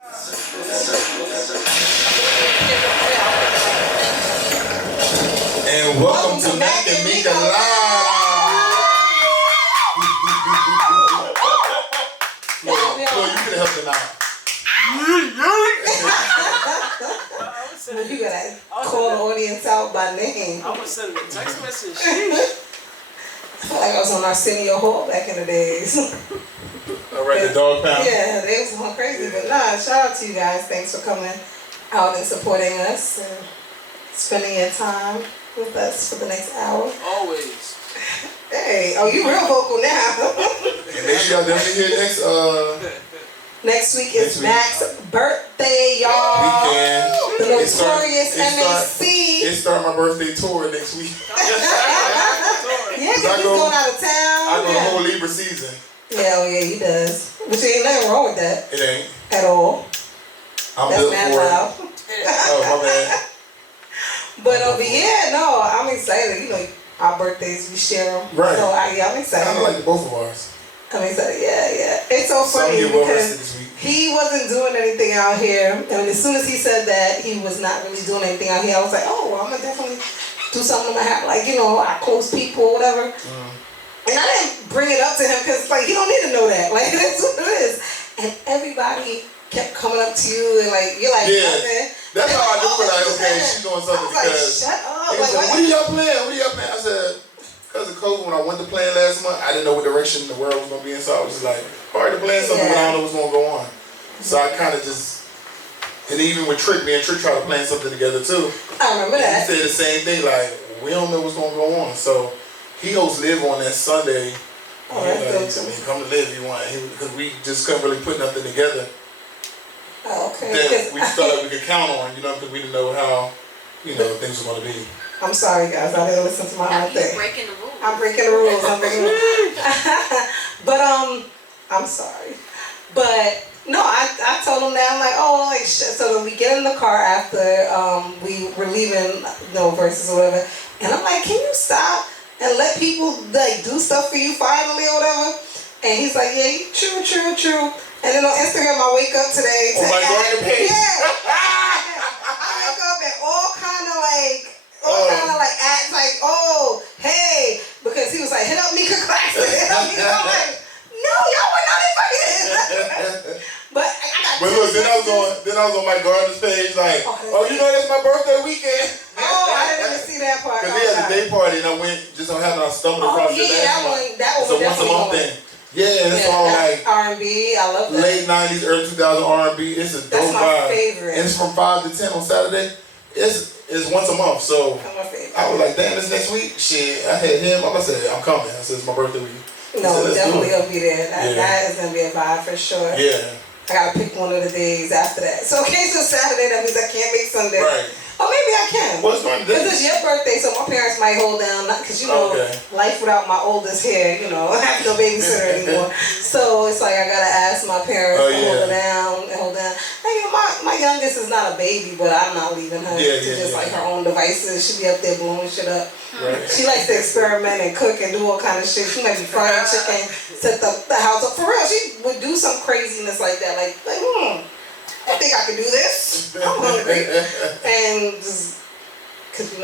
And welcome to Mac and Mika Live. Flo, you could have helped him out. Well, you gotta call the audience out by name. I was sending a text message. I feel like I was on Arsenio Hall back in the days. All right, the dog pound. Yeah, they was going crazy. But nah, shout out to you guys. Thanks for coming out and supporting us and spending your time with us for the next hour. Always. Hey, oh, you real vocal now. And make sure y'all definitely hear Next week is Mac's birthday, y'all. weekend. The notorious MAC. It start my birthday tour next week. Yeah, because he's going out of town. I go the whole Libra season. Yeah, oh yeah, he does. But there ain't nothing wrong with that. It ain't. At all. I'm That's built mad for loud. it. Oh, my bad. But yeah, no, I'm excited. You know, our birthdays, we share them. Right. So I'm excited. Kind of like both of ours. I'm excited. Yeah. It's so funny Some because this week. he wasn't doing anything out here. And as soon as he said that he was not really doing anything out here, I was like, oh, well, I'm going to definitely do something in my house. Like, you know, our close people or whatever. And I didn't bring it up to him because, like, he don't need to know that. Like, that's what it is. And everybody kept coming up to you and, like, you're like, yeah. nothing. That's how I knew when okay, she's doing something I was like, because shut up. they Like, said, what are y'all playing? I said, because of COVID, when I went to playing last month, I didn't know what direction the world was going to be in, so I was just like, hard to plan something, but I don't know what's going to go on. So I kind of just, and even with Trick, me and Trick tried to plan something together too. I remember that. He said the same thing, like, we don't know what's going to go on. So he hosts Live on that Sunday. Oh, that's good too. Come to Live, you want, because we just couldn't really put nothing together. Oh, okay. That we felt like we could count on, you know, because we didn't know how, you know, things were going to be. I'm sorry, guys. I didn't listen to my own thing. You're breaking the rules. I'm breaking the rules. But I'm sorry. But no, I told him that I'm like, oh, like so then we get in the car after we were leaving, Versus or whatever, and I'm like, can you stop and let people like do stuff for you finally or whatever? And he's like, yeah, true. And then on Instagram, I wake up today. Oh my God, page. Yeah. I wake up and all kind of like acts like, oh, hey, because he was like, hit up Mika Classic. I'm like, no, y'all were not invited. But look, then I was on my Gardner's page like, oh, you know that's my birthday weekend. Oh, I didn't even see that part. Because he had the day party and I went, just so happened I stumbled across it that was a once a month thing. Yeah, it's all like R&B. I love that. Late 90s, early 2000 R&B. It's a dope vibe. That's my favorite. And it's from 5 to 10 on Saturday. It's once a month, so I was like, damn, this next week, shit, I had him, I said, I'm coming. I said, it's my birthday week. No, definitely he'll be there. That is going to be a vibe for sure. Yeah. I got to pick one of the days after that. So, okay, so Saturday, that means I can't make Sunday. Right. Or maybe I can. What's going to do? Because it's your birthday, so my parents might hold down, because life without my oldest here, I have no babysitter anymore. So it's like I gotta ask my parents to hold down. My youngest is not a baby, but I'm not leaving her to like her own devices. She be up there blowing shit up. Right. She likes to experiment and cook and do all kind of shit. She might be frying chicken, set the house up. For real, she would do some craziness like that. Like I think I can do this. I'm hungry. And just, because,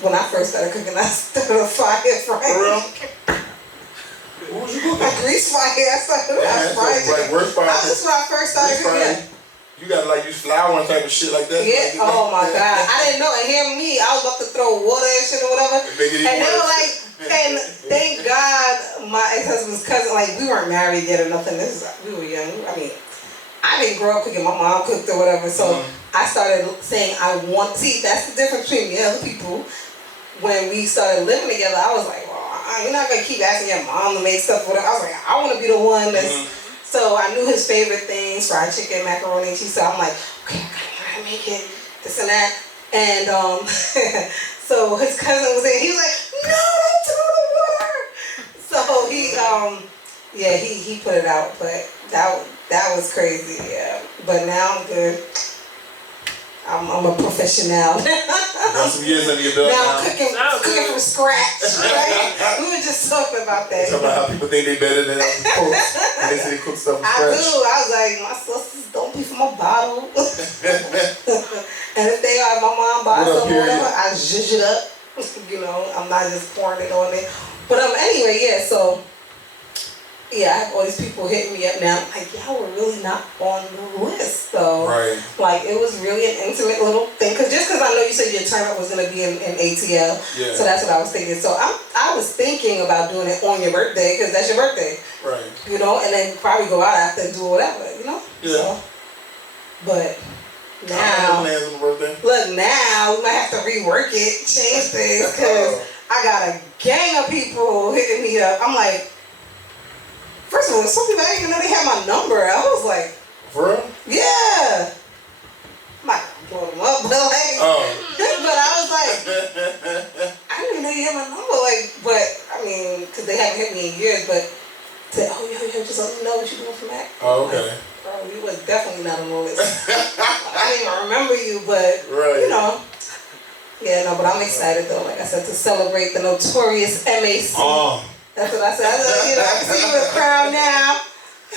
when I first started cooking, I started a fire frying. For real? What was you cooking? A grease fire. I started frying chicken. That's when I first started cooking. You gotta use flour and type of shit like that. Yeah. Oh my God. I didn't know. And hear me, I was about to throw water and shit or whatever. And they were like, and thank God my ex-husband's cousin, like we weren't married yet or nothing. We were young. I mean, I didn't grow up cooking. My mom cooked or whatever. So I started saying that's the difference between me and other people. When we started living together, I was like, well, you're not going to keep asking your mom to make stuff, whatever. I was like, I want to be the one that's... So I knew his favorite things, fried chicken, macaroni and cheese. So I'm like, okay, I got to learn how to make it, this and that. And so his cousin was there. He was like, no, don't throw the water. So he put it out. But that was crazy, yeah. But now I'm good. I'm a professional. Got some years under your belt now. I'm cooking from scratch, right? We were just talking about that. Talking about how people think they better than us folks. And they say they cook stuff from scratch. I do. I was like, my sisters don't pay for my bottle. And if they are, my mom buys What up, some or whatever, period? I zhuzh it up. You know, I'm not just pouring it on there. But anyway, yeah, so yeah, I have all these people hitting me up now. Like, y'all were really not on the list, though. Right. Like, it was really an intimate little thing. Cause just because I know you said your turn up was gonna be in ATL, Yeah. so that's what I was thinking. So I was thinking about doing it on your birthday, cause that's your birthday. Right. You know, and then probably go out after and do whatever. You know. Yeah. So, but I have now, plans on the birthday. look, now we might have to rework it, change things, cause I got a gang of people hitting me up. I'm like. First of all, some people I didn't even know they had my number. I was like, For real? yeah. I'm not gonna blow them up, but like, but I was like, I didn't even know you had my number. Like, but I mean, because they haven't hit me in years, but yo, just let me know what you doing for Mac. Oh, okay. Like, bro, you was definitely not on the list. I didn't even remember you, but Right. you know. Yeah, no, but I'm excited though, like I said, to celebrate the notorious MAC. That's what I said. I was like, you know, I can see you with a crowd now.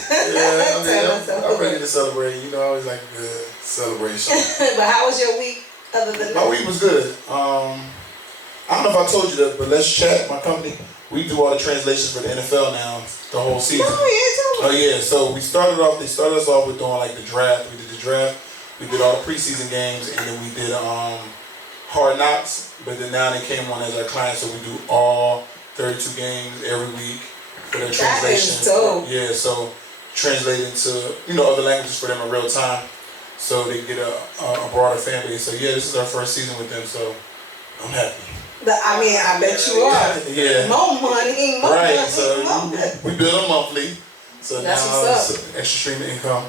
Yeah, I'm ready to celebrate. You know, I always like a good celebration. But how was your week other than My that? week was good. I don't know if I told you that, but Let's Chat, my company, we do all the translations for the NFL now, the whole season. Oh, Yeah, so they started us off with doing like the draft. We did the draft, we did all the preseason games, and then we did Hard Knocks, but then now they came on as our client, so we do all 32 games every week for their translation. That is dope. Yeah, so translate into, other languages for them in real time, so they get a broader fan base. So yeah, this is our first season with them, so I'm happy. I bet you are. Yeah. More money, more Right, money, so more money. we build them monthly, so That's now what's it's an extra stream of income.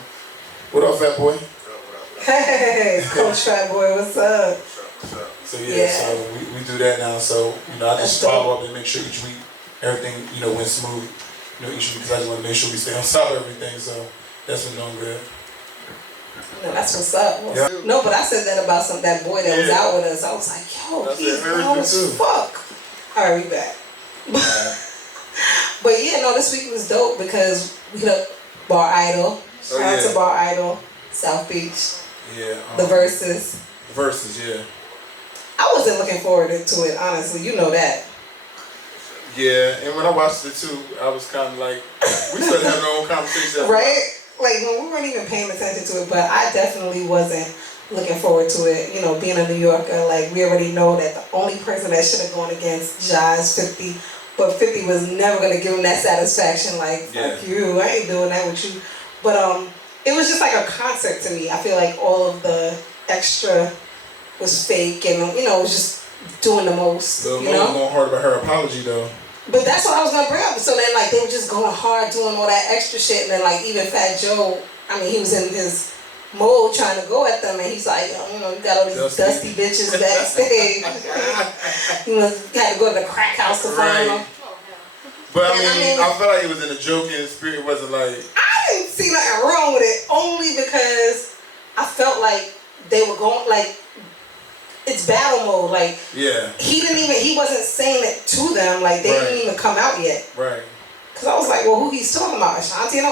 What up, fat boy? Hey, Coach Fat Boy, what's up? So yeah, so we do that now. So I just That's follow up and make sure each week everything went smooth. Each week because I just want to make sure we stay on top of everything. So that's been doing good. No, that's what's up. Yeah. No, but I said that about that boy that was out with us. I was like, yo, That's he's it, very low good as too. fuck. All right, we back. But yeah, no, this week was dope because we hit up Bar Idol. Shout out to Bar Idol, South Beach. Yeah. The Versus. The Versus, yeah. I wasn't looking forward to it, honestly. You know that. Yeah, and when I watched it too, I was kind of like, we started having our own conversation. Right? Like, when we weren't even paying attention to it, but I definitely wasn't looking forward to it. Being a New Yorker, like, we already know that the only person that should have gone against Ja is 50, but 50 was never going to give him that satisfaction, like, fuck you, I ain't doing that with you. But it was just like a concert to me. I feel like all of the extra was fake and, it was just doing the most, Lil Mo was going hard about her apology, though. But that's what I was gonna bring up. So then, like, they were just going hard, doing all that extra shit, and then, like, even Fat Joe, he was in his mode trying to go at them, and he's like, you got all these dusty bitches backstage. Had to go to the crack house to find them. But I felt like it was in a joking spirit. It wasn't like... I didn't see nothing wrong with it, only because I felt like they were going, like, it's battle mode, like, he wasn't saying it to them, like, they didn't even come out yet. Right. Cause I was like, well, who he's talking about, Ashanti? And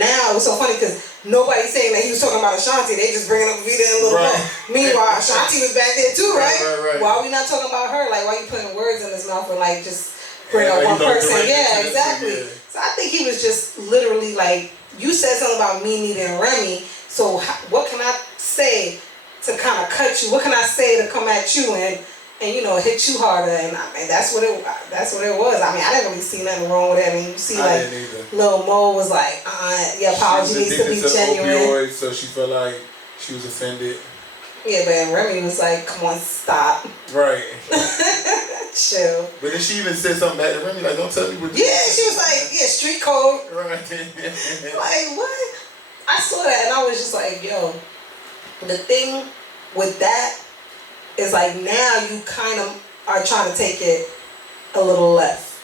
now it was so funny because nobody's saying that he was talking about Ashanti. They just bringing up Vita and Lil Mo. Meanwhile, Ashanti was back there too, right? Why are we not talking about her? Like, why are you putting words in his mouth and like just bring up one person? Yeah, exactly. So I think he was just literally like, you said something about me needing Remy. So what can I say to kind of cut you? What can I say to come at you and hit you harder? And that's what it was. I didn't really see nothing wrong with it. You see, like, Lil Mo was like, your apology needs to be genuine. Opioids, so she felt like she was offended. Yeah, but Remy was like, come on, stop. Right. Chill. But then she even said something back to Remy, like, don't tell me what. Yeah, she was like, street code. Right. Like, what? I saw that and I was just like, yo, the thing with that is like now you kind of are trying to take it a little left.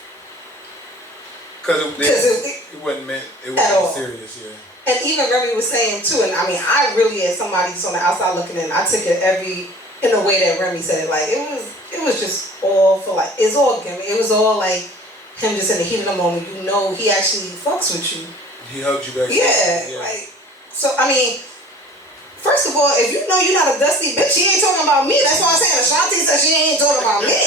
Because it wasn't meant, it wasn't serious, yeah. And even Remy was saying too, and I really, as somebody on the outside looking in, I took it in the way that Remy said it. Like, it was just all for like, it's all gimmick. It was all like him just in the heat of the moment. He actually fucks with you. He hugged you back. Yeah, like, so First of all, if you know you're not a dusty bitch, she ain't talking about me. That's why I'm saying Ashanti said she ain't talking about me.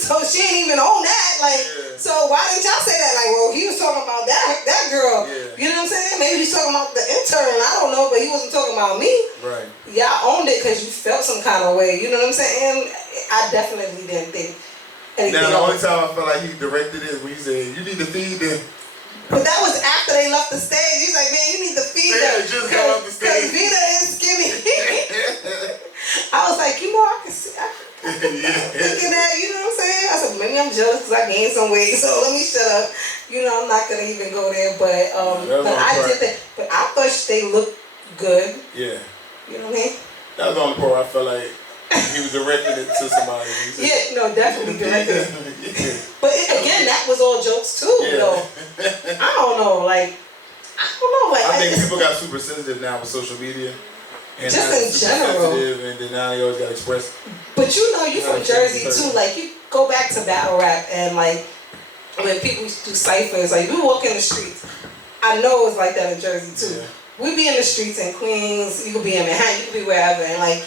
So she ain't even own that. Like, so why didn't y'all say that? Like, well, he was talking about that girl. Yeah. You know what I'm saying? Maybe he's talking about the intern. I don't know, but he wasn't talking about me. Right. Y'all owned it because you felt some kind of way. You know what I'm saying? I definitely didn't think anything. Now, the only time I felt like he directed it when he said, you need to feed them. But that was after they left the stage. He's like, man, you need to feed them. Just got off the stage. Because Vita is skinny. I was like, you know, I can see. Thinking that, you know what I'm saying? I said, maybe I'm jealous because I gained some weight, so let me shut up. You know, I'm not going to even go there. But I did that. But I thought they looked good. Yeah. You know what I mean? That was the only part where I felt like he was directing it to somebody. Yeah, no, definitely directed it. But again, that was all jokes too, though. I don't know, like, I think people got super sensitive now with social media. And just in general. And then now they always got to express. But you know, you from Jersey too. Like, you go back to battle rap and like, when people used to do ciphers, like, we walk in the streets. I know it's like that in Jersey too. Yeah. We be in the streets in Queens, you could be in Manhattan, you could be wherever, and like,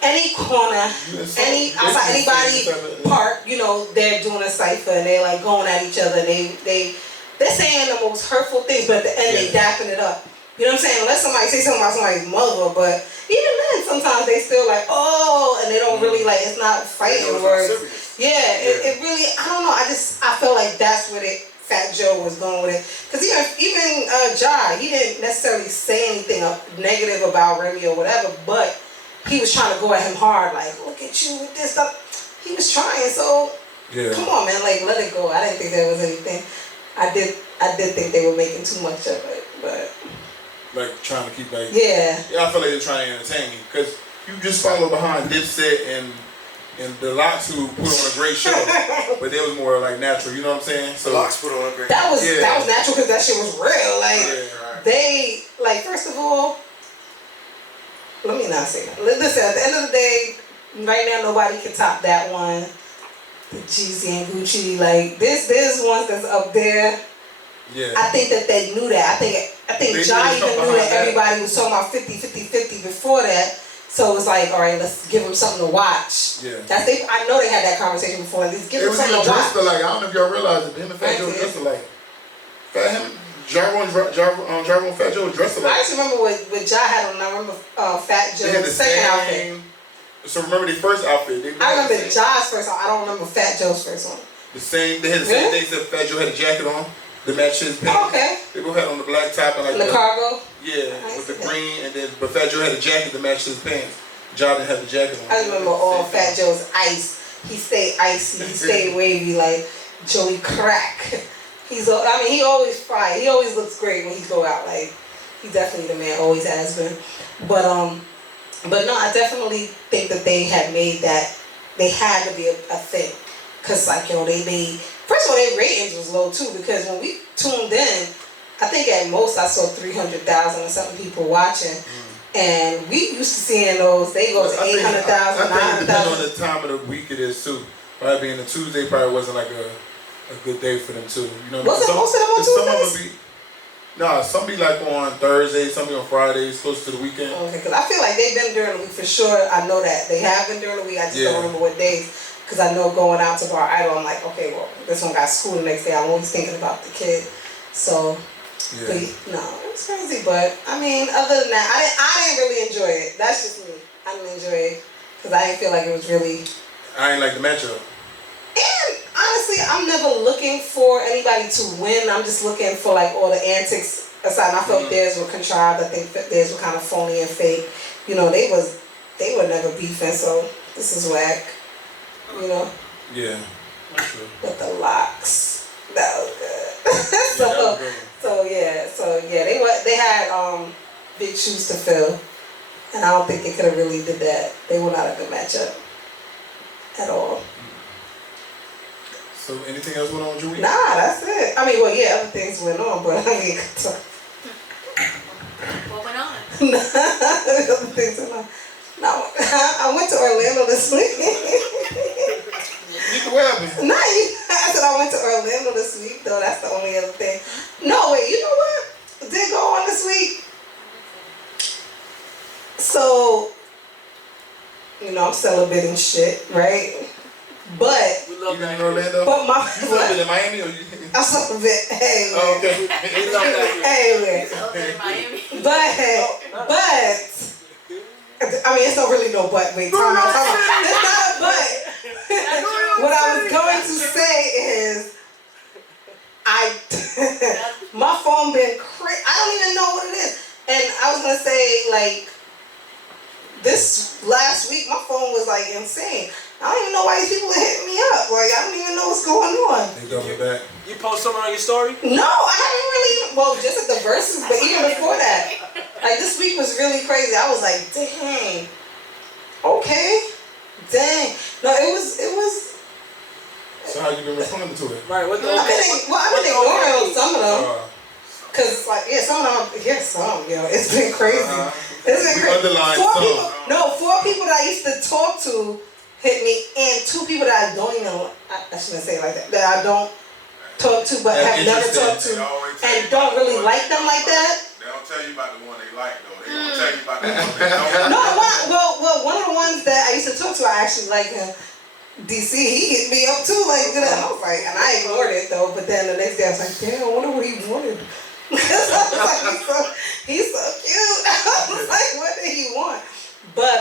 any corner, outside anybody park, you know, they're doing a cipher and they're like going at each other and they're saying the most hurtful things, but at the end they dapping it up. You know what I'm saying? Unless somebody say something about somebody's mother, but even then sometimes they still like, oh, and they don't really like, it's not fighting words. Yeah, it really, I don't know, I felt like that's what Fat Joe was going with it. Because even Ja, he didn't necessarily say anything negative about Remy or whatever, but he was trying to go at him hard, like, look at you with this stuff. He was trying, so come on, man, like, let it go. I didn't think there was anything. I did think they were making too much of it, but like trying to keep like I feel like they're trying to entertain you because you just follow behind Dipset and the Lox who put on a great show, but they was more like natural. You know what I'm saying? So the Lox put on a great. That was natural because that shit was real. Like they like first of all. Let me not say that. Listen, at the end of the day, right now nobody can top that one. The Jeezy and Gucci, like there's ones that's up there. Yeah. I think that they knew that. I think Ja even knew that everybody was talking about 50-50-50 before that. So it was like, all right, let's give them something to watch. Yeah. I know they had that conversation before. At least give them something to watch. Like, I don't know if y'all realize it. Him and Fat Joe dressed alike. Jarvo and Fat Joe dressed alike. I just remember what Ja had on. I remember Fat Joe's second outfit. So remember the first outfit. I remember Ja's first one. I don't remember Fat Joe's first one. The same. They had the same thing except Fat Joe had a jacket on. The match his pants. Oh, okay. They both had on the black top and like the cargo. Yeah, with the green and then but Fat Joe had a jacket to match his pants. Ja didn't have the jacket on. I remember all Fat Joe's ice. He stayed icy. He stayed wavy like Joey Crack. He always fire. He always looks great when he go out. Like he's definitely the man. Always has been. But no, I definitely think that they had made that. They had to be a thing. Cause like they made. First of all, their ratings was low too because when we tuned in, I think at most I saw 300,000 or something people watching. And we used to seeing those, they go to 800,000, 900,000. I think it depends on the time of the week it is too. Probably being a Tuesday probably wasn't like a good day for them too. You know, was it most of them on Tuesdays? Some be like on Thursdays, some be on Fridays, close to the weekend. Okay, because I feel like they've been during the week for sure. I know that. They have been during the week. I just don't remember what days. Because I know going out to Bar Idol, I'm like, okay, well, this one got school the next day. I'm always thinking about the kid. So, but, no, it was crazy. But, I mean, other than that, I didn't really enjoy it. That's just me. I didn't enjoy it. Because I didn't feel like it was really... I ain't like the matchup. And, honestly, I'm never looking for anybody to win. I'm just looking for, like, all the antics aside. And I felt theirs were contrived. I think theirs were kind of phony and fake. You know, they were never beefing, so this is whack. You know? Yeah, that's true. But the Lox, that was good. So they had big shoes to fill, and I don't think they could have really did that. They were not a good matchup at all. So anything else went on with your week? Nah, that's it. I mean, well, yeah, other things went on, but I mean, what went on? Other things went on. No, I went to Orlando this week. What happened? I said I went to Orlando this week, though. That's the only other thing. No, wait, you know what? Did go on this week? I'm celibate and shit, right? But We love You in that. Orlando? but my You live in Miami or you? I'm celibate. Hey, man. Oh, okay. We love that. Hey, man. But I mean, it's not really no but. Wait, time out. It's not a but. What I was going to say is, my phone been crazy. I don't even know what it is. And I was gonna say, like, this last week, my phone was like insane. I don't even know why these people are hitting me up. Like, I don't even know what's going on. They double back. You post something on your story? No, I haven't really. Well, just at the verses, but even before that, like this week was really crazy. I was like, dang. Okay. Dang. No, it was. So how you been responding to it? Right. What the? I've been ignoring some of them. Uh, Cause like some of them, it's been crazy. It's been We crazy. underlined Four people that I used to talk to hit me, and 2 people that I don't even. I shouldn't say it like that. That I don't talk to, but That's have never interesting. talked to, and don't really like them like that. They don't tell you about the one they like though. They don't tell you about the one they don't. No, one of the ones that I used to talk to, I actually like him. DC, he hit me up too, like, and I was like, and I ignored it though, but then the next day I was like, damn, I wonder what he wanted. Because I was like, he's so cute. I was like, what did he want? But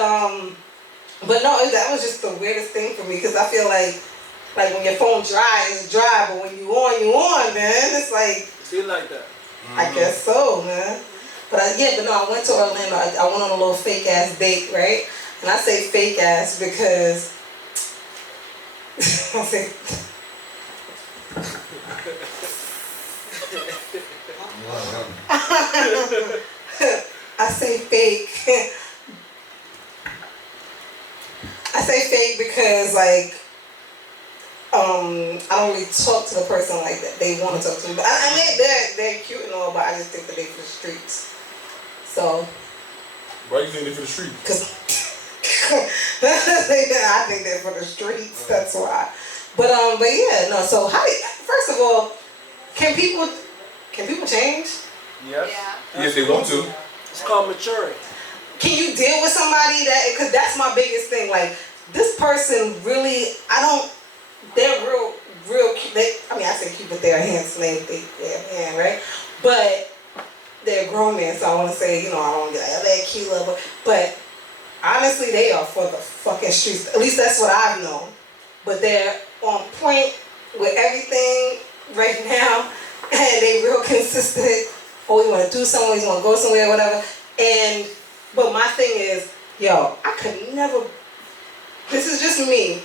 no, that was just the weirdest thing for me, because I feel like when your phone dry, it's dry, but when you on, man. It's like, Feel like that. I guess so, man. But I went to Orlando. I went on a little fake ass date, right? And I say fake ass because I say I say fake. I say fake because like I don't really talk to the person like that. They want to talk to me, but I mean they're cute and all, but I just think that they for the streets. So. Why you think they for the street? Cause I think they're for the streets. That's why. But yeah, no. So first of all, can people change? Yes. Yes, they want to. It's called maturing. Can you deal with somebody that? Because that's my biggest thing. Like this person really, they're real cute. I say cute, but they're handsome. They're right? But they're grown men, so I want to say, I don't get that cute level. But honestly, they are for the fucking streets. At least that's what I've known. But they're on point with everything right now, and they real consistent. Oh, we want to do something, we want to go somewhere, whatever. But my thing is, I could never. This is just me.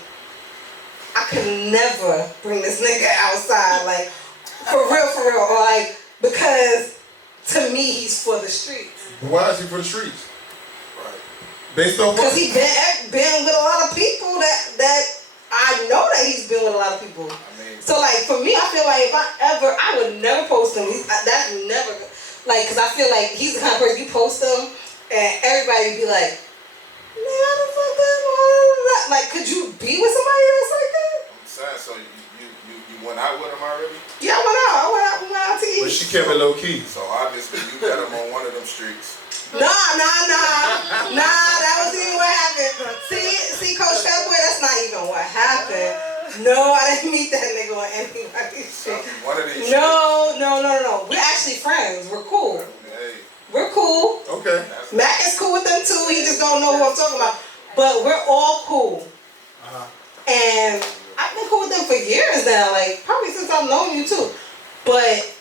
I could never bring this nigga outside, like for real, or like because to me he's for the streets. Why is he for the streets? Right. Based on what? Because he been with a lot of people that I know that he's been with a lot of people. So like for me, I feel like if I would never post him. That's never like because I feel like he's the kind of person you post him and everybody would be like, man, how the fuck that? Like, could you be with somebody else like that? I'm saying, so you went out with him already? Yeah, we went out to eat. But she kept it low key. So obviously you got him on one of them streets. Nah, that wasn't even what happened. See, Coach Fatboy, that's not even what happened. No, I didn't meet that nigga on anybody's street. One of these No. We're actually friends. We're cool. streets. Hey, We're cool. Okay. Mac is cool with them too. He just don't know who I'm talking about. But we're all cool. And I've been cool with them for years now. Like probably since I've known you too. But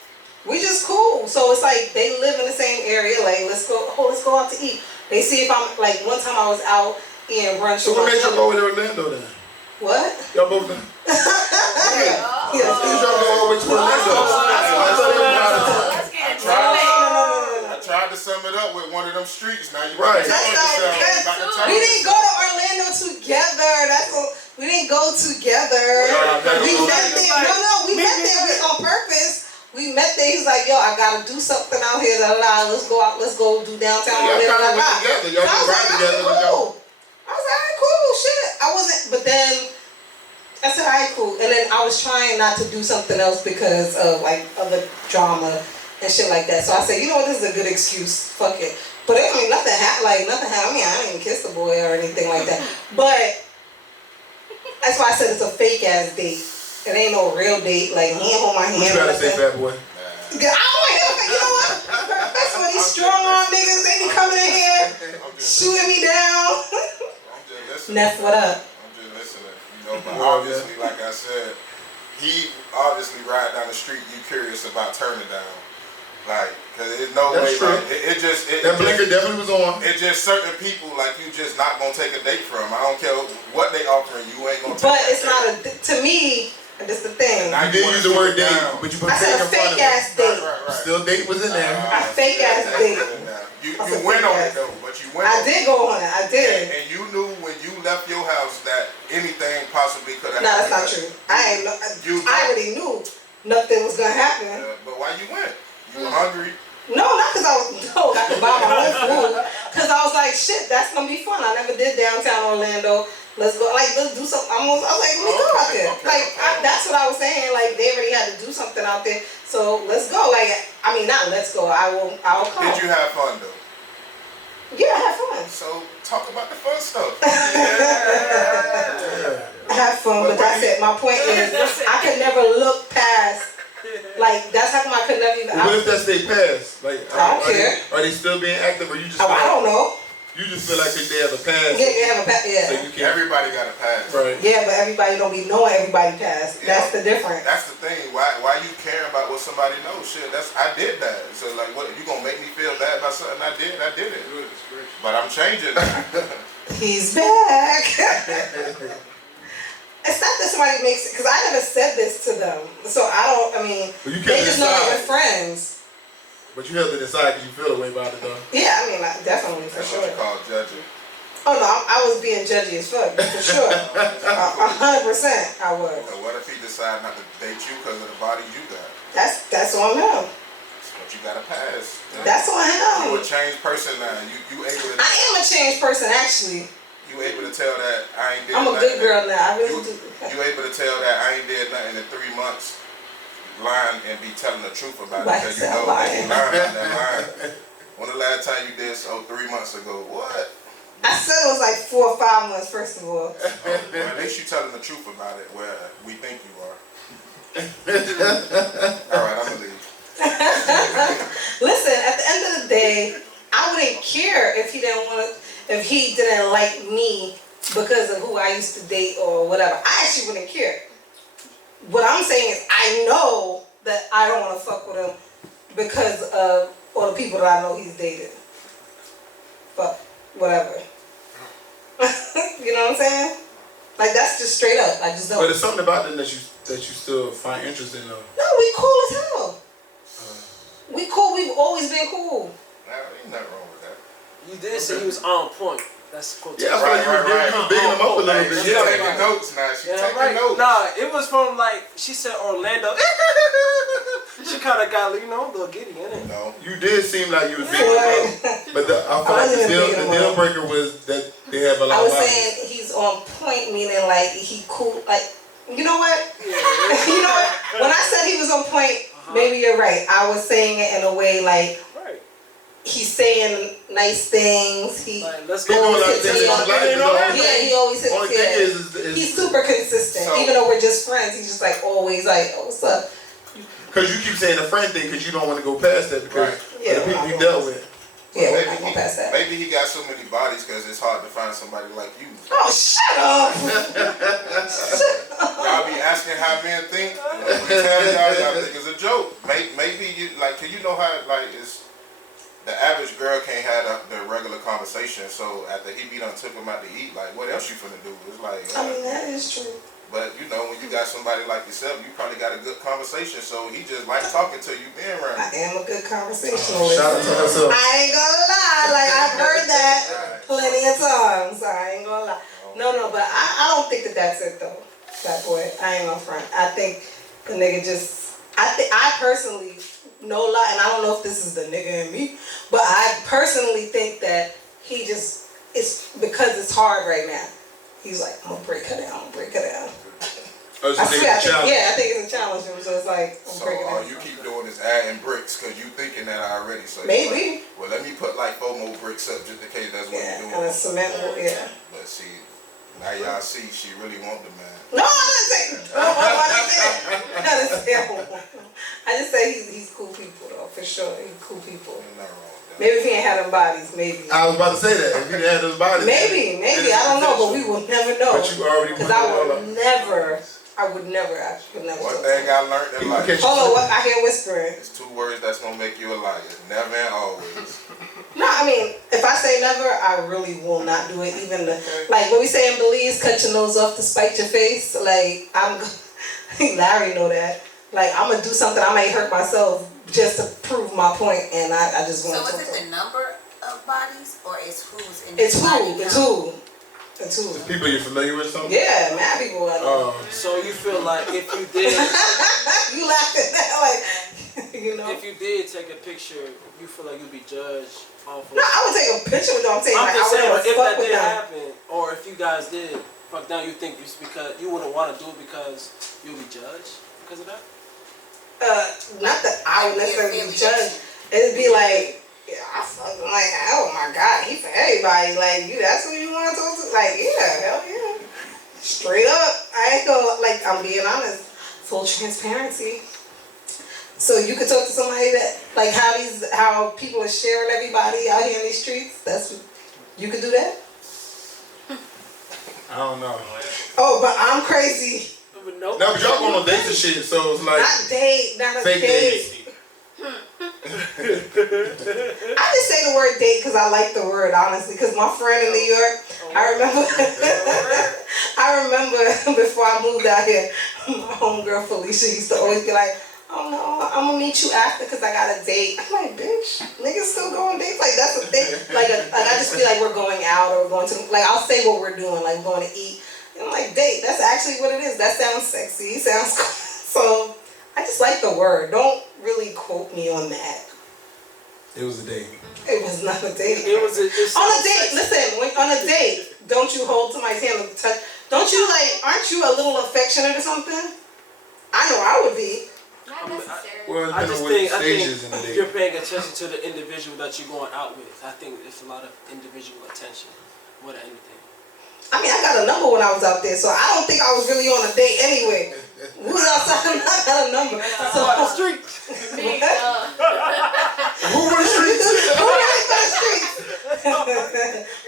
we just cool. So it's like they live in the same area. Like let's go out to eat. They see if I'm like one time I was out eating brunch. So what made y'all go with Orlando then? What? Y'all both done? Yeah. Y'all go all the way to Orlando. I tried to sum it up with one of them streets. Now you Right. We didn't go to Orlando together. We didn't go together. We met there. We met there on purpose. We met there. He's like, yo, I gotta do something out here. Let's go out. Let's go do downtown. Y'all kind of went together. Y'all didn't ride together. Cool. I was like, alright, cool, shit. I wasn't, but then I said, alright, cool. And then I was trying not to do something else because of like other drama and shit like that. So I said, you know what, this is a good excuse. Fuck it. But I mean, nothing happened. I mean, I didn't even kiss the boy or anything like that. But that's why I said it's a fake ass date. It ain't no real date. Like, he ain't hold my hand. What you gotta say, fat boy? I don't want him. You know what? That's when these strong arm niggas, they be coming in here, shooting me down. I'm just listening. Ness, what up? I'm just listening. You know, but obviously, like I said, he obviously ride down the street. You curious about turning down, like, cause there's no That's way. true. Like, That blinker definitely was on. It's just certain people like you just not gonna take a date from. I don't care what they offering you, ain't gonna. But take it's not to me. That's the thing. You did use the word date, but you put I said a fake ass date. Right. Still date was in there. A fake ass date. You went on it though, but you went. I did go on it. I did. And you knew when you left your house that anything possibly could have No, happened. that's not true. I already knew nothing was gonna happen. But why you went? You were hungry. No, not because I could buy my own food. Because I was like, shit, that's gonna be fun. I never did downtown Orlando. Let's go, like, let's do something. I was like, let me go out there. That's what I was saying. Like, they already had to do something out there. So let's go. Like, I mean, not let's go. I'll come. Did you have fun though? Yeah, I had fun. So talk about the fun stuff. I had fun, but that's it. My point is, I could never look past. Like, that's how come I could never even. What if that stay passed? Like, I don't care. Are they still being active, or you just? I don't know. You just feel like they have a pass. Yeah, they have a pass. Yeah. So you can't. Everybody got a pass. Right. Yeah, but everybody don't be knowing everybody passed. Yeah. That's the difference. That's the thing. Why you care about what somebody knows? Shit, I did that. So like, what you gonna make me feel bad about something I did? I did it. But I'm changing. He's back. It's not that somebody makes it, because I never said this to them. So I mean, But you they kept it just know that inside. we're friends. But you held it inside because you feel the way about it, though. Yeah, I mean, definitely, for That's sure. what you call judging. Oh no, I was being judgy as fuck, for sure. 100% I was. So what if he decide not to date you because of the body you got? That's on him. But you got to pass. That's on You him. a changed person now. You able to. I am a changed person, actually. You able to tell that I ain't did I'm a nothing. good girl now. I really do. You able to tell that I ain't did nothing in 3 months, lying and be telling the truth about Like it because you I said, know that you lying. lying about that line. When the last time you did so? 3 months ago. What? I said it was like 4 or 5 months, first of all. Well, at least you telling the truth about it where we think you are. All right, I'm gonna leave. Listen, at the end of the day, I wouldn't care if he didn't like me because of who I used to date or whatever. I actually wouldn't care. What I'm saying is I know that I don't want to fuck with him because of all the people that I know he's dated. But whatever. You know what I'm saying? Like, that's just straight up. I just don't. But there's something about them that you still find interest in, though. No, we cool as hell. We cool. We've always been cool. Nah, ain't nothing wrong with that. You did say he was on point. That's quotation. Yeah, I feel like you was bigging them up a little bit. She Yeah. taking notes now. She Yeah, taking right. notes. Nah, it was from like she said Orlando. She kind of got, you know, a little giddy in it. No. You did seem like you was bigging them up. But I feel like the deal breaker was that they have a lot I was of bodies. saying he's on point, meaning like he cool. Like, you know what? You know what? When I said he was on point, maybe you're right. I was saying it in a way like Right. he's saying nice things. He Like, let's They go. doing a lot of hits things me that up. you like, but Yeah, he always hits. only thing Yeah. is He's super consistent. So- Even though we're just friends, he's just like always like, oh, what's up? because you keep saying the friend thing because you don't want to go past that because Right. Yeah, of the people I'm you not dealt with. Yeah, we're maybe not gonna pass that. Maybe he got so many bodies because it's hard to find somebody like you. Oh, shut up! Y'all be asking how men think. We tell y'all think it's a joke. Maybe you like, cause you know how like it's the average girl can't have the regular conversation. So after he done took him out to eat, like what else you finna do? It's like, I mean, that is true. but you know when you got somebody like yourself, you probably got a good conversation. So he just like talking to you, being around I you. am a good conversationalist. Shout out to herself. I ain't gonna lie, like I've heard that plenty of times. I ain't gonna lie. No, but I don't think that that's it though. That boy, I ain't gonna front. I think the nigga just. I personally, no lie, and I don't know if this is the nigga in me, but I personally think that he just. It's because it's hard right now. He's like, I'm gonna break her down. Oh, so I swear, challenge. I think it's a challenge. So it's like, I'm So breaking all it. you keep doing is adding bricks because you thinking that already. So Maybe. like, well, let me put like 4 more bricks up just in case that's what Yeah, you're and a doing. cement, yeah. But see, now y'all see she really want the man. No, I didn't say. No, I didn't say. I just say he's cool people though, for sure. He's cool people. Ain't nothing wrong with that. Maybe if he ain't had them bodies, maybe. I was about to say that. If he didn't have those bodies. Maybe, I don't know, but we will never know. But you already put Because that all up. I would never. One thing I learned in life. Hold on, what? I hear whispering. It's 2 words that's gonna make you a liar. Never and always. No, I mean, if I say never, I really will not do it. Even like what we say in Belize, cut your nose off to spite your face. Like Larry know that. Like I'm gonna do something I might hurt myself just to prove my point, and I just want to. So is it the number of bodies or is who's in It's the body? It's who. The people you're familiar with, something? Yeah, mad people. I know. So you feel like if you did, You laughing at that, like, you know. if you did take a picture, you feel like you'd be judged off of. No, I would take a picture with them. I'm saying, I'm like, just I would saying, never if fuck that with did them. happen, or if you guys did fuck down, you think it's because you wouldn't want to do it because you'll be judged because of that? Not that I would necessarily be judged. It'd be like, yeah, I fucking like, oh my God, he for everybody. Like, you, that's who you want to talk to? Like, yeah, hell yeah. Straight up. I ain't gonna, like, I'm being honest. Full transparency. So you could talk to somebody that, like, how people are sharing everybody out here in these streets. You could do that? I don't know. Oh, but I'm crazy. But no, No, but y'all going on dates and shit, so it's like Not a fake date. dates. I just say the word date because I like the word, honestly. Because my friend in New York, I remember before I moved out here, my homegirl Felicia used to always be like, "Oh no, I'm gonna meet you after because I got a date." I'm like, "Bitch, niggas still go on dates? Like that's the thing. Like I just feel like we're going out or we're going to like I'll say what we're doing, like we're going to eat. And I'm like, date. That's actually what it is. That sounds sexy. Sounds cool. So I just like the word. Don't really quote me on that. It was a date. It was not a date. it was On a date, listen, on a date, don't you hold somebody's hand and touch? Don't you aren't you a little affectionate or something? I know I would be. Not necessarily. Well, I depending just on what think stages in the you're date. paying attention to the individual that you're going out with. I think it's a lot of individual attention more than anything. I mean, I got a number when I was out there, so I don't think I was really on a date anyway. Who was outside? I got a number. So the street. Me, Who were the streets? Who really for the streets?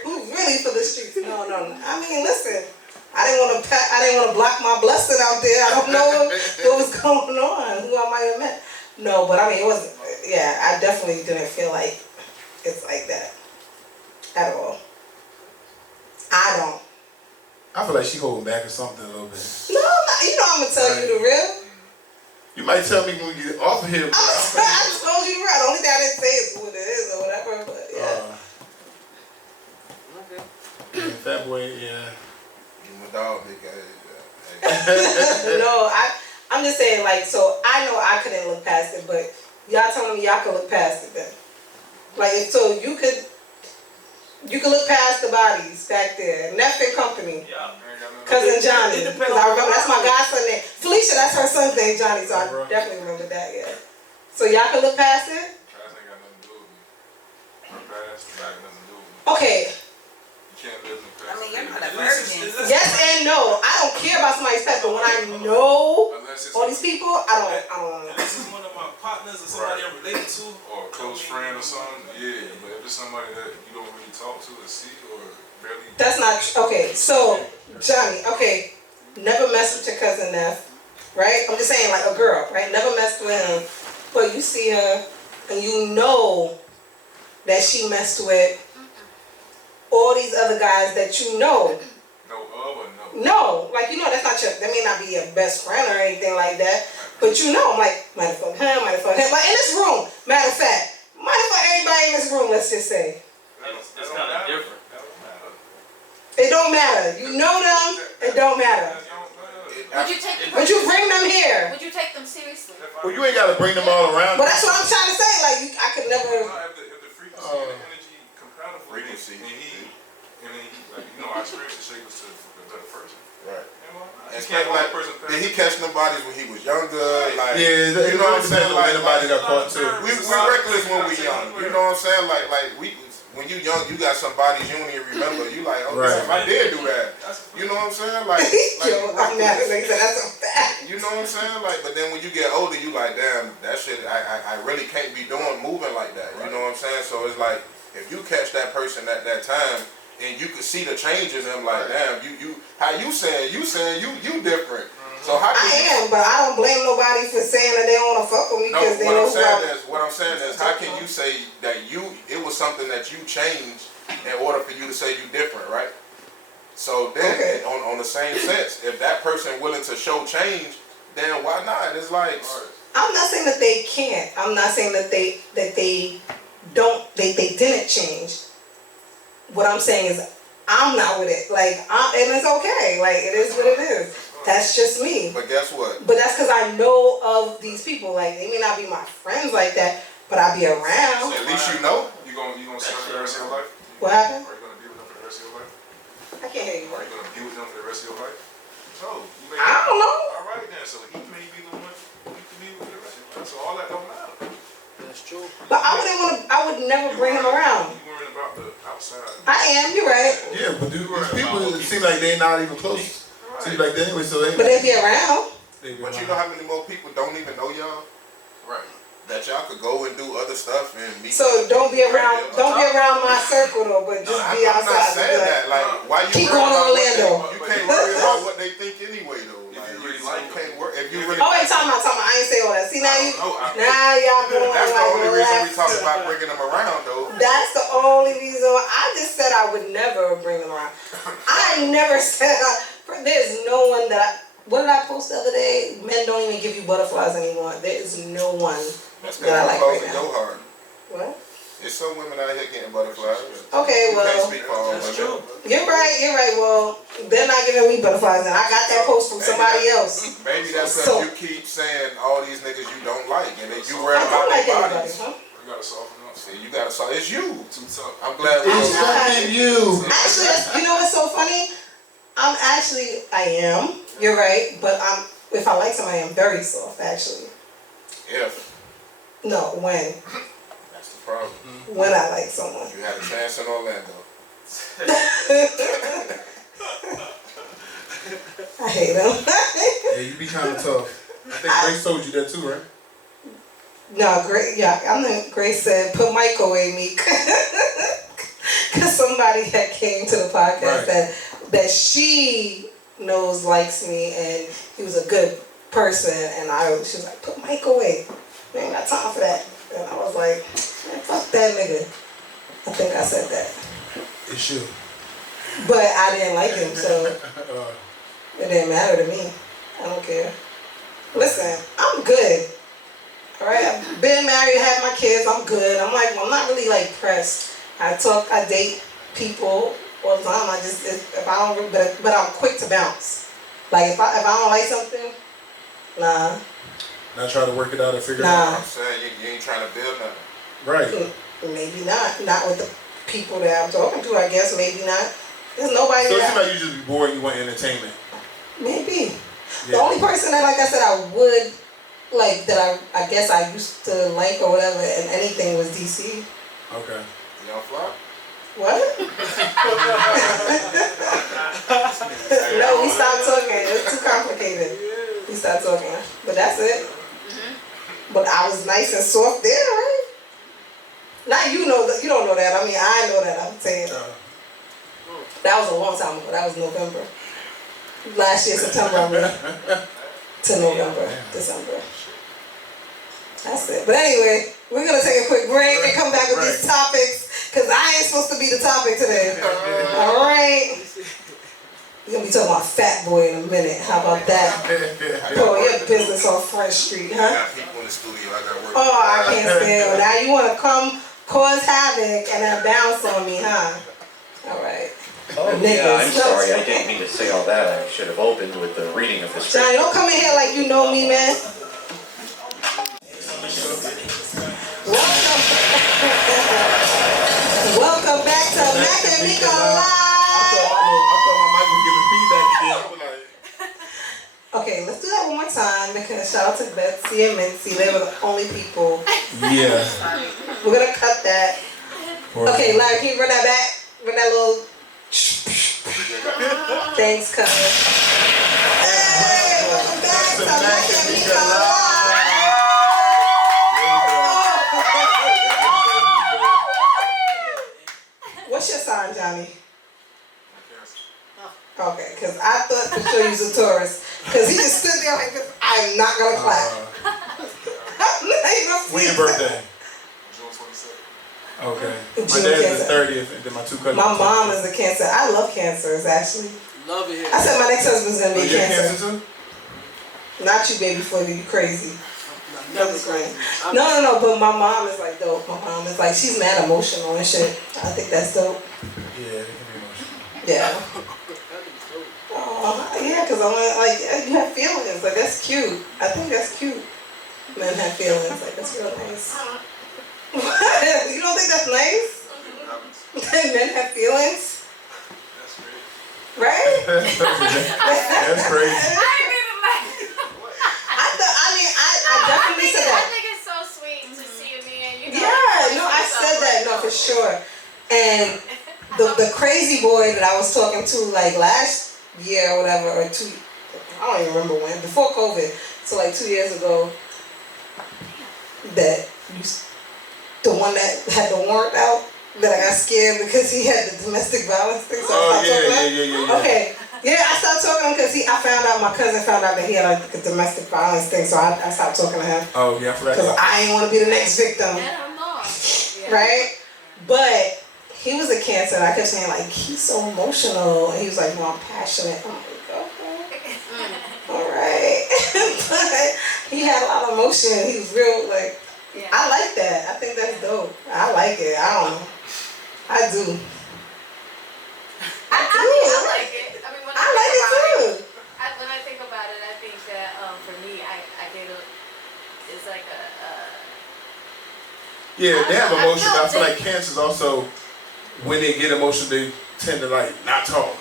Who really for the streets? No. I mean, listen. I didn't want to block my blessing out there. I don't know what was going on, who I might have met. No, but I mean, it wasn't. Yeah, I definitely didn't feel like it's like that at all. I don't. I feel like she holding back or something a little bit. No, you know I'm gonna tell you the real. You might tell me when we get off of here. I just told you the real. The only thing I didn't say is who it is or whatever. But yeah. Okay. Fat boy, yeah. You my dog, big guy. No, I'm just saying like so. I know I couldn't look past it, but y'all telling me y'all could look past it then. Like so you could look past the bodies back there. Neff and Company. Yeah. Cousin Johnny. It Because depends I on remember that's my godson name. Felicia, that's her son's name, Johnny. So I Bro. definitely remember that. Yeah. So y'all can look past it. Past ain't got nothing to do with me. Her past got nothing to do with me. Okay. You can't live in the past. I mean, you're not a virgin. Yes and no. I don't care about somebody's past, but when I know Unless it's all these people, I don't. Unless it's one of my partners or somebody I'm related to. or a close friend or something, yeah. But if it's somebody that you don't really talk to or see or barely. That's not okay. So Johnny, okay, never mess with your cousin Neff, right? I'm just saying, like a girl, right? Never messed with him, but you see her and you know that she messed with all these other guys that you know. No of or no? No, like you know, that may not be your best friend or anything like that, but you know, I'm like, might have fucked him, might have fucked him. Like in this room, matter of fact, might have fucked everybody in this room, let's just say. That's kind of different. It don't matter. You know them, it don't matter. Would you take them? But you bring them here. Would you take them seriously? Well, you ain't got to bring them all around. But that's what I'm trying to say. Like, I could never. If the frequency and the energy compatible, Frequency. and he, like, you know, I experienced the shape to the better person. Right. You know, Especially like, did he catch them bodies when he was younger? Like, Yeah, you know what I'm saying? Like, anybody got caught too. we reckless when we young. You know what I'm saying? Like we. When you young, you got some bodies you don't even remember. You like, oh, Right. damn, I did do that. You know what I'm saying? Like Yo, I'm not like that's a fact. you know what I'm saying? Like, but then when you get older, you like, damn, that shit, I really can't be moving like that. You know what I'm saying? So it's like, if you catch that person at that time, and you could see the change in them, like, damn, how you saying you different. So how can I am, but I don't blame nobody for saying that they don't want to fuck with me No, because they know who I am. what I'm saying is, how can you say that it was something that you changed in order for you to say you different, right? So then, Okay. on the same sense, if that person willing to show change, then why not? It's like, I'm not saying that they can't. I'm not saying that they didn't change. What I'm saying is I'm not with it. Like, and it's okay. Like, it is what it is. That's just me. but guess what? But that's because I know of these people. Like, they may not be my friends like that, but I be around. At least you know. You gonna serve the rest of your life? What happened? Are you gonna be with them for the rest of your life? I can't hear you. Are you gonna be with them for the rest of your life? So you may. I don't know. All right then. So he may be the one you can be with for the rest of your life. So all that don't matter. That's true. But I would never bring him around. You worrying about the outside. I am, you're right. Yeah, but these people seem like they're not even close. Seems like that anyway, so they. But they be around. But you know how many more people don't even know y'all? Right. That y'all could go and do other stuff and meet. So don't be around my circle though, but just be I'm outside. not saying that. Like, why you Keep worried going to about what Orlando. You can't worry about what they think anyway, though. If Like, you really like can't worry. If you really. Oh wait, time out. I ain't say all that. See now now y'all going That's the like only reason we left. talk about bringing them around, though. That's the only reason why I just said I would never bring them around. I never said there's no one that what did I post the other day? Men don't even give you butterflies anymore. There is no one That's that I because like you're right closing now. your heart. What? There's some women out here getting butterflies. Okay, You well, can't speak for all That's women. true. you're right. Well, they're not giving me butterflies, and I got that post from somebody else. Maybe that's So- because you keep saying all these niggas you don't like, and then you worry I don't about like their anybody, bodies. huh? You gotta soften up. See, you gotta saw it's you. Too tough. I'm glad we It's fucking you. Actually, you know what's so funny? I am. You're right, but if I like somebody, I'm very soft. Actually, If no, when that's the problem. I like someone. You had a chance in Orlando. I hate them. Yeah, you be kind of tough. I think Grace told you that too, right? No, great. Yeah, Grace said, "Put Mike away, Meek." Because somebody that came to the podcast Right. that she knows likes me, and he was a good person, and she was like, "Put Mike away. We ain't got time for that." And I was like, "Man, fuck that nigga." I think I said that, It's you. but I didn't like him, so it didn't matter to me. I don't care. Listen, I'm good. All right, I've been married, had my kids. I'm good. I'm not really like pressed. I date people all the time. If I don't, but I'm quick to bounce. Like if I don't like something, nah. Not try to work it out and figure it Nah. out. I'm saying you ain't trying to build nothing. Right. Maybe not with the people that I'm talking to. I guess maybe not. There's nobody. So it that, seems like you just be bored. You want entertainment. maybe. Yeah. The only person that, like I said, I would like that I guess I used to like or whatever, and anything was DC. Okay. Young Fly? What? No, we stopped talking. It was too complicated. We stopped talking. But that's it. But I was nice and soft there, right? Now you don't know that. I mean, I know that. I'm saying that was a long time ago. That was November. Last year, September, I mean, to November, December. That's it. But anyway, we're going to take a quick break and come back with these topics, because I ain't supposed to be the topic today. All right? We're going to be talking about Fat Boy in a minute. How about that? Oh, your business on Front Street, huh? I got people in the studio. I got work. Oh, I can't stand it. Now you want to come cause havoc and then bounce on me, huh? All right. Oh, Niggas. yeah, I'm sorry. I didn't mean to say all that. I should have opened with the reading of the script. Johnny, don't come in here like you know me, man. Welcome back to Mac and Mika Live. I thought my mic was giving feedback again. I was like, that one more time because shout out to Betsy and Mincy. They were the only people. Yeah. We're gonna cut that. Okay, Larry, can you run that back? Run that little. Thanks, cuz. Hey, welcome back to Black and Mika Live. What's your sign, Johnny? Okay, because I thought for sure you was a Taurus. Because he just stood there like this. I'm not going to clap. When your birthday? June 22nd. Okay. June My dad's Cancer. the 30th, and then my two cousins. My mom is a Cancer. I love Cancers, actually. Love it here. I said my next husband's going to be a You're a Cancer. Cancer too? Not you, baby, for you crazy. Never crazy. No, but my mom is like dope. My mom is like, she's mad emotional and shit. I think that's dope. Yeah, they can be emotional. Yeah. Oh, yeah, because I want like, yeah, you have feelings. Like, that's cute. I think that's cute. Men have feelings. Like, that's real nice. You don't think that's nice? Men have feelings? That's great. Right? That's crazy. I definitely said I that. think it's so sweet to see a man. You know, Yeah, no, I said that, no, for sure. And the crazy boy that I was talking to like last year or whatever, or I don't even remember when, before COVID, so like 2 years ago, the one that had the warrant out, that I got scared because he had the domestic violence thing. So I stopped talking to him. yeah. Okay. Yeah, I stopped talking to him because my cousin found out that he had like a domestic violence thing, so I stopped talking to him. Oh, yeah, I forgot. Because I ain't want to be the next victim. Yeah, I'm not. Yeah. Right? But he was a Cancer, and I kept saying, like, he's so emotional. And he was like, no, I'm passionate. I'm like, okay. All right. But he had a lot of emotion. He was real, like, Yeah. I like that. I think that's dope. I like it. I don't know. I do. I like it. I mean, when I like it too. when I think about it, I think that for me, I get it's like Yeah, they have I emotion. feel I feel like Cancers also, when they get emotional, they tend to like not talk.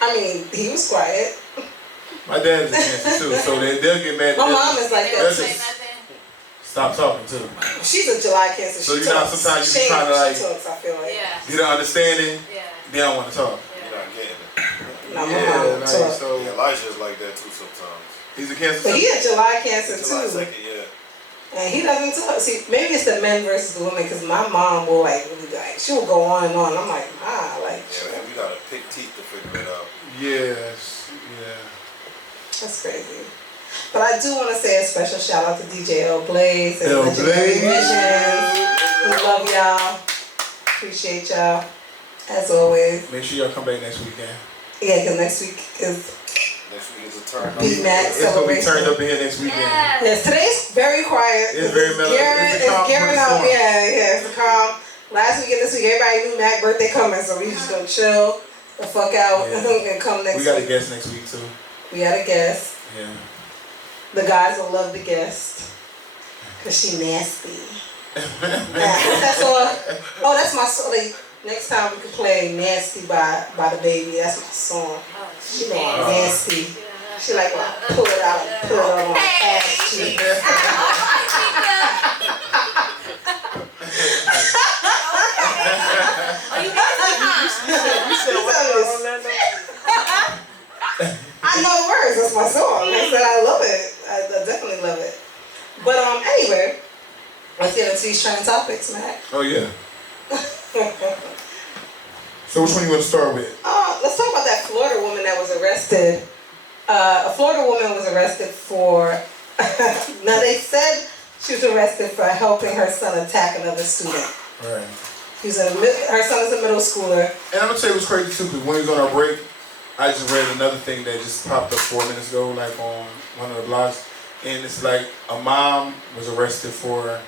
I mean, he was quiet. My dad's a Cancer too, so they'll get mad. My mom is like they don't that. say just- nothing. Stop talking too. She's a July Cancer. So She you know talks. sometimes you be trying to, like- She talks, I feel like. Yeah. Get an understanding. Yeah. They don't want to talk. You're not getting it. No, my mom nice. talks. So Elijah's like that too sometimes. he's a Cancer But too. he a July Cancer July too. 2nd, yeah. And he doesn't talk. See, maybe it's the men versus the women, because my mom will like really like, she will go on and on. I'm like, like, Yeah, we gotta pick teeth to figure it out. Yes. Yeah. that's crazy. But I do want to say a special shout out to DJ L Blaze and L Legendary Blaze. Visions. We love y'all. Appreciate y'all. As always. Make sure y'all come back next weekend. Yeah, because next week is Next week is a turn up. Big Mac It's gonna be celebration. turned up in here next weekend. Yeah. Yes, today's very quiet. It's very mellow. It's a calm gearing storm. up. Yeah, it's a calm. Last week and this week, everybody knew Mac birthday coming, so we just gonna chill the fuck out Yeah. and come next We got a week. guest next week too. We got a guest. Yeah. The guys will love the guest. Cause she nasty. That's all. Oh, that's my song. Like, next time we could play Nasty by the Baby. That's my song. Oh, She know I'm nasty. yeah. She like when I pull it out and put it on my ass cheek. I know the words. That's my song. I said I love it. I definitely love it. But anyway, let's get into these trending topics, Matt. Oh yeah. So which one you want to start with? Let's talk about that Florida woman that was arrested. A Florida woman was arrested for. Now they said she was arrested for helping her son attack another student. Right. Her son is a middle schooler. And I'm gonna tell you what's crazy too, because when we was on our break, I just read another thing that just popped up 4 minutes ago, like on one of the blogs, and it's like a mom was arrested for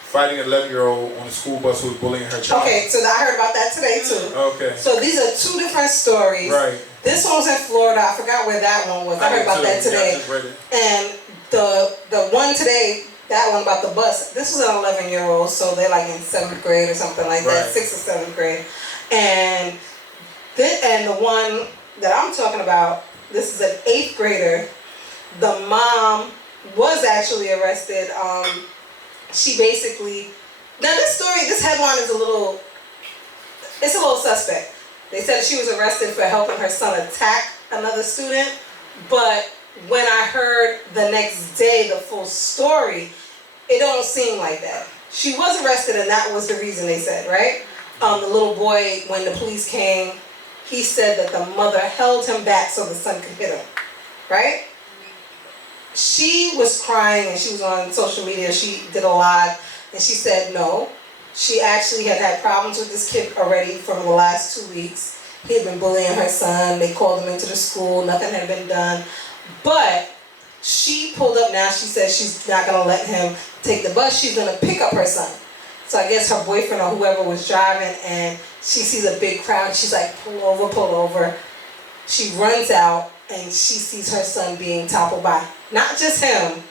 fighting an 11-year-old on a school bus who was bullying her child. Okay, so I heard about that today too. Okay. So these are two different stories. Right. This one was in Florida. I forgot where that one was. I heard about that Yeah, I today. just read it. And the one today, that one about the bus, this was an 11-year-old, so they're like in 7th grade or something like that, Right. 6th or 7th grade. And the one that I'm talking about This is an 8th grader. The mom was actually arrested. She basically, now this headline is a little suspect. They said she was arrested for helping her son attack another student, but when I heard the next day the full story, it don't seem like that. She was arrested and that was the reason they said, right? The little boy, when the police came, he said that the mother held him back so the son could hit him, right? She was crying and she was on social media, she did a live, and she said no. She actually had problems with this kid already from the last 2 weeks. He had been bullying her son, they called him into the school, nothing had been done. But she pulled up now, she said she's not gonna let him take the bus, she's gonna pick up her son. So I guess her boyfriend or whoever was driving and she sees a big crowd, she's like, pull over. She runs out and she sees her son being toppled by not just him,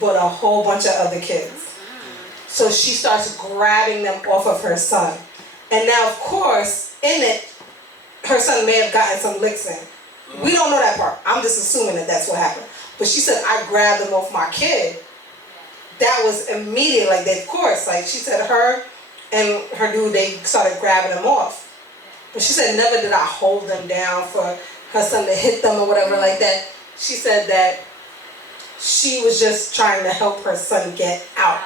but a whole bunch of other kids. So she starts grabbing them off of her son. And now, of course, in it, her son may have gotten some licks in. We don't know that part. I'm just assuming that that's what happened. But she said, I grabbed them off my kid. That was immediate, like, they, of course, like she said, her and her dude, they started grabbing them off. But she said, never did I hold them down for her son to hit them or whatever like that. She said that she was just trying to help her son get out.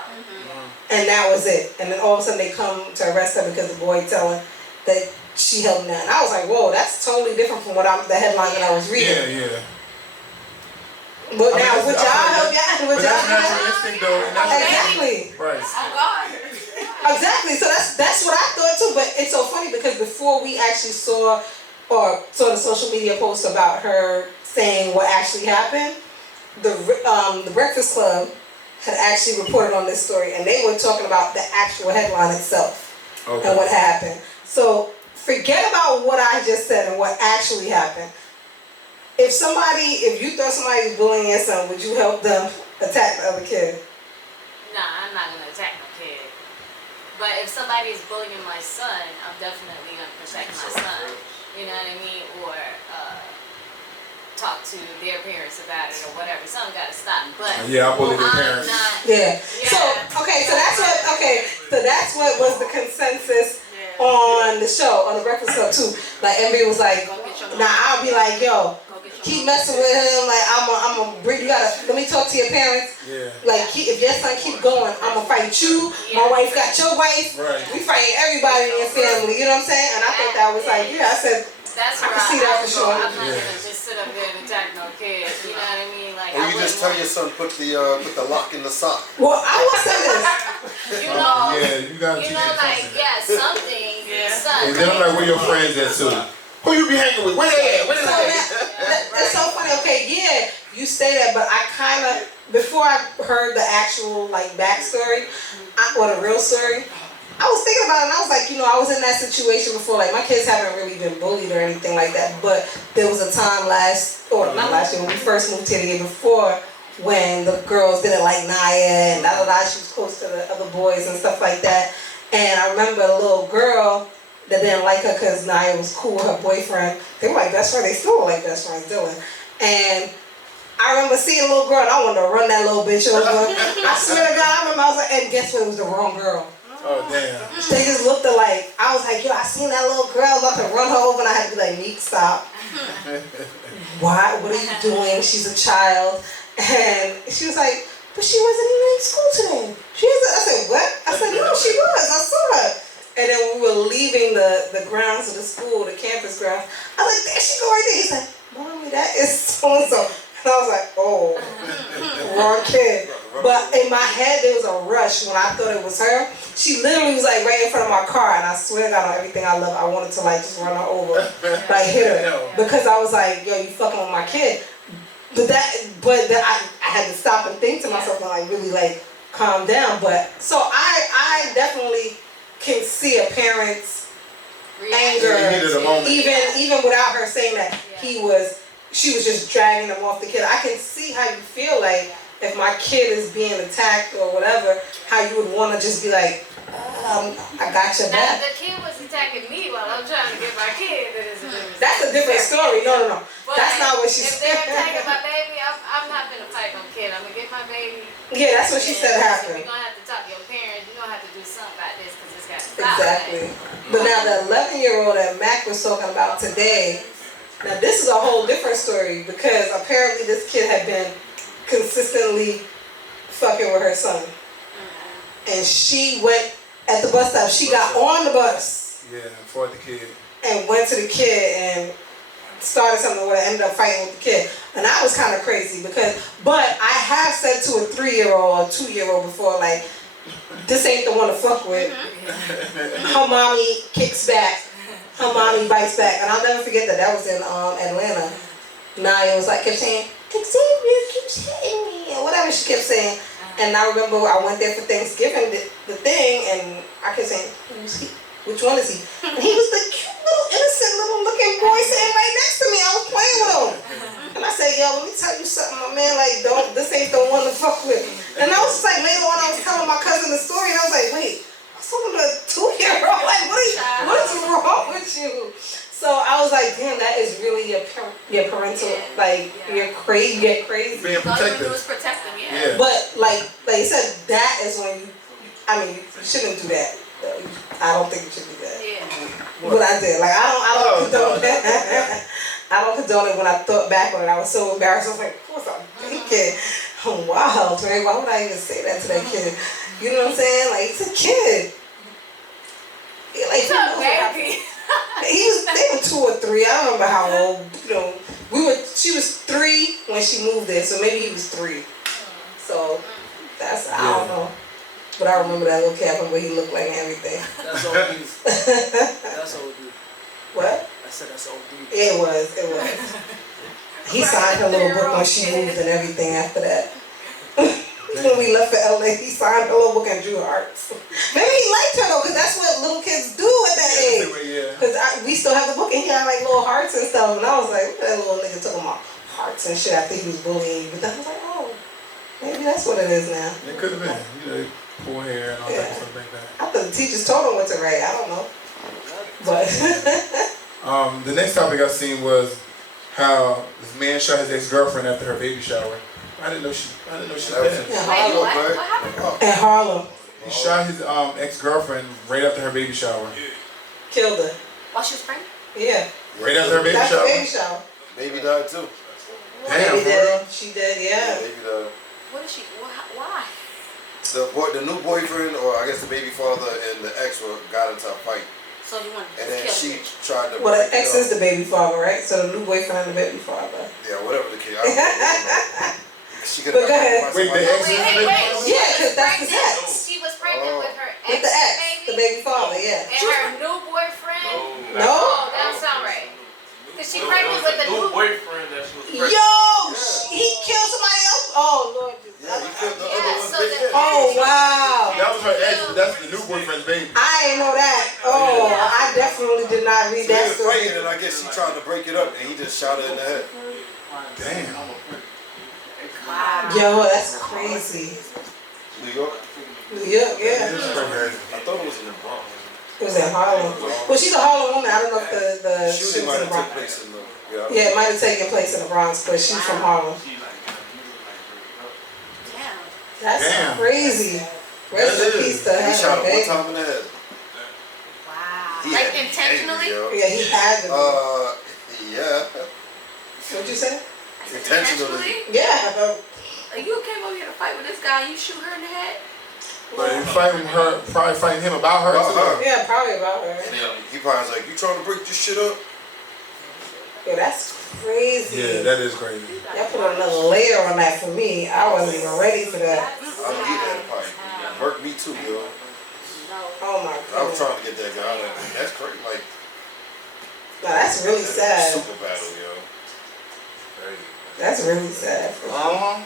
And that was it. And then all of a sudden they come to arrest her because the boy telling that she held him down. And I was like, whoa, that's totally different from what the headline that I was reading. Yeah. But now, would y'all help y'all? Would y'all That's natural instinct though. Exactly. Right. Exactly. So that's what I thought too. But it's so funny because before we actually saw the social media post about her saying what actually happened, the Breakfast Club had actually reported on this story, and they were talking about the actual headline itself and what happened. So forget about what I just said and what actually happened. If you thought somebody was bullying your son, would you help them attack the other kid? Nah, I'm not gonna attack my kid. But if somebody is bullying my son, I'm definitely gonna protect my son. You know what I mean? Or talk to their parents about it or whatever. Something gotta stop. But I bully their parents. So that's what was the consensus on the show, on the Breakfast Club too. Like Envy was like, I'll be like, yo, keep messing with him. Like I'm bring you gotta let me talk to your parents. Yeah. Like if your son keep going, I'm gonna fight you. My wife got your wife. Right. We fight everybody in your family. You know what I'm saying? And I thought that was like, I said. That's I can see that for sure. I'm not gonna just sit up there and attack no kid. You know what I mean? Like, or you just tell your son put the lock in the sock. Well, I will say this. You know, you gotta teach him like, something. something. Son. And then I'm like, where your friends at too? Who you be hanging with? Where they at? Where they at? That's so funny. Okay, yeah, you say that, but I kind of before I heard the actual like backstory or the real story. I was thinking about it and I was like, I was in that situation before. Like, my kids haven't really been bullied or anything like that. But there was a time not last year, when we first moved here the year before, when the girls didn't like Naya and she was close to the other boys and stuff like that. And I remember a little girl that didn't like her because Naya was cool with her boyfriend. They were like best friends. They still were like best friends, Dylan. And I remember seeing a little girl and I wanted to run that little bitch over. I swear to God, I remember I was like, and guess what? It was the wrong girl. Oh, damn. They just looked alike. I was like, I seen that little girl. I was about to run her over and I had to be like, Meek, stop. Why? What are you doing? She's a child. And she was like, but she wasn't even in school today. I said, what? I said, no, she was. I saw her. And then we were leaving the grounds of the school, the campus grounds. I was like, there she go right there. He's like, Mommy, that is so-and-so. And I was like, oh, wrong kid. But in my head, there was a rush when I thought it was her. She literally was like right in front of my car, and I swear to God on everything I love, I wanted to like just run her over, like hit her, because I was like, yo, you fucking with my kid. But I had to stop and think to myself and like really like calm down. But so I definitely can see a parent's anger, even without her saying that she was just dragging him off the kid. I can see how you feel like if my kid is being attacked or whatever, how you would want to just be like, I got your back. Now, the kid was attacking me while I'm trying to get my kid. That's a different story. No. That's not what she If said. they're attacking my baby, I'm not gonna fight no kid. I'm gonna get my baby. Yeah, that's what she said happened. You're gonna have to talk to your parents. You're gonna have to do something about this because it's got to stop. Exactly. But now the 11-year-old that Mac was talking about today, now this is a whole different story because apparently this kid had been consistently fucking with her son. And she went at the bus stop. She got on the bus. Yeah, for the kid. And went to the kid and started something where I ended up fighting with the kid. And I was kind of crazy but I have said to a 3-year-old or 2-year-old before, like, this ain't the one to fuck with. Her mommy kicks back. Her mommy bites back. And I'll never forget that. That was in Atlanta. Naya was like, kept saying, Xavier keeps hitting me, or whatever she kept saying. And I remember I went there for Thanksgiving, the thing, and I kept saying, who's he? Which one is he? And he was the cute little innocent little looking boy sitting right next to me. I was playing with him. And I said, yo, let me tell you something, my man, like, this ain't the one to fuck with. And I was like, later on, I was telling my cousin the story, and I was like, wait, I was talking to a 2-year-old, like, what is wrong with you? So I was like, damn, that is really your parental, like, you're crazy, you get crazy. Being All you protective. do is protect them, yeah. But like you said, that is when you shouldn't do that. I don't think you should do that. Yeah. But I did. Like I don't condone that. I don't condone it when I thought back on it. I was so embarrassed. I was like, what's I'm thinking? Oh, wow, Trey, why would I even say that to that kid? You know what I'm saying? Like, he's a kid. Like, It's a baby. they were 2 or 3. I don't remember how old. You know, she was 3 when she moved there, so maybe he was 3. So I don't know. But I remember that little kid from what he looked like and everything. That's OD. That's OD. What? I said that's OD. It was. He signed her little book when she moved and everything after that. When we left for LA, he signed her little book and drew hearts. Maybe he liked her though, because that's what little kids do at that age. Because we still have the book and he had like little hearts and stuff. And I was like, that little nigga took him off hearts and shit after he was bullying. But then I was like, oh, maybe that's what it is now. It could have been, poor hair and all that stuff like that. I thought the teachers told him what to write. I don't know. But the next topic I seen was how this man shot his ex-girlfriend after her baby shower. I didn't know she was dead. in Wait, what? Harlem. What happened? In Harlem. He shot his ex-girlfriend right after her baby shower. Killed her. While she was pregnant? Yeah. Right after her baby That's the shower. baby shower. Baby died too. Damn, Baby for did. real? She did, yeah. Baby died. What is she? Why? The new boyfriend, or I guess the baby father and the ex got into a fight. So you want to And then kill she her? tried to. Well, the break it ex up. is the baby father, right? So the new boyfriend and the baby father. Yeah, whatever the kid. I don't know. She could But go ahead. Wait, the ex is the baby Wait. father? Yeah, because that's his ex. She was pregnant with her With the ex, ex-baby? the baby father, yeah. And her new boyfriend? No? Oh, that don't sound right. Because she pregnant with the new boyfriend that she was pregnant. Yo, he killed somebody else? Oh, Lord. Yeah, he killed the other Yeah, one's so baby. the- Oh, wow. That was her ex, but that's the new boyfriend's baby. I didn't know that. Oh, I definitely did not read So they that was story. fighting, and I guess she tried to break it up, and he just shot her in the head. Damn. Wow. Yo, that's crazy. New York? New York, yeah. I thought it was in the Bronx. It was in Harlem. Well, she's a Harlem woman. I don't know if the Shooting shooting might in the have took Bronx. place in the. Yeah. Yeah, it might have taken place in the Bronx, but she's from Harlem. Damn. That's Damn. crazy. Rest That in is. peace to He her, shot her one baby. time in the head. Wow. He Like had to be intentionally? angry, yo. Yeah, he had to. Yeah. What'd you say? Intentionally. Yeah. You came over here to fight with this guy, you shoot her in the head? But he probably fighting him about her About too. her. Yeah, probably about her. He probably was like, you trying to break this shit up? Yo, that's crazy. Yeah, that is crazy. Y'all put another layer on that for me. I wasn't even ready for that. I need that fight. Hurt me too, yo. Oh my I was god. trying to get that guy out of there. That's crazy. Like, No, that's really that's sad. a super battle, yo. That's really sad. Uh-huh.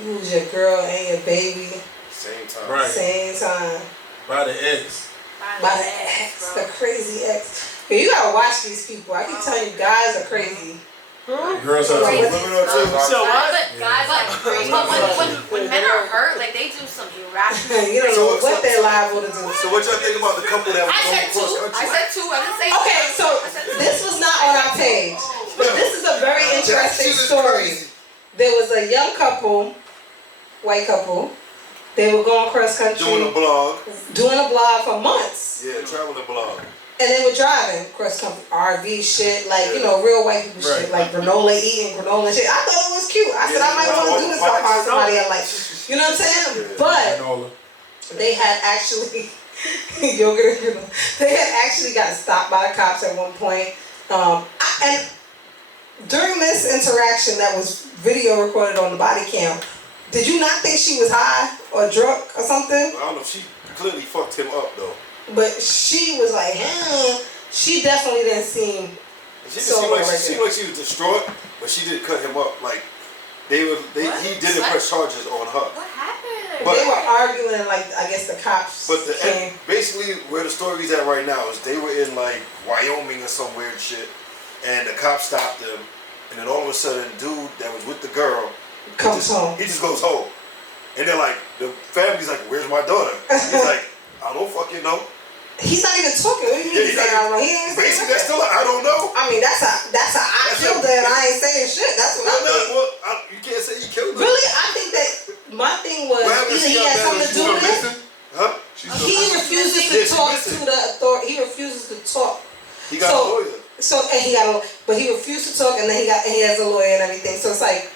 You lose your girl and your baby Same time. Right. same time. By the ex. By the ex, the crazy ex. But you gotta watch these people. I can tell you, guys are crazy. Girls are Crazy. too. Women are too. So what? But guys are crazy. But when men are hurt, like they do some irrational. You don't know what they're liable to do. So what y'all think about the couple that was I going said two. cross country? I said two. I didn't say Okay, so this was not on our page. But this is a very That interesting shit is story. crazy. There was a young couple, white couple. They were going cross country, Doing a blog. doing a blog for months. Yeah, traveling blog. And they were driving cross country, RV shit, like, you know, real white people shit, like granola, eating granola and shit. I thought it was cute. I said, I might want to do this if I find somebody I like. You know what I'm saying? But they had actually, yogurt, you know, they had actually gotten stopped by the cops at one point. And during this interaction that was video recorded on the body cam, did you not think she was high or drunk or something? I don't know. She clearly fucked him up though. But she was like, she definitely didn't seem She so seemed like she was distraught, but she didn't cut him up. Like he didn't press charges on her. What happened? But they were arguing, like, I guess the cops But came. basically, where the story's at right now is they were in like Wyoming or some weird shit, and the cops stopped them, and then all of a sudden, dude that was with the girl Comes home. He just goes home, and they're like, the family's like, "Where's my daughter?" He's like, "I don't fucking know." He's not even talking. What do you mean? He's like, I don't know. He ain't saying basically, that's nothing. still I don't know. I mean, that's a I killed her and I ain't saying shit. That's what I think. You can't say you killed her. Really, I think that my thing was either he had something to do with it. Huh? He refuses to talk to the authority. He refuses to talk. He got a lawyer. And he got a, but he refused to talk, and then he has a lawyer and everything. So it's like,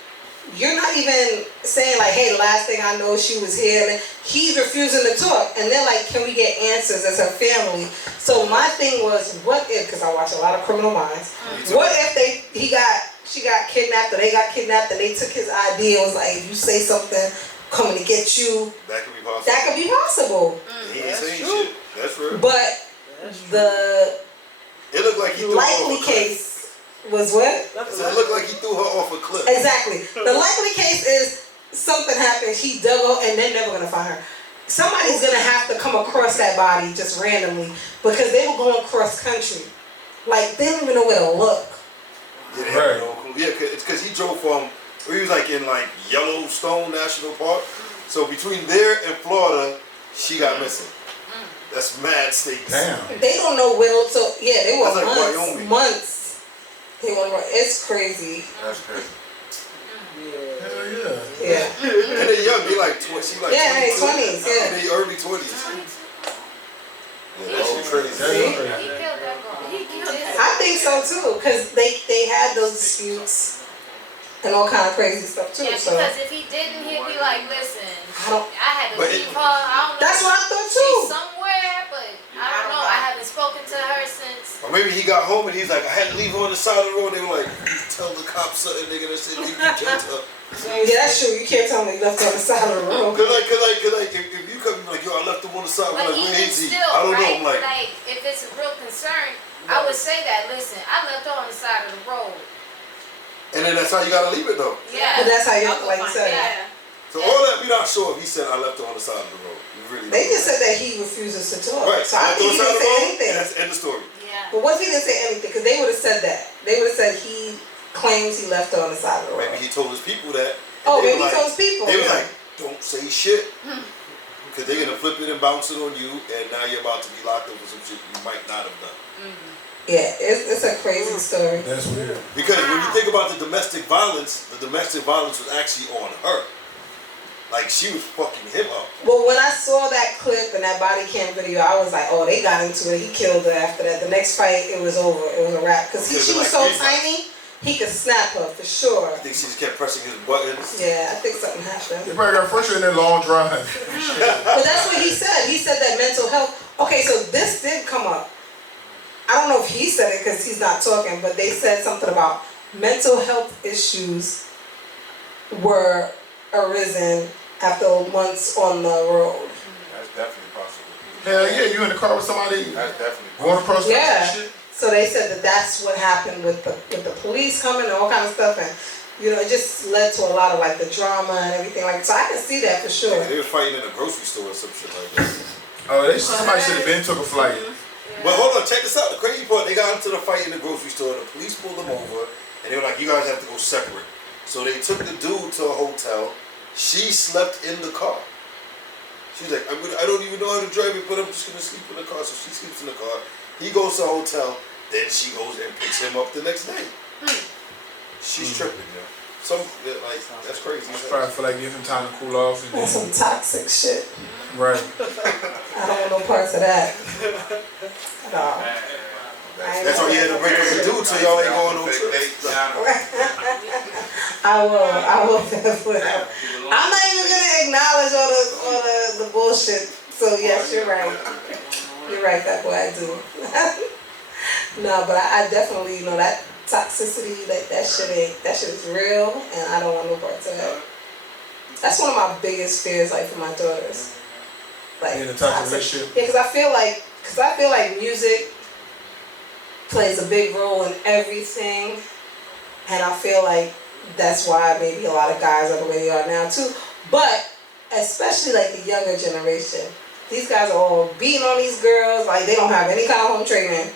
you're not even saying like, hey, the last thing I know, she was here. And he's refusing to talk, and they're like, can we get answers as her family? So my thing was, what if? Because I watch a lot of Criminal Minds. What if she got kidnapped, or they got kidnapped, and they took his ID and was like, if you say something, coming to get you. That could be possible. That could be possible. He ain't saying shit. That's real. But It looked like he threw her likely off a cliff. case was what? So it looked like he threw her off a cliff. Exactly. The likely case is something happened, he dug her, and they're never gonna find her. Somebody's gonna have to come across that body just randomly because they were going cross country. Like, they don't even know where to look. Yeah, they have no clue. Yeah, it's because he drove from, he was like in like Yellowstone National Park. So between there and Florida, she got missing. That's mad states. Damn. They don't know where. So yeah, they were That's like months. Wyoming. Months. They were. It's crazy. That's crazy. Hell yeah. Yeah. And they're young. They like 20. She like Yeah, 22. 20s. Yeah. They early 20s. Yeah, that shit crazy. That's See? crazy. He killed that girl. He killed that. I think so too, because they had those disputes and all kind of crazy stuff too. Yeah, So because if he didn't, he'd be like, listen, I had to But leave her. I don't know. that's what I thought She's too. somewhere, but I don't know. I haven't spoken to her since. Or maybe he got home and he's like, I had to leave her on the side of the road. They were like, tell the cops something, nigga. That said you killed her. Yeah, that's true. You can't tell me you left on the side of the road. Cause if you come like, yo, I left him on the side. But Like, where even is he? still, I don't right? know. I'm like, If it's a real concern, I would say that. Listen, I left her on the side of the road. and then that's how you gotta leave it though. Yeah. But that's how you I'll go like you find said. it. So all that, we not sure if he said I left her on the side of the road. We really They don't just know. said that he refuses to talk. Right. So I think he didn't say anything. And that's the end of the story. Yeah. But what if he didn't say anything? Because they would have said that. They would have said he claims he left her on the side of the road. Maybe he told his people that. and Oh, they maybe were he told his people. They were Yeah. like, don't say shit. Because they're going to flip it and bounce it on you, and now you're about to be locked up for some shit you might not have done. Yeah, it's a crazy story. That's weird. Because when you think about the domestic violence was actually on her. Like, she was fucking him up. Well, when I saw that clip and that body cam video, I was like, oh, they got into it. He killed her after that. The next fight, it was over. It was a wrap. Because she was so tiny, he could snap her for sure. I think she just kept pressing his buttons. Yeah, I think something happened. They probably got frustrated in their long drive. But that's what he said. He said that mental health. Okay, so this did come up. I don't know if he said it because he's not talking, but they said something about mental health issues were arisen after months on the road. That's definitely possible. Hell yeah, you in the car with somebody That's definitely going possible. across Yeah. country and shit? So they said that that's what happened with the police coming and all kind of stuff, and it just led to a lot of like the drama and everything like. So I can see that for sure. They were fighting in a grocery store or some shit like that. Oh, somebody should have been took a flight. But hold on, check this out. The crazy part, they got into the fight in the grocery store. The police pulled them over, and they were like, you guys have to go separate. So they took the dude to a hotel. She slept in the car. She's like, I don't even know how to drive it, but I'm just going to sleep in the car. So she sleeps in the car. He goes to a hotel. Then she goes and picks him up the next day. she's tripping, yo. That's crazy. I probably feel like give him time to cool off. And That's some toxic shit. right. I don't want no parts of that. No. That's why you had to break up with dude so y'all ain't going on trips. I will definitely. I'm not even gonna acknowledge all the bullshit. So yes, you're right. You're right, that boy, I do. No, but I definitely, that toxicity, that shit is real, and I don't want no parts of that. That's one of my biggest fears, like for my daughters. Like In a toxic relationship. Yeah, because I feel like music plays a big role in everything, and I feel like that's why maybe a lot of guys are the way they are now too. But especially like the younger generation, these guys are all beating on these girls, like they don't have any kind of home training,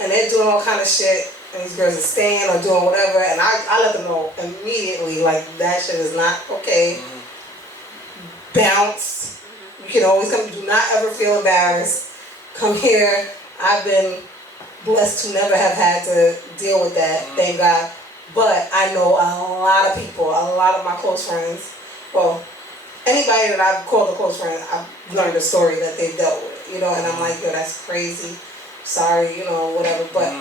and they're doing all kind of shit, and these girls are staying or doing whatever, and I let them know immediately, like that shit is not okay. Bounce. You can always come. Do not ever feel embarrassed. Come here. I've been blessed to never have had to deal with that, thank God. But I know a lot of people, a lot of my close friends, well, anybody that I've called a close friend, I've learned a story that they've dealt with, and I'm like, yo, that's crazy, sorry, whatever. But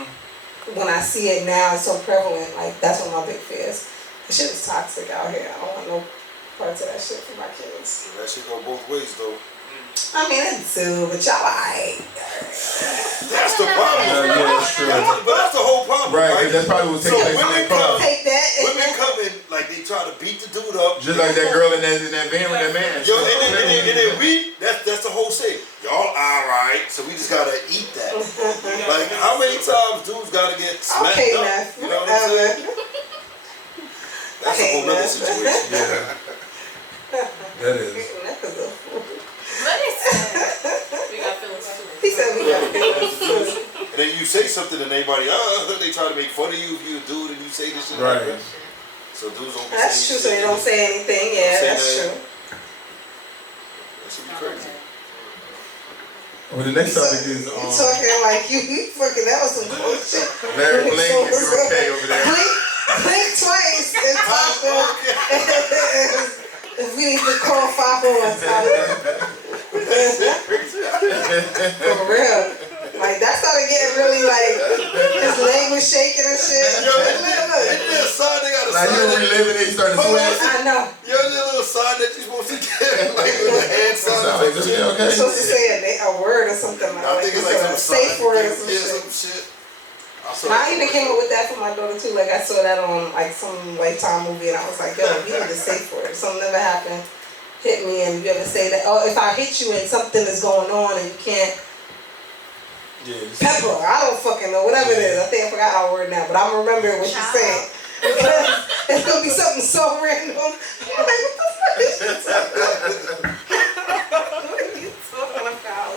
when I see it now, it's so prevalent, like, that's one of my big fears. The shit is toxic out here. I don't want no parts of that shit for my kids. That shit go both ways, though. I mean, it do, but y'all alright. That's the problem. Yeah, that's true. But that's the whole problem, Right, right? because that's probably what's taking place in that club. Take that. Women come in, like, they try to beat the dude up. Just like that girl in that van with that man. Yo, and then we, that's the whole shit. Y'all alright, so we just gotta eat that. Like, how many times dudes gotta get smacked Okay, up? enough. You know what I'm saying? That's a whole nother situation. Yeah. That is. What is that? We got feelings too. He said we got feelings too. And then you say something and everybody, they try to make fun of you if you a dude and you say this shit. Right. Like that. So dudes don't be That's true, so they don't say anything. Yeah, that's true. That should be crazy. Well, the next topic is You talking like you fucking, that was some cool shit. Larry Blink, if you're okay over there. Blink twice and pop if we need to call 501. For real. Like, that started getting really like, his leg was shaking and shit. Yo, they sign, they got a like sign. you were reliving it, you started sweating. I know. Yo, there's a little sign that you're supposed to get, like with a hand sign. Like, okay. You're supposed to say a word or something like that. I think it's like some safe word or some yeah, shit. some shit. I even came up with that for my daughter too. Like, I saw that on like some Lifetime movie, and I was like, yo, you need to say for it. If something never happened, hit me, and you ever say that, oh, if I hit you and something is going on and you can't pepper, I don't fucking know, whatever it is. I think I forgot our word now, but I'm remembering what you said. Because it's gonna be something so random. I'm like, what the fuck is this? What are you talking about?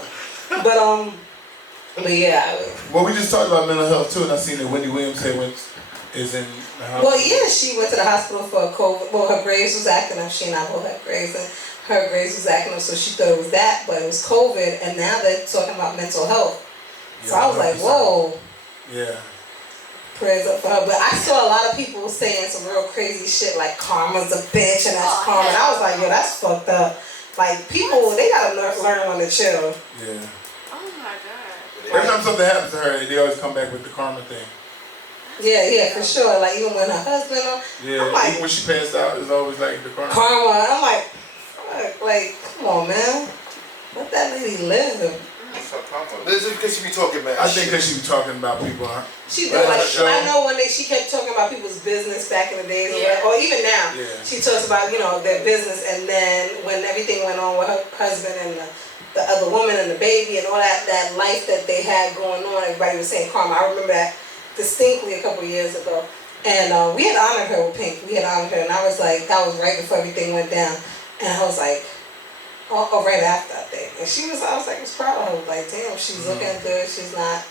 But yeah. Well, we just talked about mental health too, and I seen that Wendy Williams is in the hospital. Well, yeah, she went to the hospital for COVID. Well, her Graves was acting up. She and I both had Graves, and her Graves was acting up, so she thought it was that, but it was COVID, and now they're talking about mental health. So I was like, whoa. Yeah. Prayers up for her. But I saw a lot of people saying some real crazy shit like karma's a bitch and that's karma. And I was like, yo, that's fucked up. Like, people, they gotta learn when to chill. Yeah. Oh my God. Every time something happens to her, they always come back with the karma thing. Yeah, for sure. Like, even when her husband, Yeah, I'm like, even when she passed out, it's always like the karma. Karma. I'm like, fuck, like, come on, man. Let that lady live. This is because she be talking mad I think shit. because she be talking about people, huh? She did, like, I know one day she kept talking about people's business back in the days, or even now. Yeah. She talks about, their business, and then when everything went on with her husband and the other woman and the baby and all that life that they had going on, everybody was saying karma. I remember that distinctly a couple of years ago. And we had honored her with Pink. We had honored her, and I was like, that was right before everything went down. And I was like, oh, right after, I think. And I was proud of her. Like, damn, she's looking good. She's not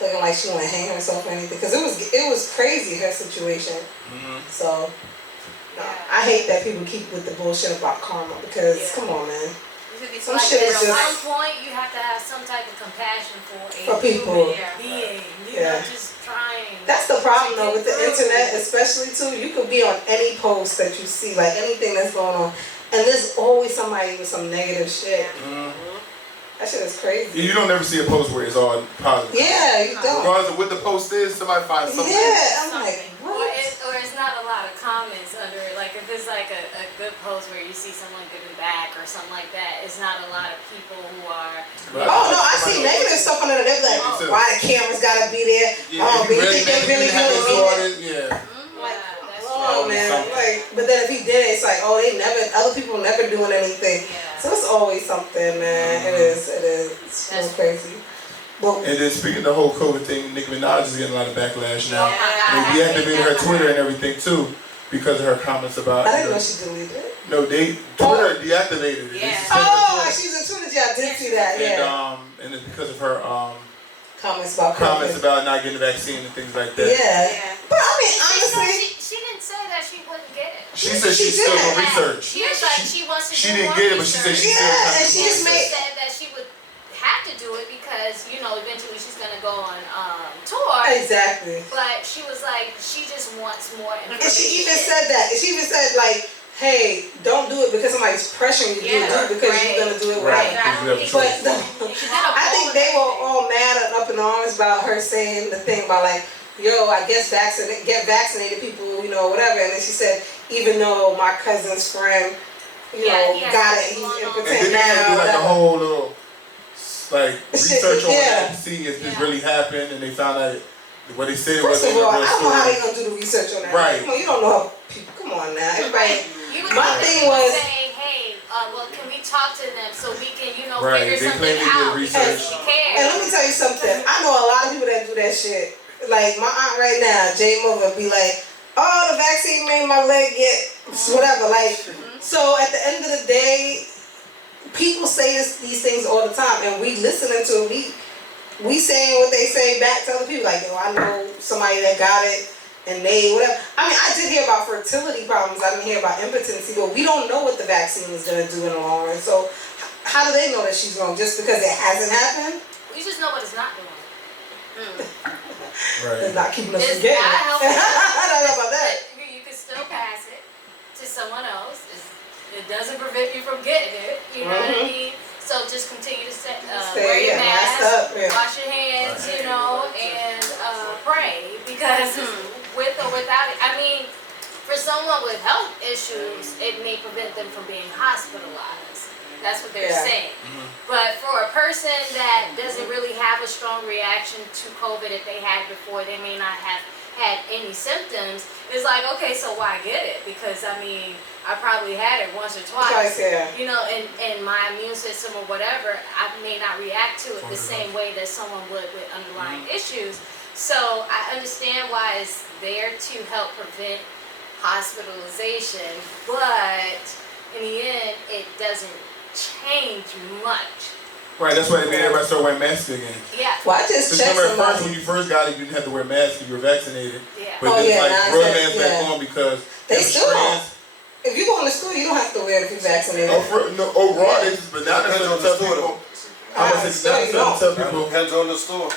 looking like she want to hang herself or anything. Because it was crazy, her situation. So, no, I hate that people keep with the bullshit about karma. Because, come on, man. Some like shit at is some just point you have to have some type of compassion for a people. human being. You know, Yeah. just trying. That's the problem though with the through. internet, especially too. You could be on any post that you see, like anything that's going on, and there's always somebody with some negative shit. That shit is crazy. You don't never see a post where it's all positive. Yeah, you don't. Regardless of what the post is, somebody finds something. Yeah, I'm like, Or what? it's not a lot of comments under it. Like if it's like a good post where you see someone giving back or something like that, it's not a lot of people who are. Oh no, I see negative stuff under there. They're like, Me too. why the cameras gotta be there? Yeah, Oh, but you think they really have good? this sorted, yeah. Like, that's oh true. man, like, but then if he did it, it's like, oh, other people never doing anything. Yeah. So it's always something, man. It is. It's so crazy. But And then speaking of the whole COVID thing, Nicki Minaj is getting a lot of backlash now. Yeah. And they deactivated her Twitter and everything too because of her comments about. I didn't know she deleted it. No, Twitter deactivated it. Yeah. They suspended Oh, Twitter. she's in Twitter. Yeah, I did see that. Yeah. And it's because of her Comments about comments COVID. about not getting the vaccine and things like that. Yeah. But I mean, honestly, She didn't say that she wouldn't get it. She said she's She still did. gonna research. She was like she wants to She do didn't more get it, but she said research. she's still Yeah, trying and to she just She made. said that she would have to do it because, you know, eventually she's gonna go on tour. Exactly. But she was like, she just wants more information. And she even said that. She even said like, "Hey, don't do it because somebody's pressuring you to do it because you're gonna do it Right. right." Because you have a But choice. I think they were all mad and up in arms about her saying the thing about like, yo, I guess get vaccinated people, you know, whatever. And then she said, even though my cousin's friend, you know, he has got it, something he's going on. And impotent then they now. do like a whatever. whole little like Shit, research on yeah. that to see if this really happened, and they found out what they said it First wasn't of all, a I real don't know how story. they gonna do the research on that. Right. Come on, you don't know how people. Come on now, everybody. You would My think thing they would was- say, hey, well, can we talk to them so we can, you know, Right, figure they something claim they did out research. because we care. And let me tell you something. I know a lot of people that do that shit. Like my aunt right now, Jay Mother, be like, "Oh, the vaccine made my leg get whatever." Like, so at the end of the day, people say these things all the time, and we listening to it. We saying what they say back to other people. Like, yo, I know somebody that got it, and they whatever. I mean, I did hear about fertility problems. I didn't hear about impotency, but we don't know what the vaccine is gonna do in the long run. So, how do they know that she's wrong just because it hasn't happened? We just know what it's not doing. Right. It's not keeping us It's from getting not it. helping. I don't know about that. But you can still pass it to someone else. It doesn't prevent you from getting it. You know what I mean? So just continue to wear your mask, up, yeah. wash your hands, you know, and pray. Because with or without it, I mean, for someone with health issues, it may prevent them from being hospitalized. That's what they're Yeah. saying. But for a person that doesn't really have a strong reaction to COVID that they had before, they may not have had any symptoms. It's like, okay, so why get it? Because I mean, I probably had it once or twice. Yeah. You know, and my immune system or whatever, I may not react to it the same way that someone would with underlying issues. So I understand why it's there to help prevent hospitalization, but in the end, it doesn't change much. Right, that's why they made everybody start wearing masks again. Yeah. Well, I just Because checked remember at first somebody. when you first got it, you didn't have to wear masks if you were vaccinated. Yeah. But Oh, then yeah, like now rub it's masks like- back yeah. on because They them still don't. strands- If you go to school, you don't have to wear it if you're vaccinated. Overall, but now they're Depends starting on to the tell store, people. though. I was still saying, you now they're starting to tell That people. depends on the store.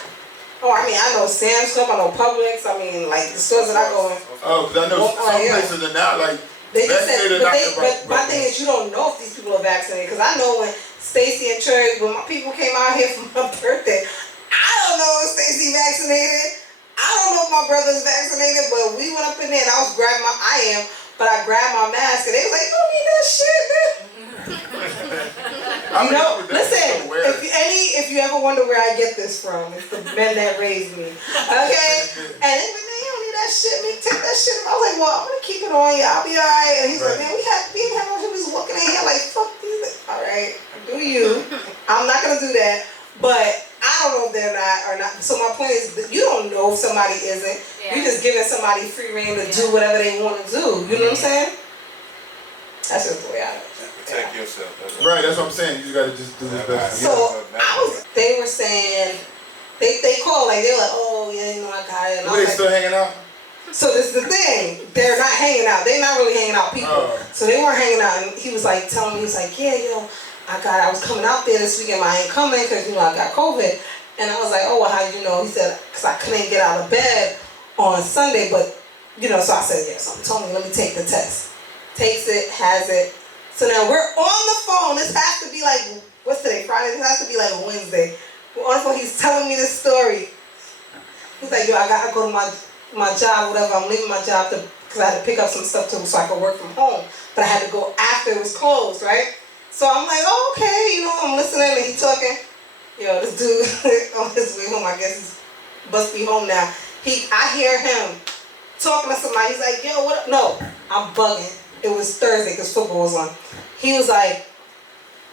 Oh, I mean, I know Sam's Club, I know Publix, I mean, like the stores that I go in. Oh, because I know Well, some yeah. places are now like They just said, vaccinated. but my thing is, you don't know if these people are vaccinated. Because I know when Stacy and Cherry, when my people came out here for my birthday, I don't know if Stacy vaccinated. I don't know if my brother's vaccinated, but we went up in there and I was grabbing but I grabbed my mask and they was like, "You don't need that shit, man." You know, listen, if you ever wonder where I get this from, it's the men that raised me. Okay? And they were like, "Man, you don't need that shit, man. Take that shit." I was like, "Well, I'm gonna keep it on you. I'll be alright." And he's like, "Man, we didn't have no shit. We was walking in here like, fuck these." Alright, do you. I'm not gonna do that. But I don't know if they're not or not. So my point is, that you don't know if somebody isn't. Yeah. You're just giving somebody free reign to do whatever they want to do. You know what I'm saying? That's just the way I Protect yourself. That's Right, that's what I'm saying. You just gotta just do this best. So they were saying, they called, like, they were like, "Oh, yeah, you know, I got it." And I Were they was still hanging out? So this is the thing. They're not hanging out. They're not really hanging out people. So they weren't hanging out. And he was like telling me, he was like, yeah, I was coming out there this weekend. I ain't coming because, I got COVID. And I was like, oh, well, how you know? He said, because I couldn't get out of bed on Sunday. But, so I said, yeah, something told me, let me take the test. Takes it, has it. So now we're on the phone. This has to be like, what's today? Friday? This has to be like Wednesday. We're on the phone. He's telling me this story. He's like, I got to go to my job, whatever. I'm leaving my job because I had to pick up some stuff too so I could work from home. But I had to go after it was closed, right? So I'm like, oh, okay, I'm listening and he's talking. This dude on his way home, I guess he must be home now. I hear him talking to somebody. He's like, yo, what up? No, I'm bugging. It was Thursday because football was on. He was like,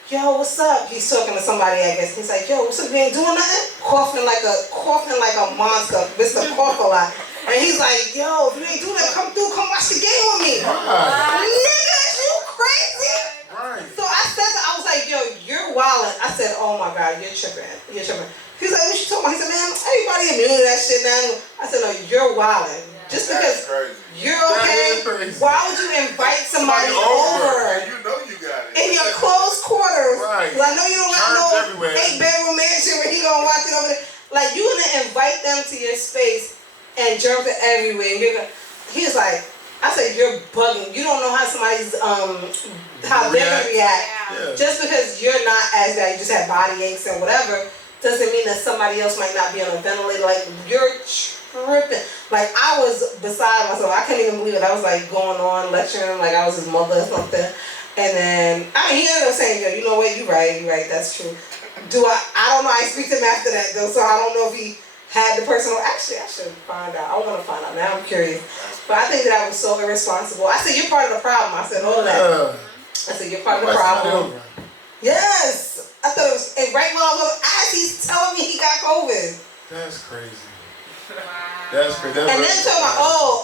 yo, what's up? He's talking to somebody, I guess. He's like, yo, what's up? You ain't doing nothing? Coughing like a monster. Mr. Cough a lot. And he's like, yo, if you ain't doing that, come through, come watch the game with me. Nigga, you crazy? Right. So I was like, yo, you're wildin'. I said, oh my God, you're tripping. He's like, what you talking about? He said, man, everybody immune to that shit now. I said, no, you're wildin'. Just because you're okay, why would you invite somebody over? And you know you got it. In your close quarters. Right. I know you don't got no everywhere. 8-bedroom mansion where he gonna watch it over there. Like, you gonna invite them to your space and germs are everywhere. He was like, I said, you're bugging. You don't know how somebody's, how they're gonna react. Yeah. Just because you're not as bad, you just have body aches and whatever, doesn't mean that somebody else might not be on a ventilator. Like, you're tripping. Like, I was beside myself. I couldn't even believe it. I was like going on lecturing like I was his mother or something. And then, he ended up saying, yo, you know what, you're right, that's true. I don't know, I speak to him after that though, so I don't know if he had the personal, actually I should find out. I want to find out, now I'm curious. But I think that I was so irresponsible. I said, you're part of the problem. I said, hold that. I said, you're part of the problem. Yes. I thought it was, and right when I was as he's telling me he got COVID. That's crazy. Wow. That's crazy. And then told me,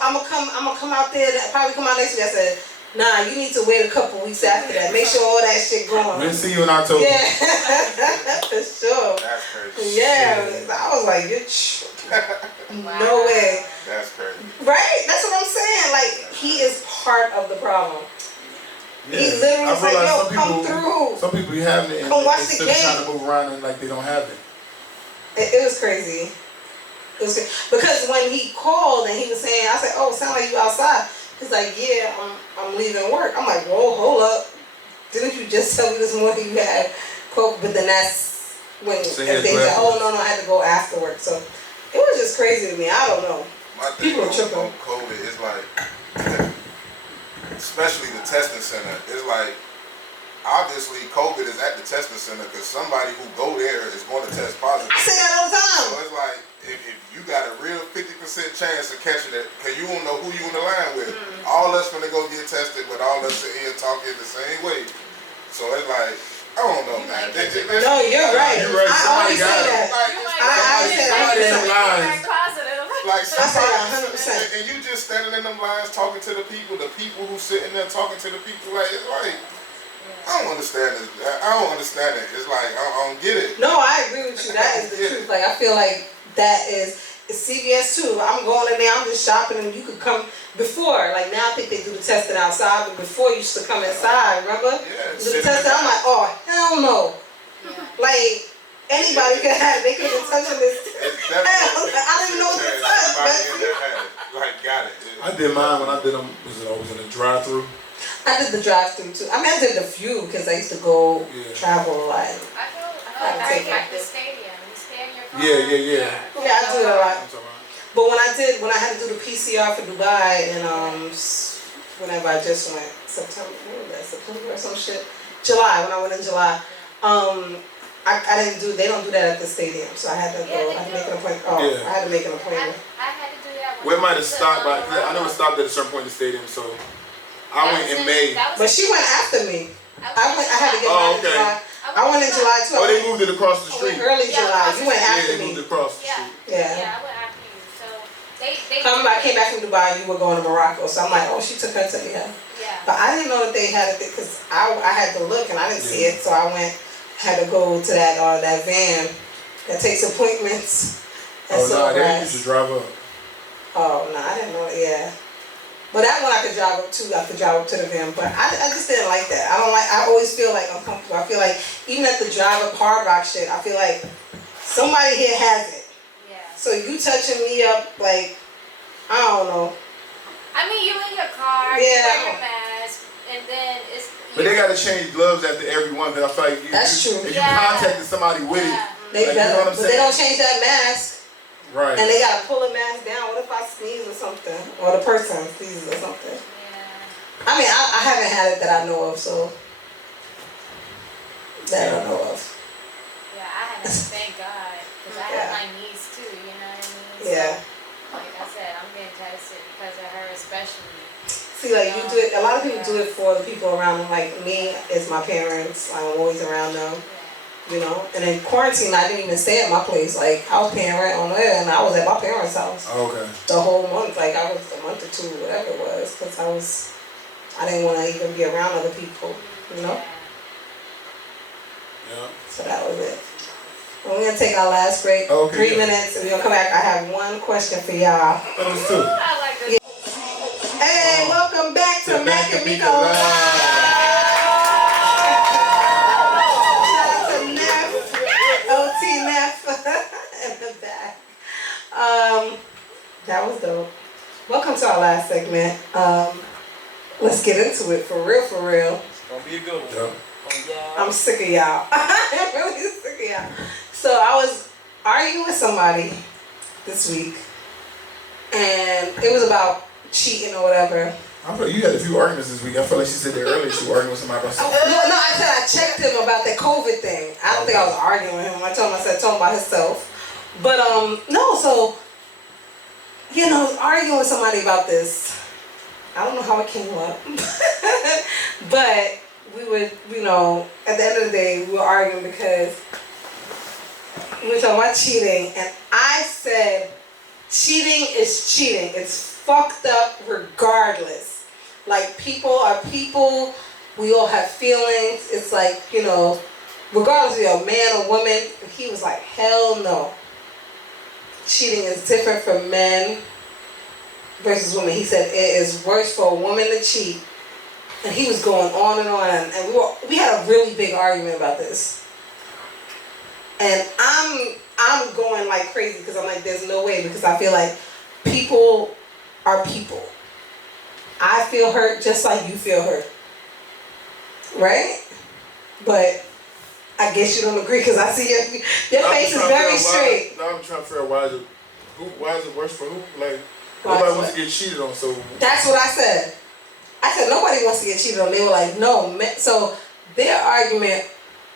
I'm gonna come out there, probably come out next week. I said, nah, you need to wait a couple weeks after that. Make sure all that shit going. We'll see you in October. Yeah, for sure. That's crazy. Yeah, I was like, no way. That's crazy. Right? That's what I'm saying. Like, he is part of the problem. Yeah. He literally was like, yo, come through. Some people be having it and come watch the still game. trying to move around and like they don't have it. It was crazy. Because when he called and he was saying, I said, oh, it sounds like you outside. He's like, yeah, I'm leaving work. I'm like, whoa, hold up. Didn't you just tell me this morning you had COVID? But then that's when they said, oh, no, I had to go afterwards. So it was just crazy to me. I don't know. My thing People are tripping. on COVID is like, especially the testing center, it's like, obviously COVID is at the testing center because somebody who go there is going to test positive. I say that all the time. So it's like, if you got a real 50% chance of catching it, because you don't know who you in the line with. All us finna go get tested, but all us sitting here talking the same way. So it's like, I don't know, man. No, you're right. You're right. I always say that. I say that. Like somebody, 100%. And you just standing in them lines talking to the people who sitting there talking to the people, like, it's like, I don't understand this. I don't understand it. It's like, I don't get it. No, I agree with you. That is the truth. Like, I feel like that is CVS too. I'm going in there, I'm just shopping, and you could come before. Like, now I think they do the testing outside, but before you used to come inside, remember? Yeah. Do the testing. I'm like, oh, hell no. Like, anybody could have it. They could have touched this. Hell, I didn't know what to touch. Like, got it. I did mine when I did them. I was in a drive-through. I did the drive-through too. I mean, I did a few because I used to go travel a lot. I feel like at the stadium. You stay in your car. Yeah. Yeah, I do it a lot. But when I had to do the PCR for Dubai and whenever I just went, September or some shit, July, when I went in July, they don't do that at the stadium, so I had to go, I had to make an appointment. I had to make an appointment. I had to do that. We might have stopped by, I never stopped at a certain point in the stadium, so I went in May. But she went after me. I had to get mine in July. I went in July too. Oh, they moved it across the street. Early July. You went after they me. moved it across the street. Yeah, I went after you. So they I came back from Dubai, you were going to Morocco, so I'm like, oh, she took her to me. Yeah. But I didn't know that they had it because I had to look and I didn't see it, so I had to go to that van that takes appointments. They used to drive up. Oh no, I didn't know. Yeah, but that one I could drive up to. I could drive up to the van, but I just didn't like that. I don't like. I always feel like uncomfortable. I feel like even at the drive up Hard Rock shit, I feel like somebody here has it. Yeah. So you touching me up like I don't know. I mean, you in your car, Yeah. you wear your mask, and then it's. But they gotta change gloves after every one, because I feel like That's true. if you Yeah. contacted somebody with it, They like, you better, know what I'm but they saying? don't change that mask, Right. and they gotta pull a mask down. What if I sneeze or something, or the person sneezes or something? Yeah. I mean, I haven't had it that I know of, so that I know of. Yeah, I haven't. Thank God, because I have my niece too. You know what I mean? Yeah. So, like I said, I'm getting tested because of her, especially. See, like you do it. A lot of people do it for the people around them. Like me, it's my parents. I'm always around them. You know. And in quarantine, I didn't even stay at my place. Like I was paying rent on there, and I was at my parents' house Okay. the whole month. Like I was a month or two, whatever it was, because I didn't want to even be around other people. You know. Yeah. So that was it. We're gonna take our last break. Okay, 3 yeah. minutes, and we're gonna come back. I have one question for y'all. That was two. I like this. Hey, welcome back to Mac and Miko Live. Shout out to Neff, OT Neff in the back. That was dope. Welcome to our last segment. Let's get into it for real, for real. Gonna be a good one. Yeah. I'm sick of y'all. I'm really sick of y'all. So I was arguing with somebody this week, and it was about cheating or whatever. I feel you had a few arguments this week. I feel like she said that earlier. She was arguing with somebody about something. No, I said I checked him about the COVID thing. I don't think I was arguing with him. I told him about himself. But no, so you know, I was arguing with somebody about this. I don't know how it came up, but we would, you know, at the end of the day, we were arguing because we were talking about cheating, and I said cheating is cheating. It's fucked up regardless. Like, people are people. We all have feelings. It's like, you know, regardless if you're a man or woman. He was like, hell no. Cheating is different for men versus women. He said it is worse for a woman to cheat. And he was going on, and we had a really big argument about this. And I'm going like crazy because I'm like, there's no way, because I feel like people are people. I feel hurt just like you feel hurt. Right? But I guess you don't agree because I see your face is very straight. I'm trying to figure out why is it worse for who? Like, Why nobody is wants what? to get cheated on, so. That's what I said. I said nobody wants to get cheated on. They were like, no. So their argument.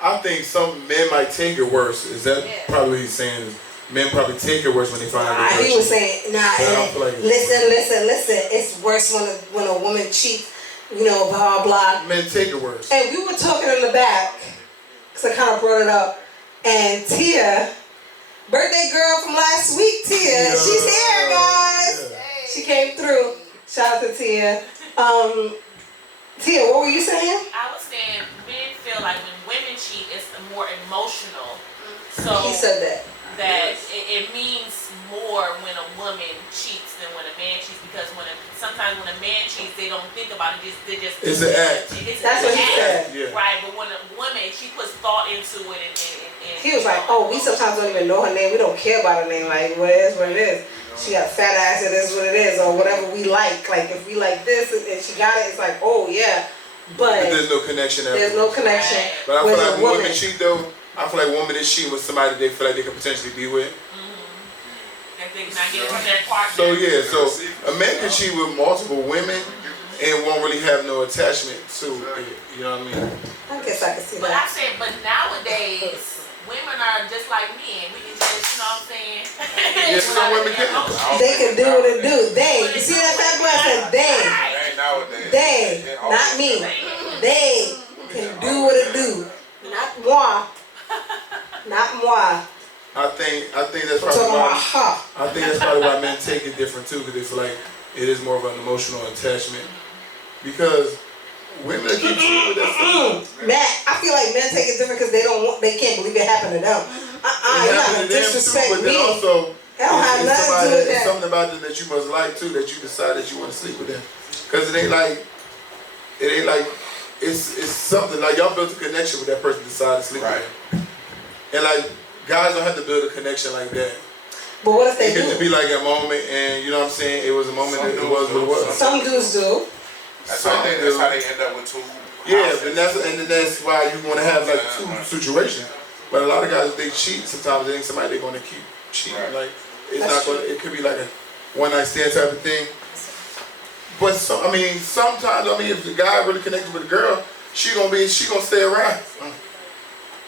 I think some men might take it worse. Is that probably what he's saying? Is men probably take it worse when they find out they're He was saying, nah, But I don't feel like listen. It's worse when a woman cheats, you know, blah, blah. Men take it worse. And we were talking in the back, because I kind of brought it up. And Tia, birthday girl from last week, Tia, she's here, guys. Yeah. She came through. Shout out to Tia. Tia, what were you saying? I was saying men feel like when women cheat, it's more emotional. So He said that. that it means more when a woman cheats than when a man cheats, because sometimes when a man cheats, they don't think about it. They just It's an act. That's what he said. Yeah. Right, but when a woman, she puts thought into it, and He was like, oh, we sometimes don't even know her name. We don't care about her name. Like, what it is, what it is. She got a fat ass, it is what it is, or whatever we like. Like, if we like this and she got it, it's like, oh, yeah. But there's no connection there. there's no connection But I with feel like a when woman. women cheat, though, I feel like women that cheat with somebody they feel like they could potentially be with. if they cannot get from their partner. So, yeah, so a man can cheat with multiple women and won't really have no attachment to it. You know what I mean? I guess I can see But I that. said, but nowadays, women are just like men. We can just, you know what I'm saying? Yeah, some women can. They can do what it do. They. You see that fat boy? I said they. Ain't nowadays. They. Not me. They can do what it do. Not moi. Not moi. I think that's I'm probably talking about why. her. I think that's probably why men take it different too, because they feel like it is more of an emotional attachment. Because women that keep cheating with that stuff. Matt, I feel like men take it different because they can't believe it happened to them. It You're not happened gonna to them too, disrespect but then me also That don't have nothing to do with It's that. something about them that you must like too, that you decide that you want to sleep with them. Cause it ain't like, it's something like y'all built a connection with that person, decide to sleep with them. And like, guys don't have to build a connection like that. But what if they It could do? be like a moment, and you know what I'm saying, it was a moment that it was what it was. Some dudes do. That's how they end up with two. Yeah, but that's why you want to have like two situations. But a lot of guys, they cheat sometimes. They think somebody they're going to keep cheating. Like it's not going. It could be like a one night stand type of thing. But sometimes if the guy really connected with a girl, she gonna stay around.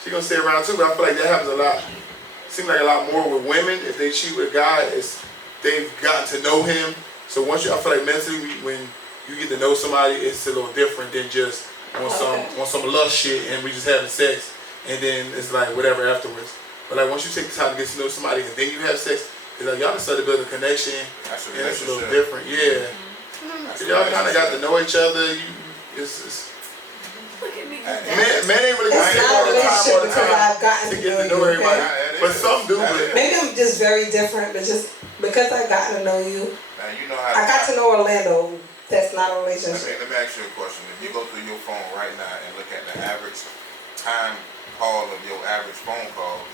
She gonna stay around too. But I feel like that happens a lot. Seems like a lot more with women. If they cheat with a guy, they've gotten to know him. So I feel like mentally when you get to know somebody, it's a little different than just on some lust shit and we just having sex and then it's like whatever afterwards. But like once you take the time to get to know somebody and then you have sex, it's like y'all decided to build a connection and it's a little different. Yeah. So y'all kind of got to know each other. Men ain't really It's not a relationship because I've gotten to get to know everybody. Okay? But some do. Maybe I'm just very different, but just because I got to know you, Man, you know how I got to know Orlando. That's not a relationship. Let me ask you a question. If you go through your phone right now and look at the average time call of your average phone call,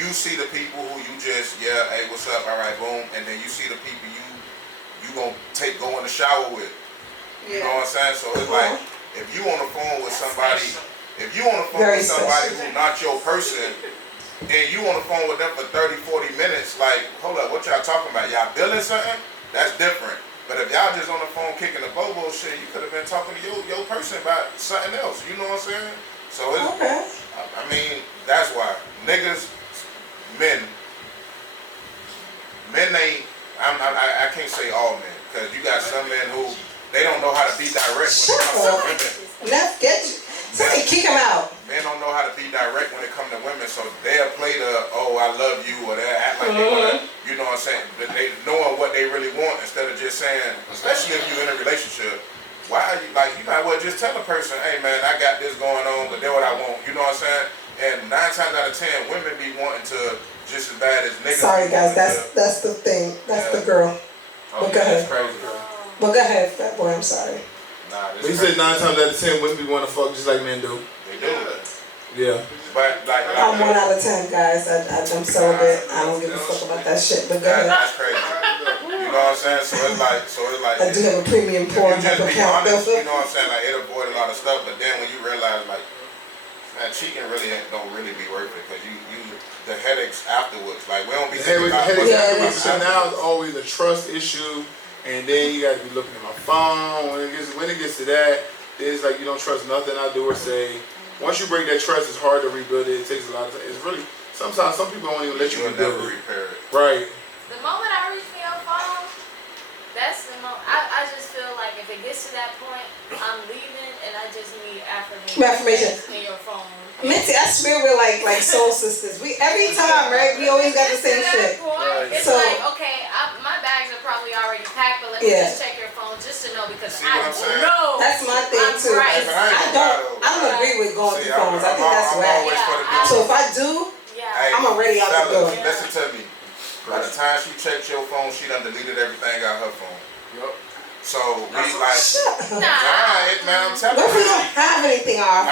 you see the people who you just, hey, what's up, all right, boom, and then you see the people you gonna go in the shower with. You know what I'm saying? So it's like, if you on the phone with somebody, who's not your person, and you on the phone with them for 30, 40 minutes, like, hold up, what y'all talking about? Y'all building something? That's different. But if y'all just on the phone kicking the bobo shit, you could have been talking to your person about something else. You know what I'm saying? So it's, that's why niggas, men ain't. I can't say all men because you got some men who they don't know how to be direct when it comes to women. Let's get you. Somebody kick him out. Men don't know how to be direct when it comes to women, so they'll play the I love you or they'll act like they wanna, you know what I'm saying? They knowing what they really want instead of just saying, especially if you're in a relationship, why are you like you might well just tell a person, hey man, I got this going on, but they're what I want, you know what I'm saying? And 9 times out of 10, women be wanting to just as bad as niggas. Sorry guys, that's the thing. That's the girl. But go ahead. But go ahead, fat boy, I'm sorry. But you said 9 times out of 10 women be want to fuck just like men do. They do. Yeah. But like I'm 1 out of 10 guys. I'm celibate. I don't give a fuck about that shit. But go ahead. That's crazy. You know what I'm saying? So it's like I do have a premium porn you just be account. honest, you know what I'm saying? Like it avoid a lot of stuff, but then when you realize like, man, cheating don't really be worth it because you the headaches afterwards. Like we don't be thinking about what's happening. So now it's always a trust issue, and then you got to be looking at my phone. When it gets to that, it's like you don't trust nothing I do or say. Once you break that trust, it's hard to rebuild it. It takes a lot of time. It's really sometimes some people don't even let you rebuild it. Right. The moment I reach for your phone, that's the moment. I just feel like if it gets to that point, I'm leaving and I just need affirmation in your phone. Minty, I swear we're like soul sisters. We every time, right? We always got the same shit. It's so, like, okay, my bags are probably already packed, but let me just check your phone just to know because I know. That's my thing too. Right. I don't agree with going through phones. I think that's whack. So if I do, I'm already out the door. Listen to me. By the time she checked your phone, she done deleted everything out her phone. Yep. So we like, man, I'm telling you. What if we don't have anything off?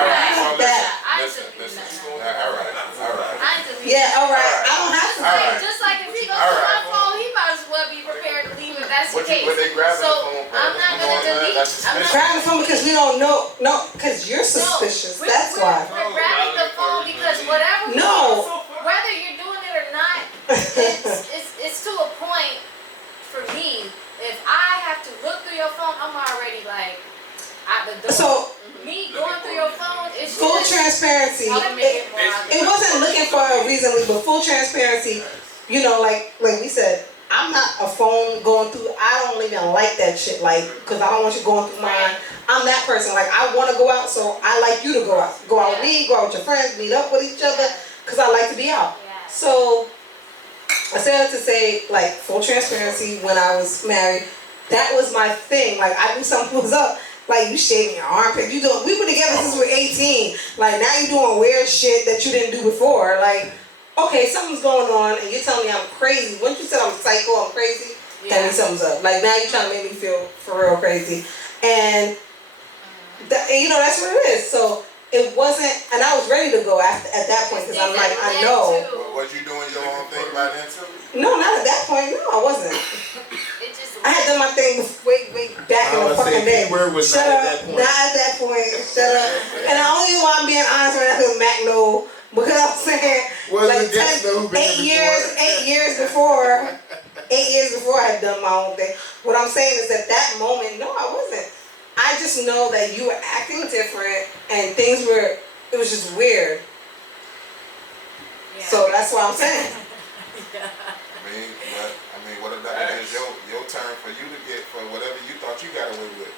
Listen. All right. Yeah, all right. I don't have to. Just like if he goes to my phone, he might as well be prepared to leave if that's the case. So I'm not gonna delete. I'm not grabbing the phone because we don't know. No, because you're suspicious. That's why. We're grabbing the phone because whatever. No. Whether you're doing it or not, it's to a point for me. If I have to look through your phone, I'm already like out the door. So me going through your phone is full transparency. It wasn't looking for a reason, but full transparency. You know, like we said, I'm not a phone going through. I don't even like that shit. Like, cause I don't want you going through mine. I'm that person. Like, I want to go out, so I like you to go out. Go out with me. Go out with your friends. Meet up with each other. Cause I like to be out. So. I said it to say, like, full transparency, when I was married, that was my thing. Like, I knew something was up. Like, you shaving your armpit. We were together since we were 18. Like, now you're doing weird shit that you didn't do before. Like, okay, something's going on, and you're telling me I'm crazy. Once you said I'm psycho, I'm crazy, tell me something's up. Like now you're trying to make me feel for real crazy, and you know that's what it is. So it wasn't, and I was ready to go at that point because I'm like, I know. Was you doing your own thing by then too? No, not at that point. No, I wasn't. It just I had done my thing way back in the fucking day. Shut up. Not at that point. Shut up. And the only reason why I'm being honest right now is Mac know. Because I'm saying, like 8 years before I had done my own thing. What I'm saying is at that moment, no, I wasn't. I just know that you were acting different and it was just weird. Yeah. So that's what I'm saying. I mean, what if that is your turn for you to get for whatever you thought you got away with?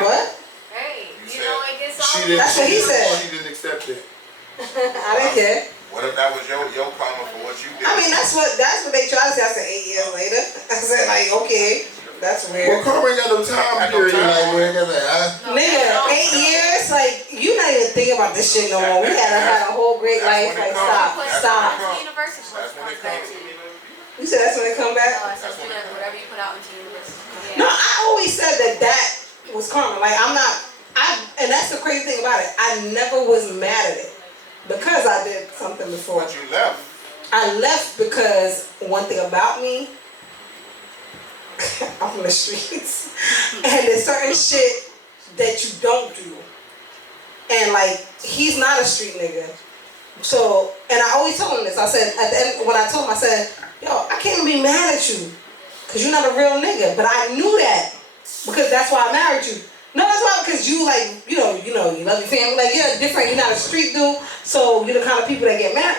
What? Hey, You know it gets all. That's what he said. She didn't accept it. I didn't care. What if that was your karma for what you did? I mean, that's what they tried to say. I said 8 years later. I said like, okay, that's Well, weird. karma ain't got no time period. Like, Nigga, 8 years, like you not even thinking about this shit no more. We had a whole great life. Like stop. That's when it comes. You said that's when they come back. Whatever you put out into the universe. No, I always said that was karma. Like and that's the crazy thing about it. I never was mad at it because I did something before. But you left. I left because one thing about me, I'm from the streets, and there's certain shit that you don't do. And like, he's not a street nigga. So, and I always told him this. I said, at the end, when I told him, I said, yo, I can't even be mad at you because you're not a real nigga. But I knew that because that's why I married you. No, that's why, because you like, you love your family. Like, you're different. You're not a street dude. So you're the kind of people that get mad.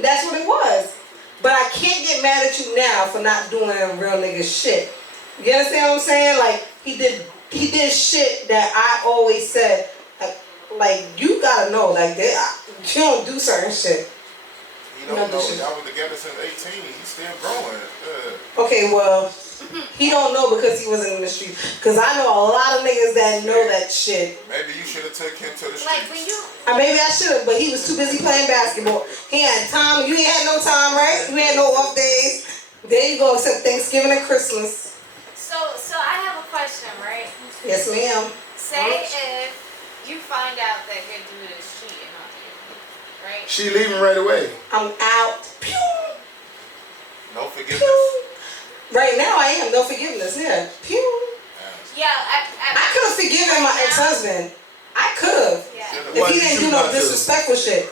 That's what it was. But I can't get mad at you now for not doing real nigga shit. You understand what I'm saying? Like, he did shit that I always said, like you gotta know, like, you don't do certain shit. You don't know. Y'all were together since 18. He's still growing. Okay, well, he don't know because he wasn't in the street. Because I know a lot of niggas that know that shit. Maybe you should have took him to the street. Like when you. Maybe I should have, but he was too busy playing basketball. He had time. You ain't had no time, right? You had no off days. There you go, except Thanksgiving and Christmas. So I have a question, right? Yes, ma'am. Say if you find out that your dude is cheating on you, right? She leaving right away. I'm out. Pew. No forgiveness. Pew. Right now, I am. No forgiveness. Yeah. Pew. Yeah, I could have forgiven my ex-husband. I could have. Yeah. If he didn't do no disrespectful shit.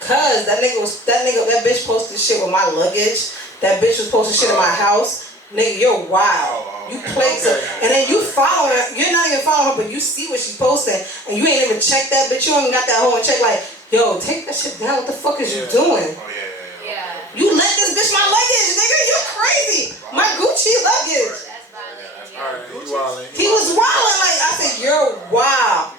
Cause that bitch posted shit with my luggage. That bitch was posting shit in my house. Nigga, you're wild. You played her. And then you follow her. You're not even following her, but you see what she's posting. And you ain't even checked that bitch. You ain't got that whole check like, yo, take that shit down. What the fuck is you doing? Oh, yeah. You let this bitch my luggage, nigga. You're crazy. My Gucci luggage. That's violating. Alright, He was wilding. Like, I said, you're wild.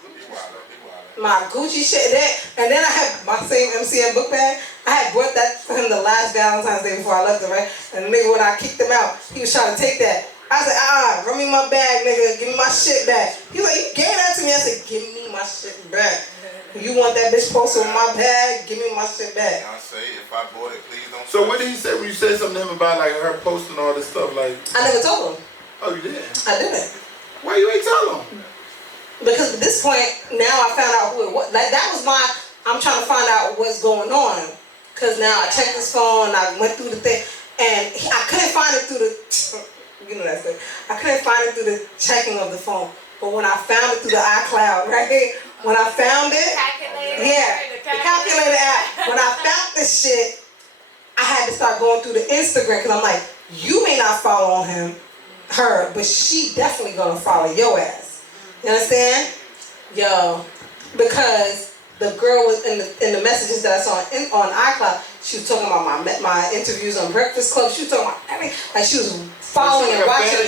My Gucci shit there. And then I had my same MCM book bag. I had brought that for him the last Valentine's Day before I left him, right? And the nigga, when I kicked him out, he was trying to take that. I said, run me my bag, nigga. Give me my shit back. He was like, you gave that to me. I said, give me my shit back. You want that bitch posted with my bag? Give me my shit back. I say, if I bought it, please don't. So what did he say when you said something to him about like her posting all this stuff? Like, I never told him. oh, you did? I didn't. Why you ain't tell him? Because at this point, now I found out who it was. Like, that was I'm trying to find out what's going on. Because now I checked his phone, I went through the thing, and I couldn't find it through the, you know that thing. I couldn't find it through the checking of the phone. But when I found it through the iCloud, right? When I found it, the calculator app. When I found this shit, I had to start going through the Instagram, because I'm like, you may not follow her, but she definitely gonna follow your ass. You understand? Yo, because the girl was in the messages that I saw on iCloud, she was talking about my interviews on Breakfast Club. She was talking about everything. Like, she was following and watching.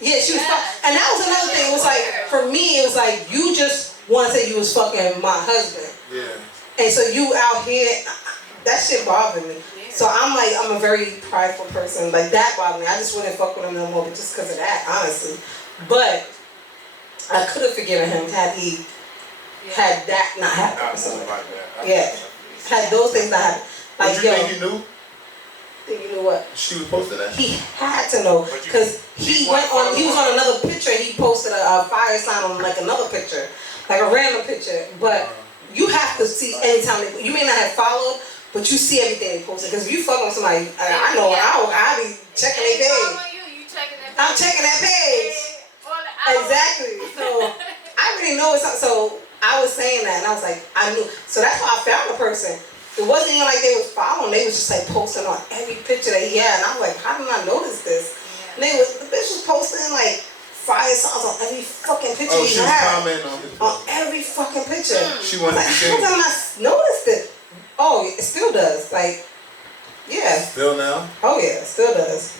Yeah, she was. And that was another thing. It was like, for me, it was like, you just want to say you was fucking my husband. Yeah. And so you out here, that shit bothered me. So I'm like, I'm a very prideful person. Like, that bothered me. I just wouldn't fuck with him no more, but just because of that, honestly. But I could have forgiven him had that not happened. Yeah. Had those things not happened. Like, But you think he knew? Think you knew what? She was posting that? He had to know because he was on another picture. He posted a fire sign on like another picture, like a random picture. But you have to see anytime you may not have followed, but you see everything they posted. Because if you fucking with somebody, I know I be checking their page. I'm checking that page. Exactly. So I already know it's so. I was saying that, and I was like, I knew. So that's why I found the person. It wasn't even like they was following. They was just like posting on every picture that he had, and I was like, how did I notice this? And the bitch was posting like fire songs on every fucking picture he she was had. commenting on every fucking picture. She wanted to how did I not notice it? Oh, it still does. Like, yeah. Still now? Oh yeah, it still does.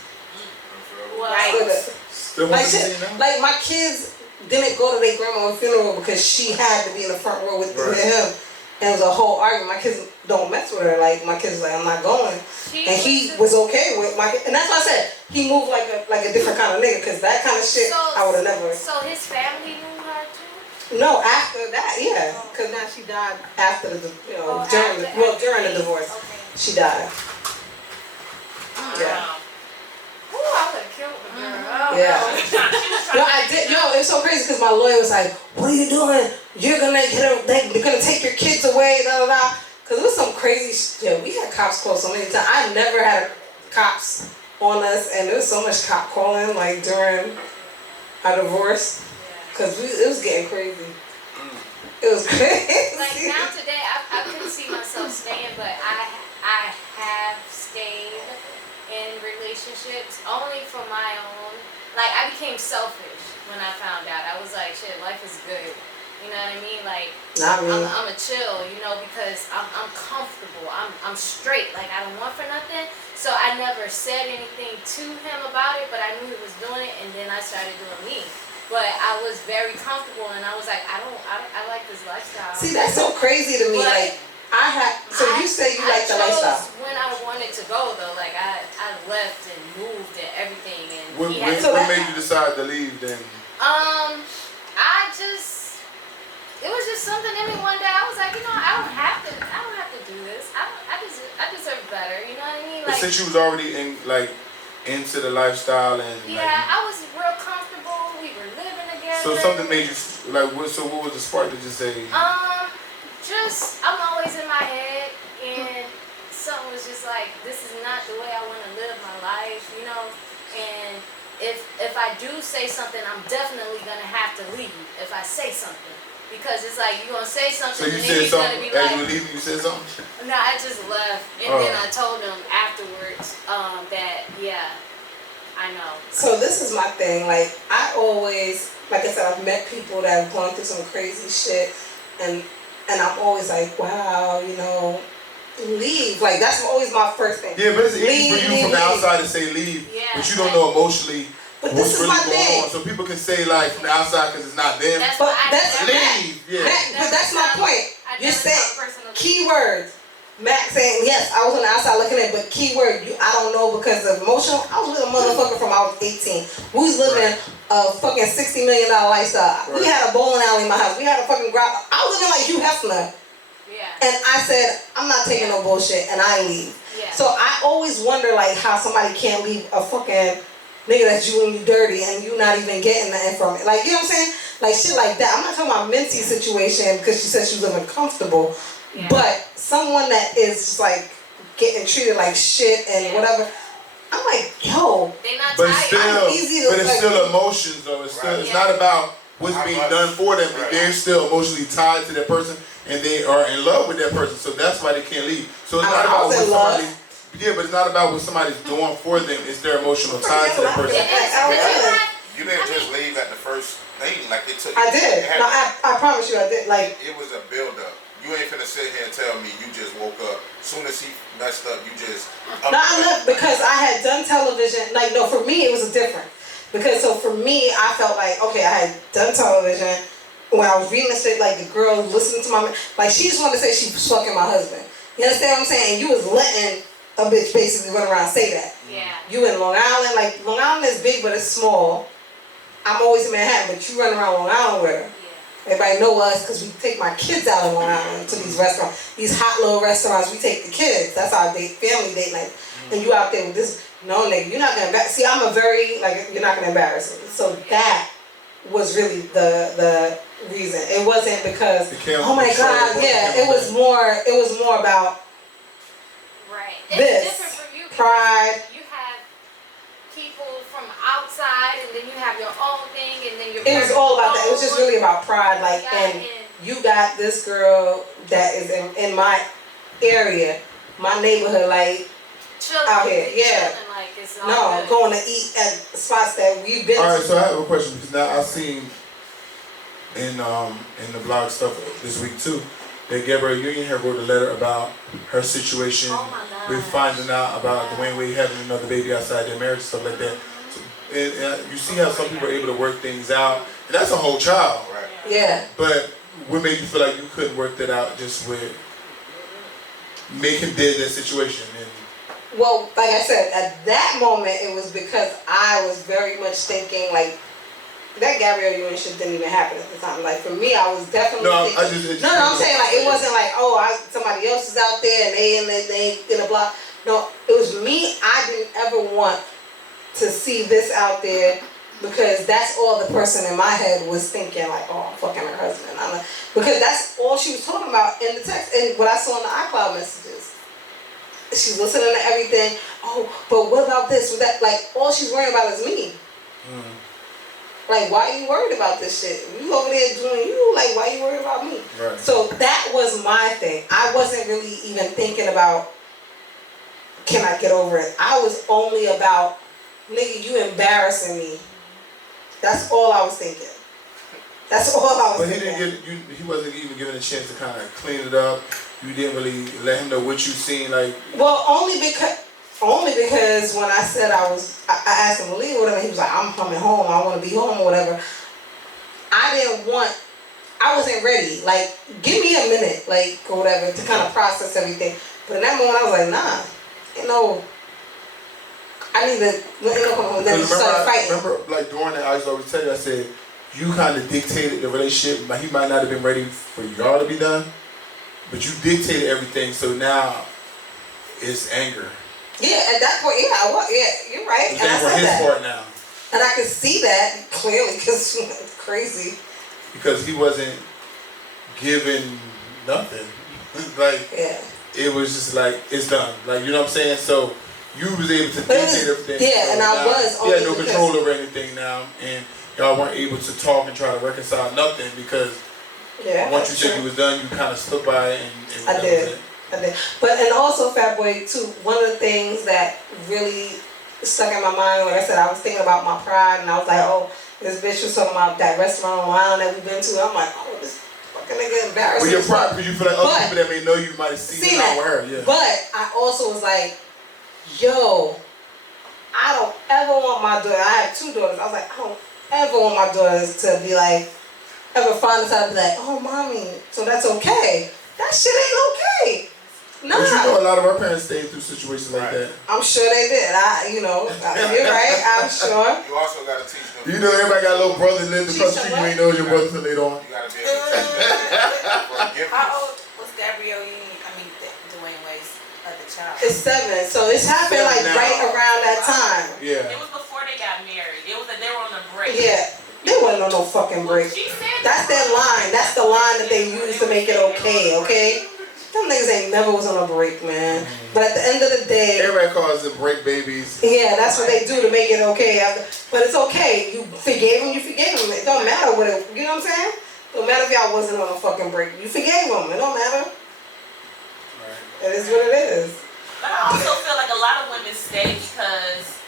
Right. Still Like wants to shit, see now? like my kids didn't go to their grandma's funeral because she had to be in the front row with him. And it was a whole argument. My kids don't mess with her. Like my kids was like, I'm not going. And he was okay with my. And that's why I said he moved like a different kind of nigga. Because that kind of shit I would have never. So his family knew her too? No, after that, yeah. Because now she died after the during the divorce. Okay. She died. Yeah. Ooh, I would have killed the girl. Yeah. No, I did. Yo, it's so crazy because my lawyer was like, "What are you doing? You're gonna they're gonna take your kids away." Da da da. Because it was some crazy shit. Yeah, we had cops call so many times. I never had cops on us, and there was so much cop calling like during our divorce. Because it was getting crazy. It was crazy. Like now today, I couldn't see myself staying, but I have stayed in relationships only for my own. Like I became selfish when I found out. I was like, shit, life is good. You know what I mean? Like Not really. I'm a chill, you know, because I'm comfortable. I'm straight. Like I don't want for nothing. So I never said anything to him about it, but I knew he was doing it, and then I started doing me. But I was very comfortable, and I was like, I like this lifestyle. See, that's so crazy to me. But like you say you like the lifestyle. When I wanted to go though, like I left and moved and everything, and What made you decide to leave then? It was just something in me one day. I was like, you know, I don't have to do this. I deserve better. You know what I mean? But Like, since you was already into the lifestyle and I was real comfortable. We were living together. so something made you like what? So what was the spark to just say? Just I'm always in my head, and something was just like, this is not the way I want to live my life, you know. And if I do say something, I'm definitely gonna have to leave if I say something, because it's like you're gonna say something. So you and said then he's something gonna be as like, you were leaving. You said something. no, I just left, and then I told him afterwards that I know. So this is my thing. Like I always, like I said, I've met people that have gone through some crazy shit, and I'm always like, wow, you know, leave. Like that's always my first thing. Yeah, but it's easy for you from the outside to say leave, but you don't know emotionally but what's this is really my going thing. on. So people can say like from the outside because it's not them. But that's leave. Yeah. But that's my point. You're saying keywords. Matt saying yes, I was on the outside looking at, but keyword, I don't know because of emotional. I was with a motherfucker from I was 18. We was living a fucking $60 million lifestyle. We had a bowling alley in my house. We had a fucking garage. I was living like Hugh Hefner. Yeah. And I said, I'm not taking no bullshit, and I leave. Yeah. So I always wonder like how somebody can't leave a fucking nigga that's doing you dirty and you not even getting nothing from it. Like, you know what I'm saying? Like shit like that. I'm not talking about Minty's situation because she said she was living comfortable. Yeah. But someone that is just like getting treated like shit and whatever, I'm like, yo. They're not But tired. it's still emotions though. It's still it's not about what's being done for them. They're still emotionally tied to that person and they are in love with that person. So that's why they can't leave. So it's not about what somebody. Yeah, but it's not about what somebody's doing for them. It's their emotional tie to that person. You didn't just leave at the first thing. Like it took. I did. No, I promise you, I did. Like it was a build up. You ain't finna sit here and tell me you just woke up. Soon as he messed up, you just. No, I left because I had done television. Like, no, for me, it was different. Because, so for me, I felt like, okay, I had done television. When I was reading the shit, like, the girl listening to my, like, she just wanted to say she was fucking my husband. You understand what I'm saying? And you was letting a bitch basically run around and say that. Yeah. You in Long Island, like, Long Island is big, but it's small. I'm always in Manhattan, but you run around Long Island with her. Everybody know us because we take my kids out on Long Island to these restaurants. These hot little restaurants, we take the kids. That's our family date night. And you out there with this, no nigga, you're not gonna embarrass. See, I'm a very, like, you're not gonna embarrass me. So that was really the reason. It wasn't because, oh my God, yeah, it was more about Right. this. It's different for you. Pride. You have people from outside, and then you have your own thing, and then your. It was all about that. It was just really about pride. Like, and you got this girl that is in my area, my neighborhood, like, chilling out here. Yeah. Chilling, like it's all No, good. going to eat at spots that we've been All right, to. so I have a question because now I've seen in the blog stuff this week too that Gabrielle Union had wrote a letter about her situation with finding out about Dwayne Wade having another baby outside their marriage and stuff like that. So, and you see how some people are able to work things out, and that's a whole child, right? Yeah. But what made you feel like you couldn't work that out just with making dead that situation? And Well, like I said, at that moment, it was because I was very much thinking, like, that Gabrielle Union shit didn't even happen at the time. Like, for me, I was definitely thinking... I'm saying, like, it wasn't like, oh, somebody else is out there and they in a block. No, it was me. I didn't ever want to see this out there because that's all the person in my head was thinking, like, oh, I'm fucking her husband. Because that's all she was talking about in the text and what I saw in the iCloud messages. She's listening to everything. Oh, but what about this? What that? Like, all she's worrying about is me. Like, why are you worried about this shit? You over there doing you. Like, why are you worried about me? Right. So that was my thing. I wasn't really even thinking about, can I get over it? I was only about, nigga, you embarrassing me. That's all I was thinking. That's all I was But thinking. he wasn't even given a chance to kind of clean it up. You didn't really let him know what you seen, like. Well, only because when I said I asked him to leave or whatever, he was like, I'm coming home, I want to be home or whatever. I wasn't ready. Like, give me a minute, like, or whatever, to kind of process everything. But in that moment, I was like, nah, I need to let him know, and then start fighting. Remember, like, during that, I used to always tell you, I said, you kind of dictated the relationship. He might not have been ready for y'all to be done, but you dictated everything, so now it's anger. Yeah, at that point, you're right. It's and I anger on said his that. part now. And I could see that clearly because it's crazy. Because he wasn't giving nothing. Like, it was just like, it's done. Like, you know what I'm saying? So, you was able to dictate everything. Yeah, so and I was. You had no control over anything now, and y'all weren't able to talk and try to reconcile nothing because once you said you was done, you kind of stood by it and I did. But, and also, Fat Boy, too, one of the things that really stuck in my mind, like I said, I was thinking about my pride, and I was like, oh, this bitch was talking about that restaurant on Long Island that we've been to. I'm like, oh, this fucking nigga embarrassing. Well, your pride, because you feel like other people that may know you might have seen it out with her. Yeah. But I also was like, yo, I don't ever want my daughter, I have 2 daughters, I was like, I don't ever want my daughters to be like, ever find us out and be like, oh, mommy, so that's okay. That shit ain't okay. Nah. But you know a lot of our parents stayed through situations like that. I'm sure they did. You're right, I'm sure. You also got to teach them. You know everybody got a little brother living across the street, you ain't know your brother till later on. You got to be able to teach them forgiveness. How old was Gabrielle Union? Dwayne Wade's other child? It's 7, so it's happened like right around that time. Yeah. It was before they got married. They were on a break. Yeah. They wasn't on no fucking break. That's their line. That's the line that they use to make it okay? Them niggas ain't never was on a break, man. But at the end of the day... Everybody calls them break babies. Yeah, that's what they do to make it okay. But it's okay. You forgave him, It don't matter what it... You know what I'm saying? Don't matter if y'all wasn't on a fucking break. You forgave him. It don't matter. Right. It is what it is. But I also feel like a lot of women stay because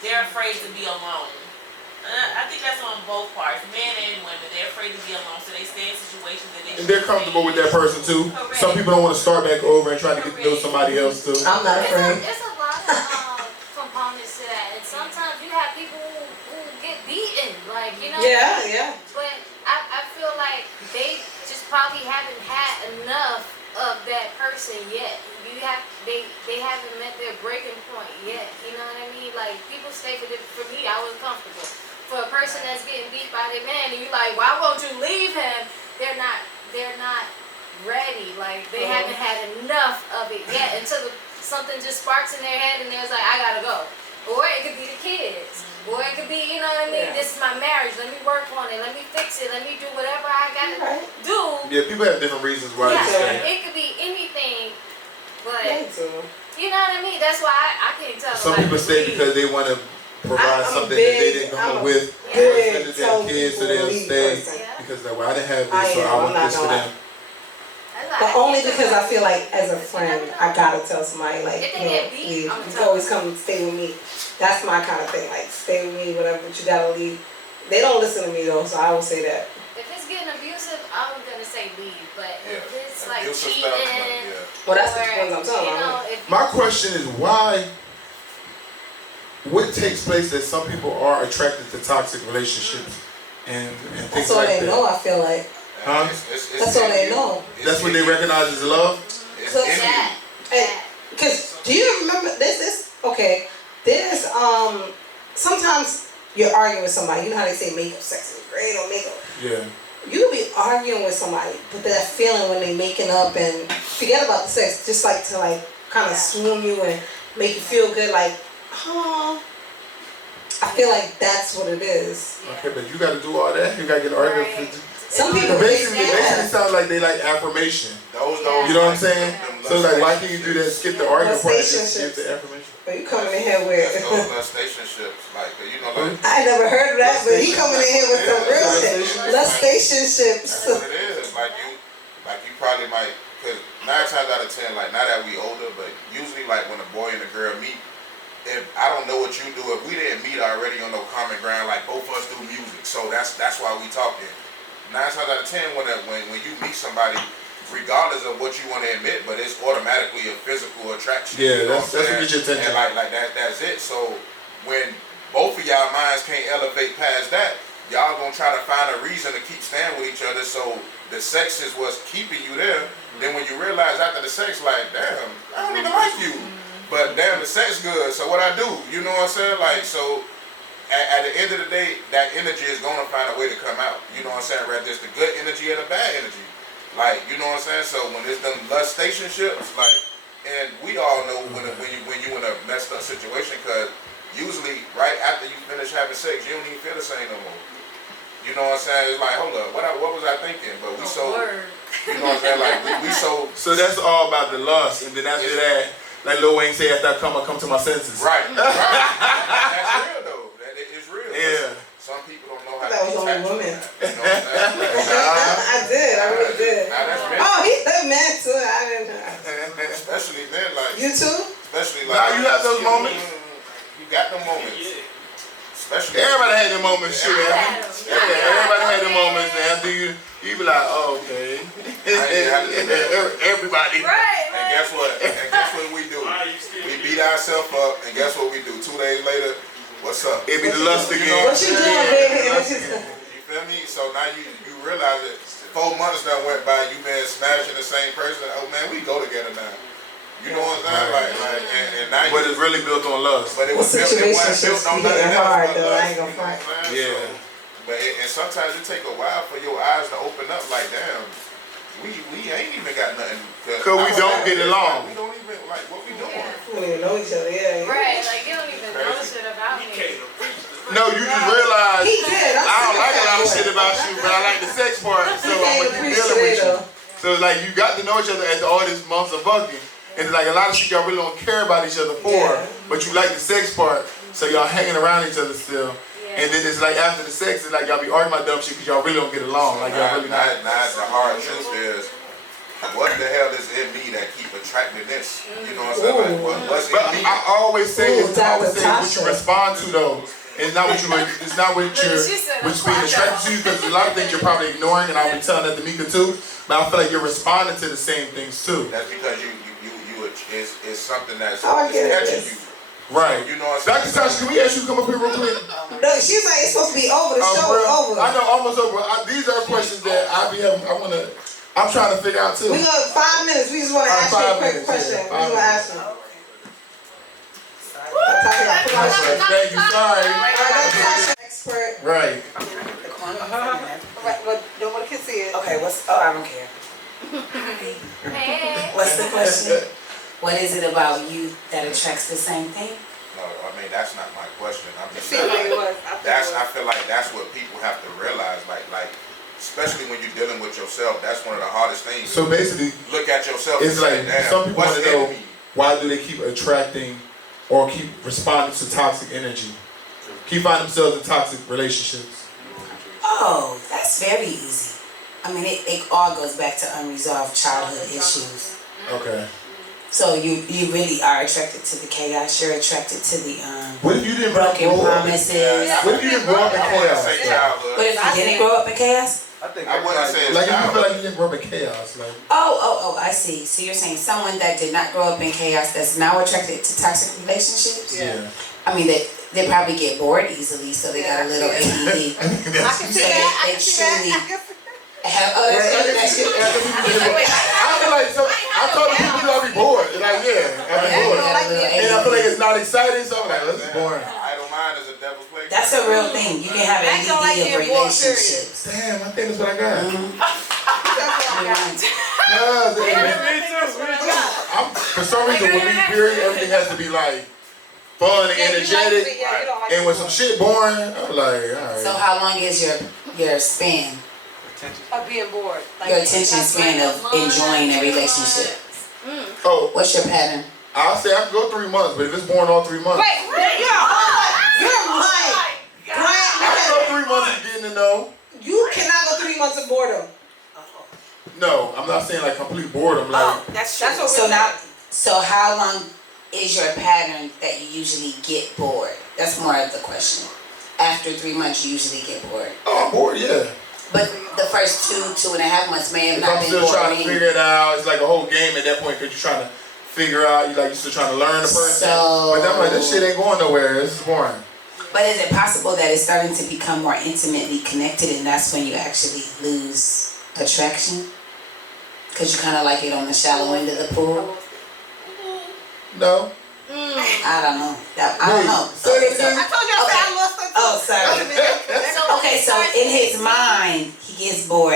they're afraid to be alone. I think that's on both parts, men and women. They're afraid to be alone, so they stay in situations that they. And they're comfortable with that person too. Correct. Some people don't want to start back over and try to get to know somebody else too. I'm not afraid. It's a lot of components to that, and sometimes you have people who get beaten, like Yeah. But I feel like they just probably haven't had enough of that person yet. They haven't met their breaking point yet. You know what I mean? Like people stay for me, I was comfortable. for a person that's getting beat by their man, and you like, why won't you leave him? They're not ready. Like they haven't had enough of it yet until something just sparks in their head and they're like, I gotta go. Or it could be the kids. Or it could be, you know what I mean? Yeah. This is my marriage. Let me work on it. Let me fix it. Let me do whatever I gotta do. Yeah, people have different reasons why they stay. It could be anything, but Me too. you know what I mean? That's why I can't tell. Some nobody people to stay leave. because they want to provide I'm something big- that they didn't come I'm up with. Yeah. Or Big send it to their tell kids so people they'll leave stay. person. Yeah. Because like, well, I didn't have I this, so am, I I'm want not this for gonna them. That's why But I only can't because tell I feel like as a friend, I gotta tell somebody like, If they you know, get beat, leave. I'ma You can tell always come and stay with me. That's my kind of thing. Like stay with me, whatever. But you gotta leave. They don't listen to me though, so I will say that. If it's getting abusive, I'm gonna say leave. But if it's like Abusive cheating, stuff, Well, that's the or, ones I'm talking you know, about. if My question is why, what takes place that some people are attracted to toxic relationships and things That's all like they that? know. I feel like Huh? that's all they know. That's what they recognize as love? It's So in you. that, Because do you remember this? Okay, there's sometimes you're arguing with somebody. You know how they say makeup sex is great or makeup. Yeah. You could be arguing with somebody, but that feeling when they making up and forget about the sex, just like to like kind of swoon you and make you feel good, like, oh. I feel like that's what it is. Okay, but you gotta do all that. You gotta get argued. Right. Some people Basically, yeah. basically sounds like they like affirmation. Those, You know what I'm saying? So like, why can't you do that? Skip the arguing part and just Lustationships. skip the affirmation. But you coming in here with. That's those lustationships. Like, you know, like, I never heard of that, but he coming in here with some real shit. Lustationships. that's what it is. Like you probably might, because 9 times out of 10, like now that we older, but usually like when a boy and a girl meet, if I don't know what you do, if we didn't meet already on no common ground, like both of us do music, so that's why we talking. 9 times out of 10, when you meet somebody, regardless of what you want to admit, but it's automatically a physical attraction. Yeah, you know that's what what I'm gets your saying? attention. And like that's it. So when both of y'all minds can't elevate past that, y'all gonna try to find a reason to keep staying with each other. So the sex is what's keeping you there. Then when you realize after the sex, like, damn, I don't even like you. But damn, the sex good, so what I do, you know what I'm saying? Like, so at the end of the day, that energy is gonna find a way to come out. You know what I'm saying? Whether it's the good energy or the bad energy. Like, you know what I'm saying? So when it's them lustationships, like, and we all know when you in a messed up situation, cause usually right after you finish having sex, you don't even feel the same no more. You know what I'm saying? It's like, hold up, what was I thinking? But we so, you know what I'm saying? Like we so. So that's all about the lust, and then after that, like Lil Wayne say, after I come to my senses. Right. That's real though. That is real. Yeah. Some people don't know how That to was detach only from women. that. You know what I'm saying? I did. I really did. Now that's men. Oh, he's a man too. I didn't know. Especially men, like. You too? Especially like. Now you have those moments. You got them moments. Especially. Everybody had them moments, shit. had them. Yeah, everybody had them moments. And after you be like, oh, okay. Everybody. right. And guess what? We do? We beat ourselves up, and guess what we do? 2 days later, what's up? It be the lust again. What you doing, baby? You feel me? So now you realize that 4 months done went by, you been smashing the same person. Oh man, we go together now. You know what I'm saying? Like, and now But it's really built on lust. But it was built, it wasn't built on nothing else. hard but though. lust, I ain't gonna you know front. what I'm saying? Yeah. But and sometimes it take a while for your eyes to open up. Like, damn, we ain't even got nothing. Cause we don't get along. We don't even like what we doing. We don't even know each other. Yeah. Right. Like you don't even know shit about me. No, you just realize He did. I don't like a lot of shit about you, but I like the sex part, so I'm gonna be dealing with you. So it's like you got to know each other after all these months of fucking. And it's like a lot of shit y'all really don't care about each other for, but you like the sex part, so y'all hanging around each other still. And then it's like after the sex, it's like y'all be arguing about dumb shit because y'all really don't get along. Like y'all really not. Now the hard truth is, what the hell is in me that keep attracting this? You know what I'm saying? Like, what's in But me? I always say Ooh, it's always say what Tasha. you respond to though. It's not what you're being attracted to, because a lot of things you're probably ignoring, and I'll be telling that to Mika too. But I feel like you're responding to the same things too. That's because you it's something that's Oh, I get it. catching you. Right. You know what I'm Dr. saying? Tasha, can we ask you to come up here real quick? No, she's like, it's supposed to be over. The show is over. I know, almost over. These are questions that I'm trying to figure out too. We got 5 minutes. We just want to ask you a quick question. We just want to ask you. Thank you, sorry. Next expert. Right. The corner. Right, but nobody can see it. Okay, I don't care. Hey. What's the question? What is it about you that attracts the same thing? No, I mean that's not my question. I'm It just seemed like saying. it was. I feel like that's what people have to realize. Like, especially when you're dealing with yourself, that's one of the hardest things. So basically, Look at yourself. it's and say, like damn, some people what's want to know in me? why do they keep attracting or keep responding to toxic energy, keep finding themselves in toxic relationships. Oh, that's very easy. I mean, it all goes back to unresolved childhood issues. Okay. So you really are attracted to the chaos. You're attracted to the What if you didn't broken grow up? promises. What if you didn't grow up in I wouldn't chaos? say childhood. What if you didn't grow up in chaos? I wouldn't say it's Like if you feel childhood. like you didn't grow up in chaos, like Oh, I see. So you're saying someone that did not grow up in chaos that's now attracted to toxic relationships? yeah. I mean, they probably get bored easily, so they got a little ADD. I can see So that. I they can see that. truly have, oh, that's you. I feel like I told people I'll be bored. Like yeah, I'll be bored. And I feel like it's not exciting, so I'm like, this is boring. Idle mind is a devil's playground. That's a real thing. You can have I don't like ADD of being bored, relationships. Damn, I think that's what I got. For some reason, with me, period, everything has to be like fun and energetic. And when some shit boring, I'm like, alright. So how long is your span? Of being bored. Your attention span of enjoying a relationship? Oh, What's your pattern? I'll say I can go 3 months, but if it's boring all 3 months, Wait, you're lying. I can go 3 months of getting to know. You cannot go 3 months of boredom. No, I'm not saying like complete boredom. Like That's what So how long is your pattern that you usually get bored? That's more of the question. After 3 months, you usually get bored. oh, I'm bored, yeah. But the first 2.5 months may have If not I'm been still trying to boring. figure it out, it's like a whole game at that point because you're trying to figure out. You're still trying to learn the person. So- But then I'm like, this shit ain't going nowhere. This is boring. But is it possible that it's starting to become more intimately connected and that's when you actually lose attraction? Because you kind of like it on the shallow end of the pool? No. I don't know. I don't know. Say it Okay, so- again. I told you I lost it. Oh, sorry. Okay, so in his mind, he gets bored.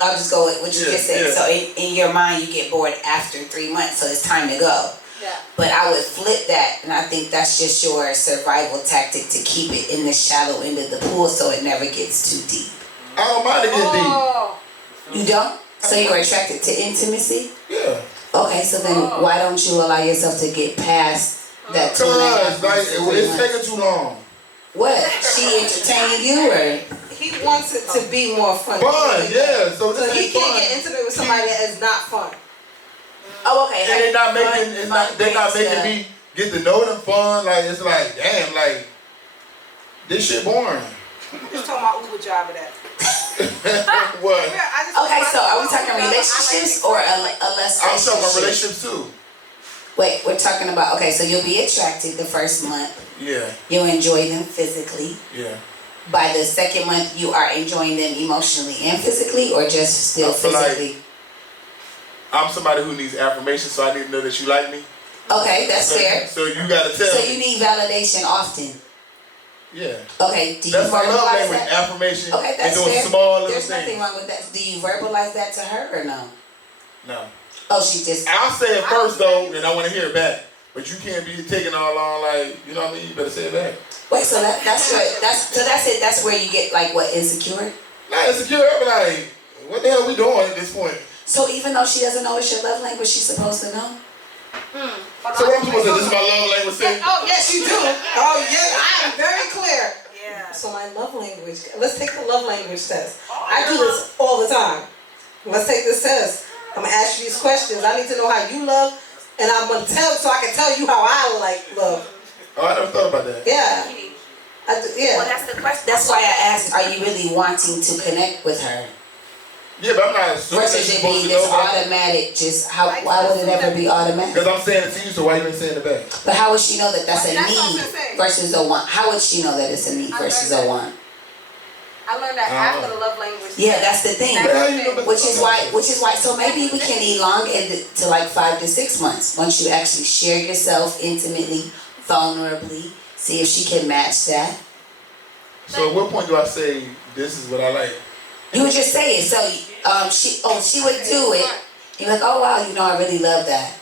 I'll just go with what you just said. Yeah. So in your mind, you get bored after 3 months, so it's time to go. Yeah. But I would flip that, and I think that's just your survival tactic to keep it in the shallow end of the pool so it never gets too deep. I don't mind it getting Oh. You don't? So you're attracted to intimacy? deep. Yeah. Okay, so then why don't you allow yourself to get past that 2.5 Cause like months to 3 it's months? taking too long. What? She entertaining you or? He wants it to be more fun. Fun, yeah. So So this he ain't can't fun. get intimate with somebody that is not fun. Oh, okay. And they're not Fun- making they're not fun making me get to know them fun. Like it's like damn, like this shit boring. Just talking about Uber driver that. What? Okay, so are we talking relationships or a less I'm talking about relationship? relationships too. Wait, we're talking about, okay, so you'll be attracted the first month. Yeah, You'll enjoy them physically. yeah. By the second month, you are enjoying them emotionally and physically or just still I feel like- physically? I'm somebody who needs affirmation, so I need to know that you like me. Okay, that's fair. So you gotta tell So me. you need validation often. Yeah. Okay, do you That's my love verbalize language, that? affirmation, Okay, and that's doing fair. small little There's things. nothing wrong with that. Do you verbalize that to her or no? No. Oh, she just. I'll say it first though, and I want to hear it back. But you can't be taking all on like, you know what I mean? You better say it back. Wait, so that's it. That's where you get like what, insecure? Not insecure, I be like, what the hell we doing at this point? So even though she doesn't know it's your love language, she's supposed to know. So what I'm supposed to do? This is my love language thing? Oh, yes, you do. Oh, yes, I am very clear. Yeah. So my love language, let's take the love language test. I do this all the time. Let's take this test. I'm going to ask you these questions. I need to know how you love, and I'm going to tell so I can tell you how I like love. Oh, I never thought about that. Yeah. Yeah. Well, that's the question. That's why I asked, are you really wanting to connect with her? Yeah, but I'm not assuming that Versus you're it supposed being to know. this automatic, just why would it ever be automatic? Because I'm saying it to you, so why you been saying it back? But how would she know that that's a That's what I'm need saying. versus a want? How would she know that it's a need versus a want? I learned that after the love language. Yeah, that's the thing. But how you know about Which the is love why, so maybe we can elongate it to like 5 to 6 months. Once you actually share yourself intimately, vulnerably, see if she can match that. So at what point do I say this is what I like? You would just say it. So she would do it. You're like, oh wow, I really love that.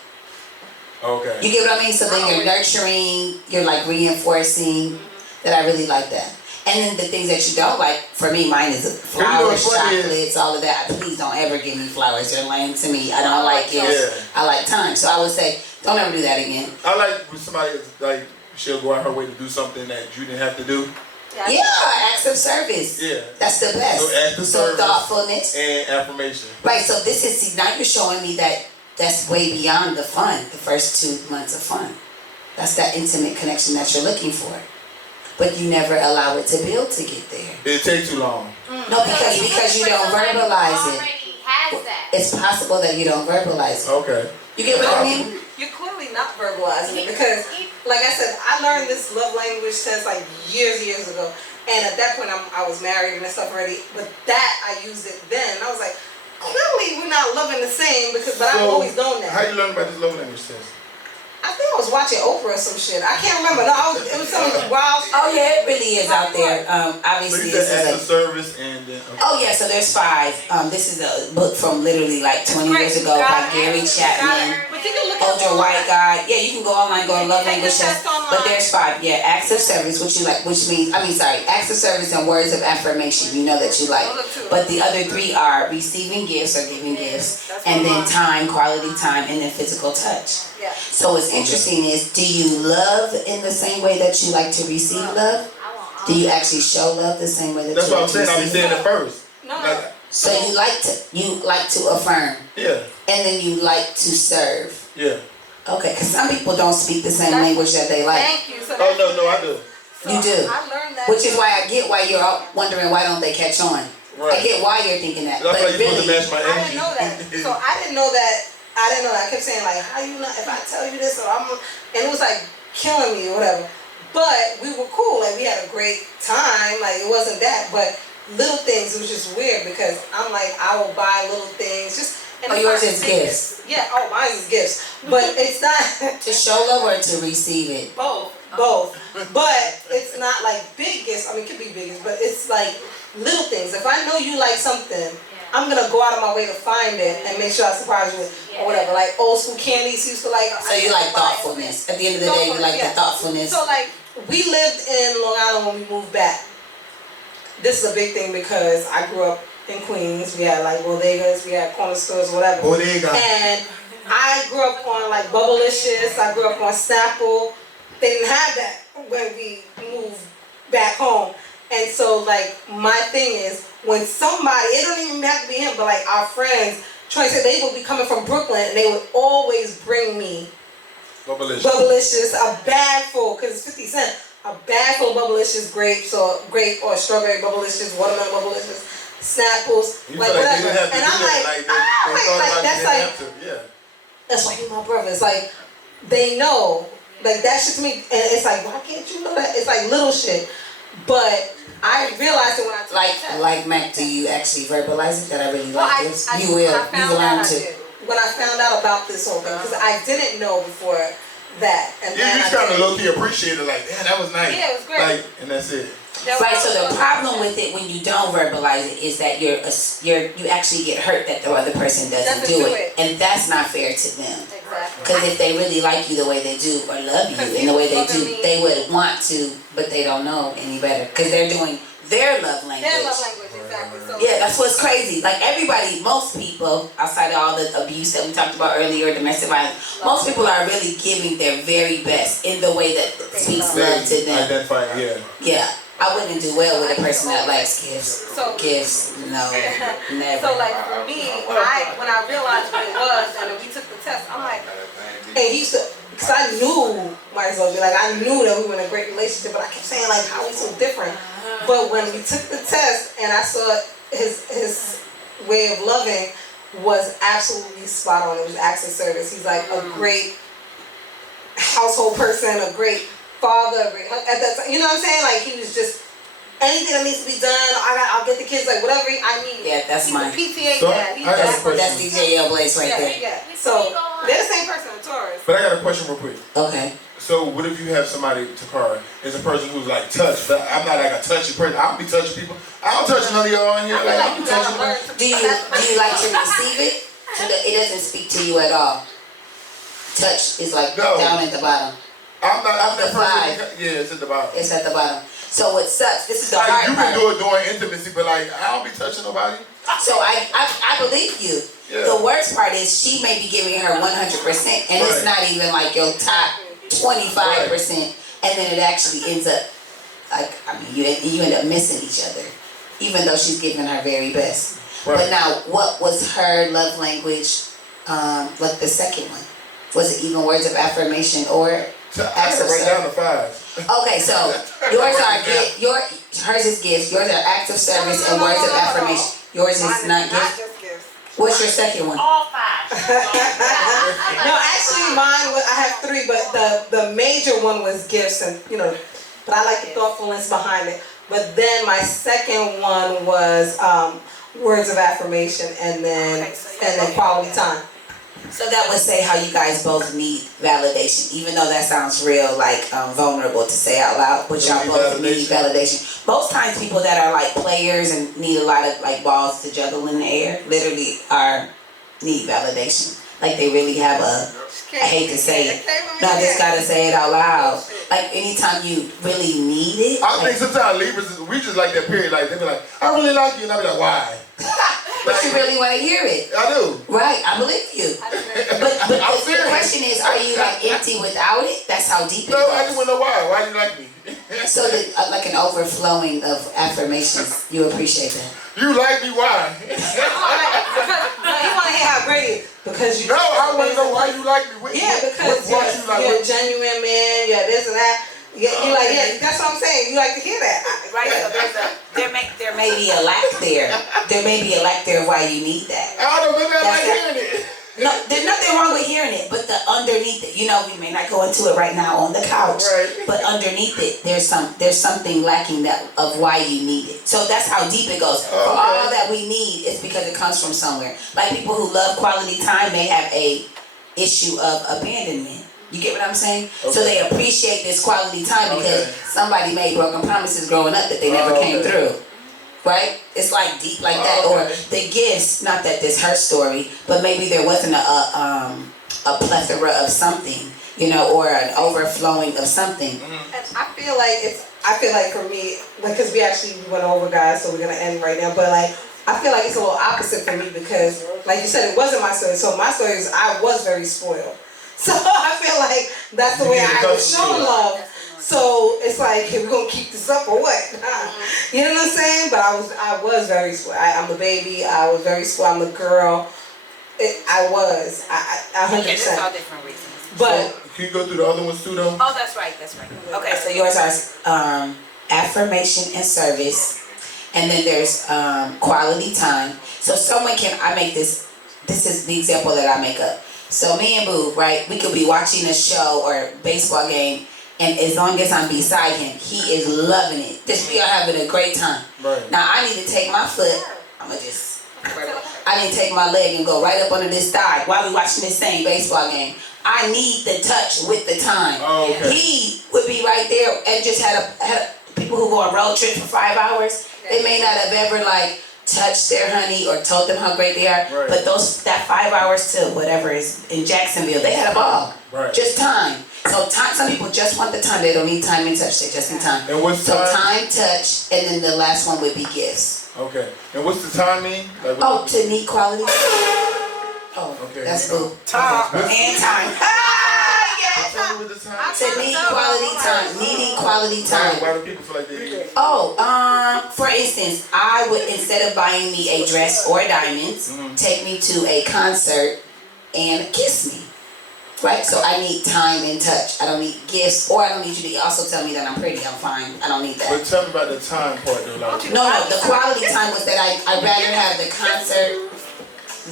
Okay. You get what I mean? So then you're nurturing, you're like reinforcing that I really like that. And then the things that you don't like, for me, mine is flowers, chocolates, all of that. Please don't ever give me flowers. They're lame to me. I don't like it. Yeah. I like time. So I would say, don't ever do that again. I like when somebody like she'll go out her way to do something that you didn't have to do. Yeah, acts of service. Yeah. That's the best. So acts of service thoughtfulness. and affirmation. Right, so this is, see, now you're showing me that that's way beyond the fun, the first 2 months of fun. That's that intimate connection that you're looking for. But you never allow it to build to get there. It takes too long. No, because you don't verbalize it. Has that. It's possible that you don't verbalize it. Okay. You get what I mean? You're clearly not verbalizing it because, like I said, I learned this love language test like years ago. And at that point, I was married and stuff already. But that, I used it then. And I was like, clearly we're not loving the same but I've always known that. How you learn about this love language test? I think I was watching Oprah or some shit. I can't remember. No, it was some wild. Oh yeah, it really is out there. Obviously, So you this said is acts of service and then. Okay. Oh yeah, so there's 5. This is a book from literally like 20 years ago by Gary Chapman. But you can look Older white guy. Yeah, you can go online, go on love language test. But there's 5. Yeah, acts of service, acts of service and words of affirmation. You know that you like. But the other 3 are receiving gifts or giving gifts, and then time, quality time, and then physical touch. Yeah. So what's interesting is, do you love in the same way that you like to receive love? Do you actually show love the same way that That's you what like I'm to saying. receive I'll be saying love? it first. No. Like, So you like to affirm, yeah. and then you like to serve. Yeah. Okay, because some people don't speak the same language that they like. Thank you. So Oh no, I do. You do. I learned that. Which is why I get why you're all wondering why don't they catch on. Right. I get why you're thinking that. That's why But you're supposed to really, match my I energy. didn't know that. So I didn't know that. I kept saying like, how you not? If I tell you this, and it was like killing me or whatever. But we were cool. Like we had a great time. Like it wasn't that, but little things. It was just weird because I'm like I will buy little things. Just and yours is gifts. Yeah. Oh, mine is gifts. But it's not to show love or to receive it. both. But it's not like big gifts. I mean, it could be big gifts, but it's like little things. If I know you like something, I'm gonna go out of my way to find it and make sure I surprise you with or whatever. Like old school candies used to like. So you like thoughtfulness. At the end of the day, you like the thoughtfulness. So like we lived in Long Island when we moved back. This is a big thing because I grew up in Queens. We had like bodegas, we had corner stores, whatever. Bodega. And I grew up on like Bubblicious. I grew up on Snapple. They didn't have that when we moved back home. And so like my thing is when somebody, it don't even have to be him, but like our friends, Troy said they would be coming from Brooklyn and they would always bring me Bubblicious, a bag full, because it's 50 cents, a bag full of Bubblicious grapes or grape or strawberry Bubblicious, watermelon Bubblicious, Snapples, You like feel like whatever. they didn't have to And do I'm that, like, that's that's like, yeah. that's why you're my brother. It's like they know, like that shit to me, and it's like, why can't you know that? It's like little shit, but I realized it when I took Like Mac, do you actually verbalize it that I really Well, like this? You will. You've learned to. When I found out about this whole thing, because I didn't know before that, and You then just I kind of did. low key appreciate it, like, man, that was nice. Yeah, it was great. Like, and that's it. Right. So the problem with it when you don't verbalize it is that you actually get hurt that the other person doesn't do it, and that's not fair to them. Exactly. Because if they really like you the way they do or love you in the way they do, they would want to, but they don't know any better because they're doing their love language. Their love language, exactly. So Yeah, that's what's crazy. Like everybody, most people, outside of all the abuse that we talked about earlier, domestic violence, most people are really giving their very best in the way that speaks love to them. Identify, yeah. Yeah, I wouldn't do well with a person that likes gifts. Gifts, no, never. So like for me, when I realized what it was and then we took the test, I'm like, and he used to, because I knew, might as well be like, I knew that we were in a great relationship, but I kept saying like, how are we so different? But when we took the test and I saw his way of loving was absolutely spot on. It was acts of service. He's like a great household person, a great father, at that time, you know what I'm saying? Like he was just anything that needs to be done. I'll get the kids like whatever I need. Yeah, that's He's mine. a PTA So, dad. He's I got a that- question. That's DJ Blaze right there. Yeah. So they're the same person, a Taurus. But I got a question real quick. Okay. So what if you have somebody, Takara, is a person who's like touched, but I'm not like a touchy person. I don't be touching people. I don't touch none of y'all in here. Like, I don't be touching people. Do you like to receive it? It doesn't speak to you at all. Touch is like down at the bottom. I'm that person. 5. Yeah, it's at the bottom. It's at the bottom. So what sucks? This is the like, hard you part. can do it during intimacy, but like I don't be touching nobody. So I believe you. Yeah. The worst part is she may be giving her 100%, and it's not even like your top 25%, and then it actually ends up like you end up missing each other, even though she's giving her very best. Right. But now, what was her love language? Like the second one, was it even words of affirmation or acts of service? Right down to 5. Okay, so yours are hers is gifts. Yours are acts of service and words of affirmation. Yours is not gifts. What's your second one? All 5. No, actually mine I have 3, but the major one was gifts, and but I like the thoughtfulness behind it. But then my second one was words of affirmation, and then quality time. So that would say how you guys both need validation, even though that sounds real like vulnerable to say out loud, but y'all both need validation. Most times people that are like players and need a lot of like balls to juggle in the air literally need validation. Like they really have I hate to say it, but I just gotta say it out loud. Like anytime you really need it. I think sometimes Libras, we just like that period. Like they be like, I really like you, and I be like, why? But you really want to hear it. I do. Right, I believe you. But the question is, are you like empty without it? That's how deep it goes. No, I just want to know why. Why do you like me? So like an overflowing of affirmations, you appreciate that. You like me, why? Because you want to hear how great it is. Because you. No, I want to know why you like me. Because you're a genuine man. You're this and that. You like, that's what I'm saying. You like to hear that, right? So there may be a lack there. There may be a lack there of why you need that. I don't know. I like hearing it. No, there's nothing wrong with hearing it, but the underneath it, we may not go into it right now on the couch, but underneath it, there's something lacking of why you need it. So that's how deep it goes. For all that we need is because it comes from somewhere. Like people who love quality time may have a issue of abandonment. You get what I'm saying? Okay. So they appreciate this quality time because somebody made broken promises growing up that they never came through. Right? It's like deep like that. Or the gifts, not that this her story, but maybe there wasn't a plethora of something, or an overflowing of something. And I feel like for me, because we actually went over, guys, so we're gonna end right now. But like, I feel like it's a little opposite for me because, like you said, it wasn't my story. So my story is I was very spoiled. So I feel like that's the way I was shown love. So it's like, we're gonna keep this up or what? You know what I'm saying? But I was very spoiled. I'm a baby. I was very spoiled. I'm a girl. I 100%. It's all different reasons. But so, can you go through the other ones too, though? Oh, that's right. Okay, so yours are affirmation and service, and then there's quality time. So someone I make this. This is the example that I make up. So me and Boo, right? We could be watching a show or a baseball game. And as long as I'm beside him, he is loving it. We are having a great time. Right. Now I need to take my foot. I need to take my leg and go right up under this thigh while we watching this same baseball game. I need the touch with the time. Oh, okay. He would be right there and just had people who go on road trips for 5 hours. They may not have ever like touched their honey or told them how great they are. Right. But that 5 hours to whatever is in Jacksonville, they had a ball. Right. Just time. So some people just want the time. They don't need time and touch. They just need time. And what's time? So time, touch, and then the last one would be gifts. Okay. And what's the time mean? Like, to need quality. Oh, okay. That's cool. Time. And time. To need quality time. Needing quality time. Why do people feel like they need? For instance, I would, instead of buying me a dress or diamonds, take me to a concert and kiss me. Right? So I need time and touch. I don't need gifts, or I don't need you to also tell me that I'm pretty, I'm fine. I don't need that. But tell me about the time part though. Like. No, the quality time was that I'd rather have the concert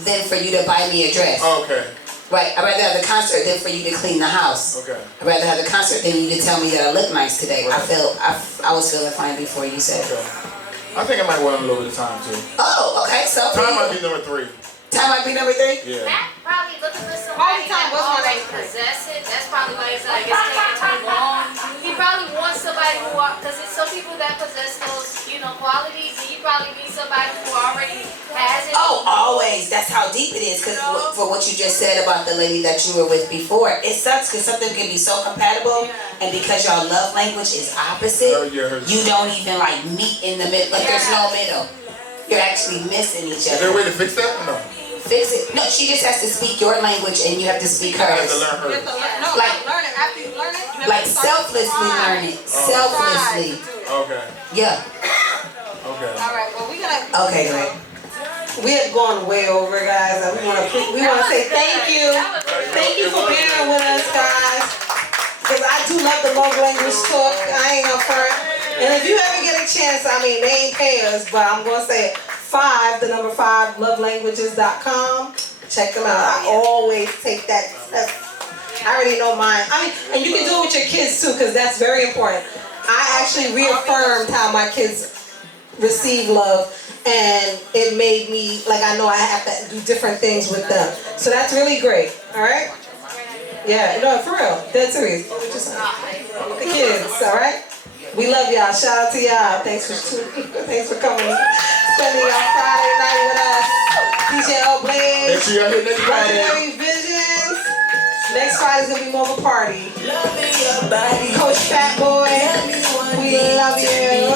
than for you to buy me a dress. Oh, okay. Right, I'd rather have the concert than for you to clean the house. Okay. I'd rather have the concert than you to tell me that I look nice today. Right. I was feeling fine before you said. Okay. I think I might want a little bit of time too. Oh, okay. So time might be number 3. Time might be number 3? Yeah. Matt probably looking for somebody that already possess it. That's probably why it's like it's taking time. somebody who, because there's some people that possess those, you know, qualities, and you probably meet somebody who already has it. Oh, always. That's how deep it is. Because for what you just said about the lady that you were with before, it sucks because something can be so compatible, and because y'all love language is opposite, you don't even like meet in the middle. Like there's no middle. You're actually missing each other. Is there a way to fix that or no? Fix it. No, she just has to speak your language and you have to speak hers. I have to learn her. No, Like- learn it after you learn it. You have Like to start selflessly to learn it. Selflessly. Okay. Yeah. Okay. All right. Well, we gonna. Okay, great. We have gone way over, guys. We want to say thank you. Thank you for being with us, guys. Because I do love the love language talk. I ain't gonna front. And if you ever get a chance, I mean, they ain't pay us, but I'm gonna say it. 5, lovelanguages.com. Check them out. I always take that. I already know mine. I mean, and you can do it with your kids too, because that's very important. I actually reaffirmed how my kids receive love, and it made me like I know I have to do different things with them. So that's really great. All right. Yeah. No, for real. Dead serious. Just the kids. All right. We love y'all. Shout out to y'all. Thanks for coming. Spending y'all Friday night with us. DJ O'Blaze. Make sure y'all hit next Friday. Legendary Visions. Next Friday's gonna be more of a party. Coach Fat Boy. We love you.